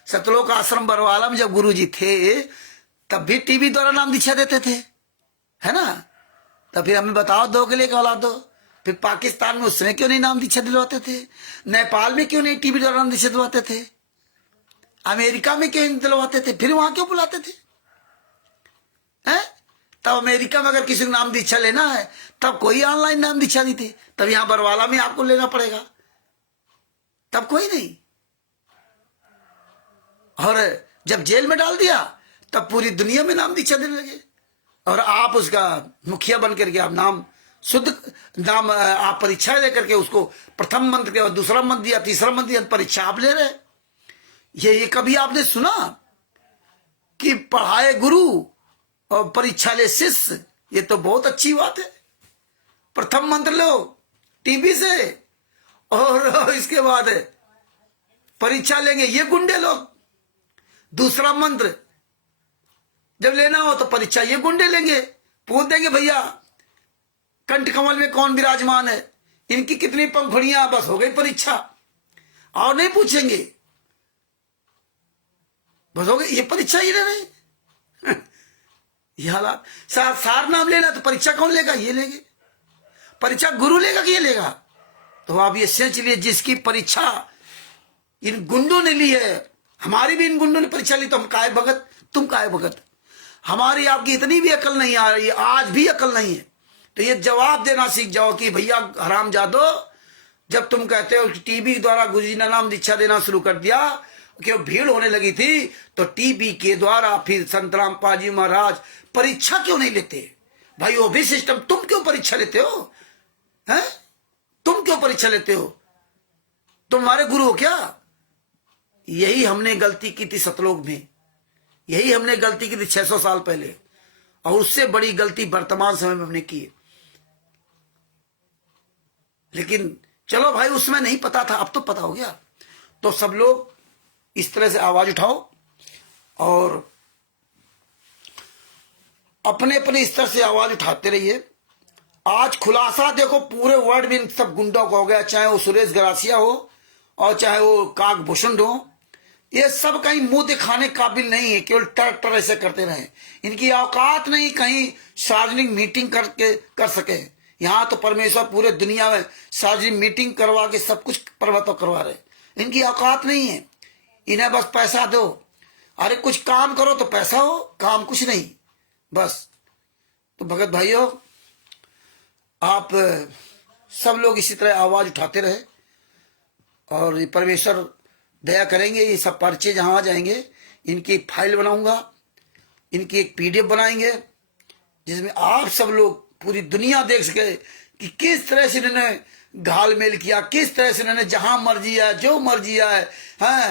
सतलोक आश्रम बरवाला में जब गुरुजी थे, तब भी टीवी द्वारा नाम दीक्षा देते थे, है ना? तब फिर हमें बताओ, दोगले का औलाद दो। फिर पाकिस्तान में उस समय क्यों नहीं नाम दीक्षा दिलवाते थे? नेपाल में क्यों नहीं टीवी द्वारा नाम दीक्षा दिलवाते थे? अमेरिका में क्यों नहीं दिलवाते थे? फिर वहां क्यों बुलाते थे? हैं? तब अमेरिका में अगर किसी को नाम दीक्षा लेना है, तब कोई ऑनलाइन नाम दीक्षा नहीं थी। तब यहां बरवाला में आपको लेना पड़ेगा, तब कोई नहीं। और जब जेल में डाल दिया, तब पूरी दुनिया में नाम दीक्षा देने लगे। और आप उसका मुखिया बन करके आप नाम शुद्ध नाम आप परीक्षा दे करके उसको प्रथम मंत्र के बाद दूसरा मंत्र दिया, तीसरा मंत्र दिया, परीक्षा आप ले रहे। ये कभी आपने सुना कि पढ़ाए गुरु और परीक्षा ले शिष्य? ये तो बहुत अच्छी बात है। प्रथम मंत्र लो टीवी से, और इसके बाद परीक्षा लेंगे ये गुंडे लोग। दूसरा मंत्र जब लेना हो तो परीक्षा ये गुंडे लेंगे, पूछ देंगे भैया कंठ कमल में कौन विराजमान है, इनकी कितनी पंखुड़ियां, बस हो गई परीक्षा। और नहीं पूछेंगे, बस हो गई, ये परीक्षा ही ले रहे। ये हालात। सार नाम लेना तो परीक्षा कौन लेगा? ये लेंगे। परीक्षा गुरु लेगा कि ये लेगा? तो आप ये सोच लिए, जिसकी परीक्षा इन गुंडों ने ली है, हमारी भी इन गुंडों ने परीक्षा ली, तो हम काय भगत, तुम काय भगत। हमारी आपकी इतनी भी अकल नहीं आ रही है, आज भी अकल नहीं है। तो ये जवाब देना सीख जाओ कि भैया हरामजादो, जब तुम कहते हो कि टीबी द्वारा गुरुजी ने नाम दीक्षा देना शुरू कर दिया, क्यों भीड़ होने लगी थी, तो टीबी के द्वारा फिर संत रामपाल जी महाराज परीक्षा क्यों नहीं लेते? भाई वो भी सिस्टम, तुम क्यों परीक्षा लेते हो? हैं? तुम क्यों परीक्षा लेते हो? तुम्हारे गुरु हो क्या? यही हमने गलती की थी सतलोक में, यही हमने गलती की थी 600 साल पहले, और उससे बड़ी गलती वर्तमान समय में हमने की है। लेकिन चलो भाई, उसमें नहीं पता था, अब तो पता हो गया। तो सब लोग इस तरह से आवाज उठाओ और अपने अपने स्तर से आवाज उठाते रहिए। आज खुलासा देखो पूरे वर्ल्ड में सब गुंडों का हो गया, चाहे वो सुरेश गरासिया हो और चाहे वो काकभूषण हो, ये सब कहीं मुंह दिखाने काबिल नहीं है, केवल टर टर ऐसे करते रहे। इनकी औकात नहीं कहीं सार्वजनिक मीटिंग करके कर सके। यहाँ तो परमेश्वर पूरे दुनिया में सार्वजनिक मीटिंग करवा के सब कुछ पर्वतों करवा रहे, इनकी औकात नहीं है। इन्हें बस पैसा दो, अरे कुछ काम करो तो पैसा हो, काम कुछ नहीं बस। तो भगत भाइयों, आप सब लोग इसी तरह आवाज उठाते रहे और परमेश्वर दया करेंगे। ये सब पर्चे जहां जाएंगे, इनकी एक फाइल बनाऊंगा, इनकी एक पीडीएफ बनाएंगे, जिसमें आप सब लोग पूरी दुनिया देख सके कि किस तरह से इन्होंने घालमेल किया, किस तरह से इन्होंने जहां मर्जी है जो मर्जी है,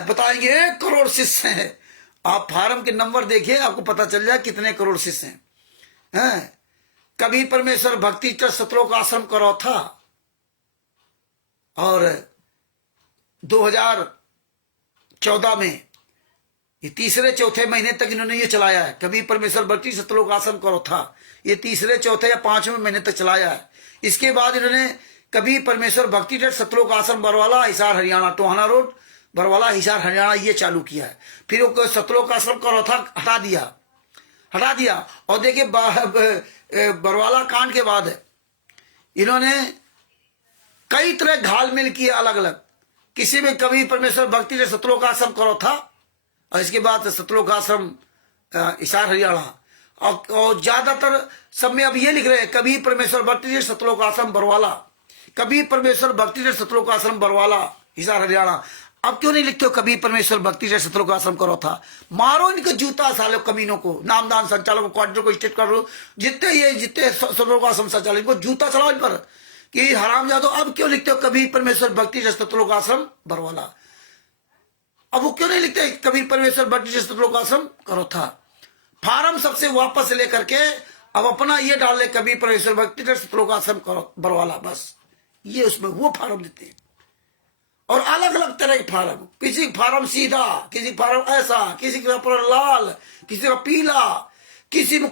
बताएंगे 1 करोड़ शिष्य हैं। आप फार्म के नंबर देखिए, आपको पता चल जाए कितने करोड़ शिष्य हैं। कबीर परमेश्वर भक्ति ट्रस्ट सतलोक आश्रम करो था, और 2014 में ये तीसरे चौथे महीने तक इन्होंने ये चलाया है। कबीर परमेश्वर भक्ति सतलोक आश्रम करो था, ये तीसरे चौथे या 5वें महीने तक चलाया है। इसके बाद इन्होंने कबीर परमेश्वर भक्ति ट्रस्ट सतलोक आश्रम बरवाला हिसार हरियाणा, टोहाना रोड बरवाला हिसार हरियाणा, ये चालू किया है। फिर वो सतलोक आश्रम करो था हटा दिया। और देखिए बरवाला कांड के बाद इन्होंने कई तरह घालमेल किए अलग अलग। किसी में कबीर परमेश्वर भक्ति ट्रस्ट सतलोक आश्रम करो था, और इसके बाद सतलोक आश्रम हिसार हरियाणा, और ज्यादातर सब में अब ये लिख रहे हैं कबीर परमेश्वर भक्ति ट्रस्ट सतलोक आश्रम बरवाला, कबीर परमेश्वर भक्ति ट्रस्ट सतलोक आश्रम बरवाला हिसार हरियाणा। अब क्यों नहीं लिखते हो कबीर परमेश्वर भक्ति ट्रस्ट सतलोक आश्रम करो था? मारो इनको जूता साले कमीनों को, नामदान संचालकों, क्वार्टर को, स्टेट करो, जितने सतलोक आश्रम संचालक को जूता चलाओ इन पर कि हरामजादो। अब क्यों लिखते हो कबीर परमेश्वर भक्ति ट्रस्ट सतलोक आश्रम बरवाला? अब वो क्यों नहीं लिखते कबीर परमेश्वर भक्ति ट्रस्ट सतलोक आश्रम करो था? फार्म सबसे वापस लेकर के अब अपना ये डाल ले कबीर परमेश्वर भक्ति ट्रस्ट सतलोक आश्रम करो बरवाला, बस ये उसमें वो फार्म देते हैं। और अलग अलग तरह के फार्म, किसी का फार्म सीधा, किसी का फार्म ऐसा, किसी का फार्म लाल, किसी का पीला, किसी में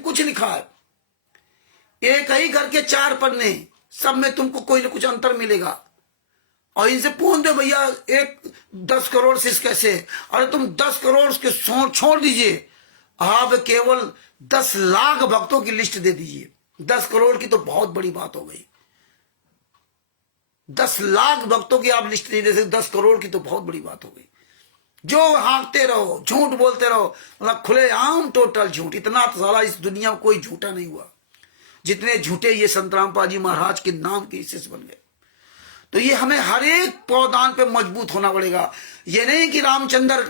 कुछ लिखा है। एक ही घर के 4 पन्ने, सब में तुमको कोई ना कुछ अंतर मिलेगा। और इनसे पूछ दो भैया 10 करोड़ शिष्य कैसे? अरे तुम 10 करोड़ के छोड़ दीजिए, आप केवल 10 लाख भक्तों की लिस्ट दे दीजिए। 10 करोड़ की तो बहुत बड़ी बात हो गई। 10 लाख भक्तों की आप लिस्ट नहीं दे सकते, 10 करोड़ की तो बहुत बड़ी बात हो गई। जो हाँकते रहो, झूठ बोलते रहो, मतलब खुलेआम टोटल झूठ। इतना तो साला इस दुनिया में कोई झूठा नहीं हुआ जितने झूठे ये संत रामपाल जी महाराज के नाम के शिष्य बन गए। तो ये हमें हर एक पौधान पे मजबूत होना पड़ेगा। ये नहीं कि रामचंद्र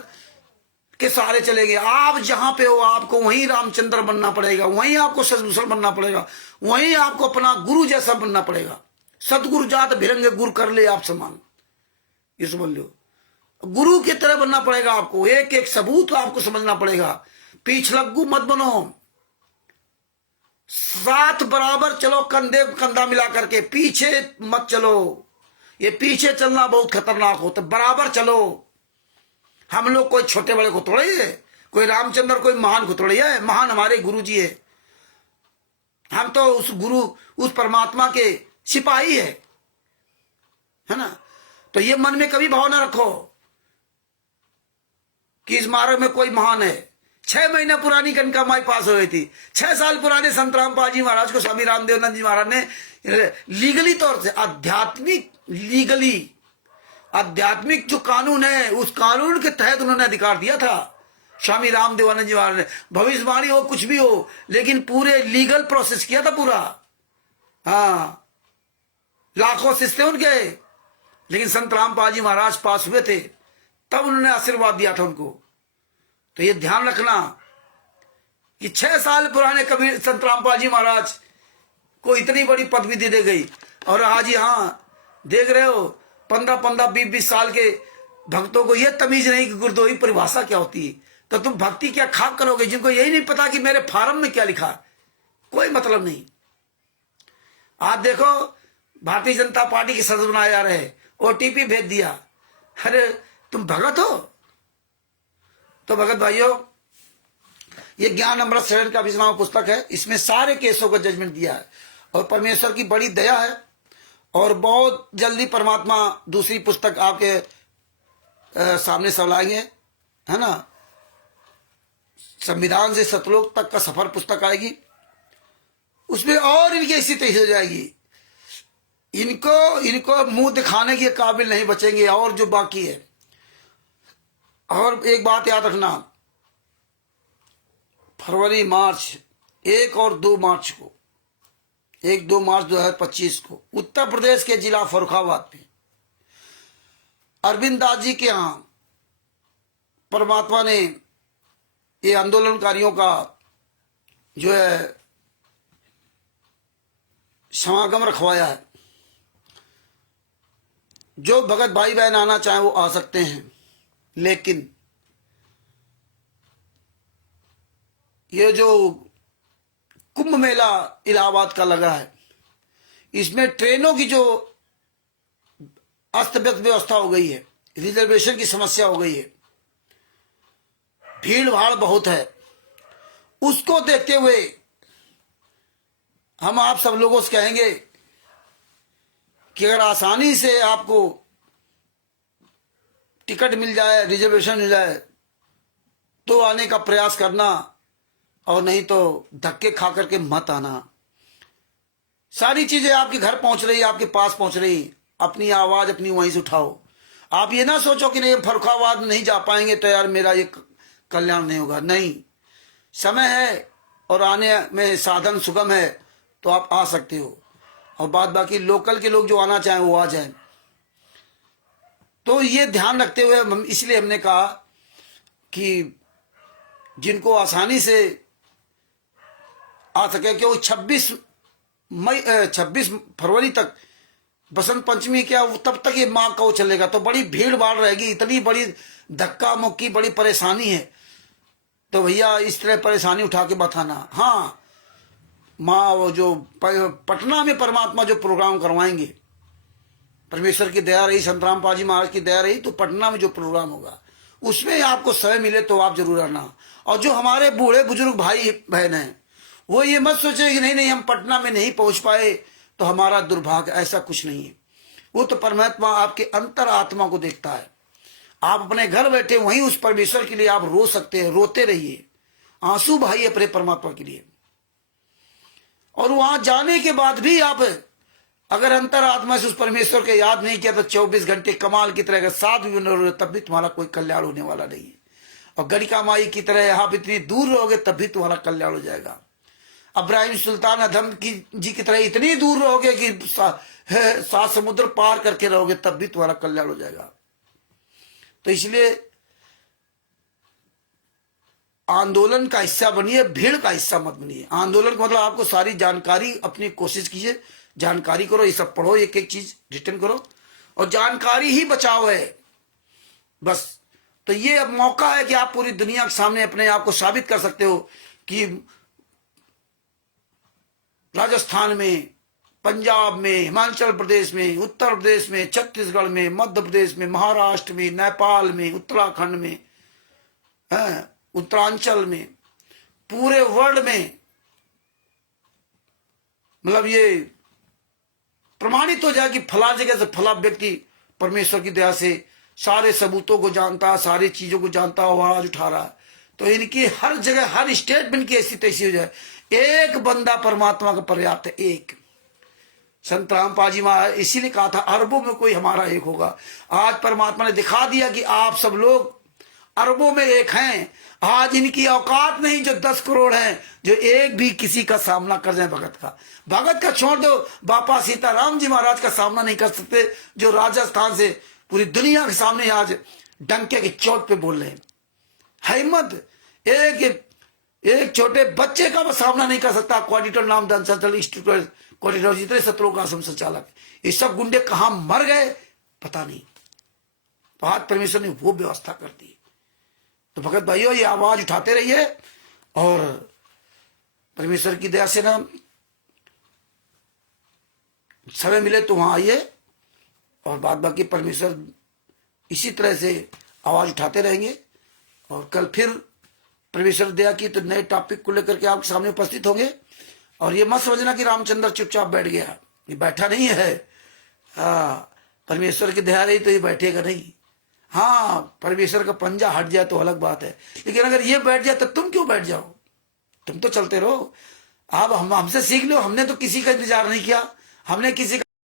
के सहारे चले गए। आप जहां पे हो आपको वहीं रामचंद्र बनना पड़ेगा, वहीं आपको सदभूषण बनना पड़ेगा, वहीं आपको अपना गुरु जैसा बनना पड़ेगा। सतगुरु जात भिरंगे गुरु कर ले आप समान, ये समझ लो। गुरु की तरह बनना पड़ेगा आपको, एक एक सबूत आपको समझना पड़ेगा। पिछलग्गू मत बनो, साथ बराबर चलो, कंधे कंधा मिला करके, पीछे मत चलो। ये पीछे चलना बहुत खतरनाक होता है, बराबर चलो। हम लोग कोई छोटे बड़े को थोड़े है, कोई रामचंद्र कोई महान को थोड़े है, महान हमारे गुरु जी है। हम तो उस गुरु, उस परमात्मा के सिपाही है ना। तो ये मन में कभी भाव ना रखो कि इस मार्ग में कोई महान है। 6 महीने पुरानी कनका माई पास हो गई थी। 6 साल पुराने संत रामपाल जी महाराज को स्वामी रामदेवनंद जी महाराज ने लीगली तौर से आध्यात्मिक जो कानून है, उस कानून के तहत उन्होंने अधिकार दिया था। स्वामी रामदेवानंद जी महाराज ने भविष्यवाणी हो कुछ भी हो, लेकिन पूरे लीगल प्रोसेस किया था पूरा। हाँ, लाखों शिष्य उनके, लेकिन संत रामपाल जी महाराज पास हुए थे, तब उन्होंने आशीर्वाद दिया था उनको। तो ये ध्यान रखना कि 6 साल पुराने कबीर संत रामपाल जी महाराज को इतनी बड़ी पदवी दे दी गई, और आज यहाँ देख रहे हो 15-15, 20-20 साल के भक्तों को यह तमीज नहीं कि गुरुद्रोही परिभाषा क्या होती है। तो तुम भक्ति क्या खाक करोगे जिनको यही नहीं पता कि मेरे फार्म में क्या लिखा, कोई मतलब नहीं। आज देखो भारतीय जनता पार्टी के सदस्य बनाए जा रहे हैं, OTP भेज दिया। अरे तुम भगत हो? तो भगत भाइयों, ये ज्ञान अमृत शरण का विश्राम पुस्तक है, इसमें सारे केसों का जजमेंट दिया है, और परमेश्वर की बड़ी दया है। और बहुत जल्दी परमात्मा दूसरी पुस्तक आपके सामने सब लाएंगे, है ना। संविधान से सतलोक तक का सफर पुस्तक आएगी, उसमें और इनकी स्थिति हो जाएगी। इनको मुंह दिखाने के काबिल नहीं बचेंगे, और जो बाकी है। और एक बात याद रखना, फरवरी मार्च 1 और 2 मार्च को, 1-2 मार्च 2025 को उत्तर प्रदेश के जिला फर्रुखाबाद में अरविंद दास जी के यहाँ परमात्मा ने ये आंदोलनकारियों का जो है समागम रखवाया है। जो भगत भाई बहन आना चाहे वो आ सकते हैं, लेकिन ये जो कुंभ मेला इलाहाबाद का लगा है, इसमें ट्रेनों की जो अस्त व्यस्त व्यवस्था हो गई है, रिजर्वेशन की समस्या हो गई है, भीड़ भाड़ बहुत है। उसको देखते हुए हम आप सब लोगों से कहेंगे कि अगर आसानी से आपको टिकट मिल जाए, रिजर्वेशन मिल जाए, तो आने का प्रयास करना, और नहीं तो धक्के खा करके मत आना। सारी चीजें आपके घर पहुंच रही, आपके पास पहुंच रही, अपनी आवाज अपनी वहीं से उठाओ। आप ये ना सोचो कि नहीं फर्रुखाबाद नहीं जा पाएंगे तो यार मेरा ये कल्याण नहीं होगा। नहीं, समय है और आने में साधन सुगम है, तो आप आ सकते हो। और बात बाकी लोकल के लोग जो आना चाहें वो आ जाएं। तो ये ध्यान रखते हुए इसलिए हमने कहा कि जिनको आसानी से आ सके, क्योंकि 26 फरवरी तक बसंत पंचमी क्या तब तक ये माँ का वो चलेगा, तो बड़ी भीड़ भाड़ रहेगी, इतनी बड़ी धक्का मुक्की बड़ी परेशानी है। तो भैया इस तरह परेशानी उठा के बताना। हाँ, माँ वो जो पटना में परमात्मा जो प्रोग्राम करवाएंगे, परमेश्वर की दया रही, संत रामपाल जी महाराज की दया रही, तो पटना में जो प्रोग्राम होगा उसमें आपको समय मिले तो आप जरूर आना। और जो हमारे बूढ़े बुजुर्ग भाई बहन हैं, वो ये मत सोचे कि नहीं हम पटना में नहीं पहुंच पाए तो हमारा दुर्भाग्य, ऐसा कुछ नहीं है। वो तो परमात्मा आपके अंतर आत्मा को देखता है। आप अपने घर बैठे वहीं उस परमेश्वर के लिए आप रो सकते हैं, रोते रहिए, आंसू बहाइए अपने परमात्मा के लिए। और वहां जाने के बाद भी आप अगर अंतर आत्मा से उस परमेश्वर के याद नहीं किया तो 24 घंटे कमाल की तरह अगर साथ भी बने रहोगे तब भी तुम्हारा कोई कल्याण होने वाला नहीं है। और गड़िका माई की तरह आप इतनी दूर रहोगे तब भी तुम्हारा कल्याण हो जाएगा। अब्राहिम सुल्तान अधम जी की तरह इतनी दूर रहोगे कि 7 समुद्र पार करके रहोगे तब भी तुम्हारा कल्याण हो जाएगा। तो इसलिए आंदोलन का हिस्सा बनिए, भीड़ का हिस्सा मत बनिए। आंदोलन का मतलब आपको सारी जानकारी अपनी कोशिश कीजिए, जानकारी करो, ये सब पढ़ो, एक एक चीज रिटर्न करो, और जानकारी ही बचाओ है बस। तो ये अब मौका है कि आप पूरी दुनिया के सामने अपने आप को साबित कर सकते हो कि राजस्थान में, पंजाब में, हिमाचल प्रदेश में, उत्तर प्रदेश में, छत्तीसगढ़ में, मध्य प्रदेश में, महाराष्ट्र में, नेपाल में, उत्तराखंड में, उत्तरांचल में, पूरे वर्ल्ड में, मतलब ये प्रमाणित हो जाए कि फला जगह से फला व्यक्ति परमेश्वर की दया से सारे सबूतों को जानता, सारी चीजों को जानता, आवाज उठा रहा। तो इनकी हर जगह, हर स्टेटमेंट की ऐसी तैसी हो जाए। एक बंदा परमात्मा का पर्याप्त है, एक। संत रामपाल जी महाराज इसीलिए कहा था अरबों में कोई हमारा एक होगा। आज परमात्मा ने दिखा दिया कि आप सब लोग अरबों में एक हैं। आज इनकी औकात नहीं जो 10 करोड़ हैं, जो एक भी किसी का सामना कर जाए भगत का। भगत का छोड़ दो, बापा सीताराम जी महाराज का सामना नहीं कर सकते, जो राजस्थान से पूरी दुनिया के सामने आज डंके की चोट पे बोल रहे हैं। हिम्मत एक छोटे बच्चे का वो सामना नहीं कर सकता। कोऑर्डिनेटर नामदान संचालक इंस्टीट्यूट कोऑर्डिनेटर, जितने सत्रों का आश्रम संचालक, ये सब गुंडे कहां मर गए पता नहीं। तो आज परमेश्वर ने वो व्यवस्था कर दी। तो भगत भाइयों, ये आवाज उठाते रहिए और परमेश्वर की दया से ना समय मिले तो वहां आइए, और बाद बाकी परमेश्वर इसी तरह से आवाज उठाते रहेंगे। और कल फिर परमेश्वर दया की तो नए टॉपिक को लेकर के आपके सामने उपस्थित होंगे। और ये मत समझना कि रामचंद्र चुपचाप बैठ गया, ये बैठा नहीं है। परमेश्वर की दया रही तो ये बैठेगा नहीं। हाँ, परमेश्वर का पंजा हट जाए तो अलग बात है, लेकिन अगर ये बैठ जाए तो तुम क्यों बैठ जाओ? तुम तो चलते रहो। आप हमसे सीख लो। हमने तो किसी का इंतजार नहीं किया, हमने किसी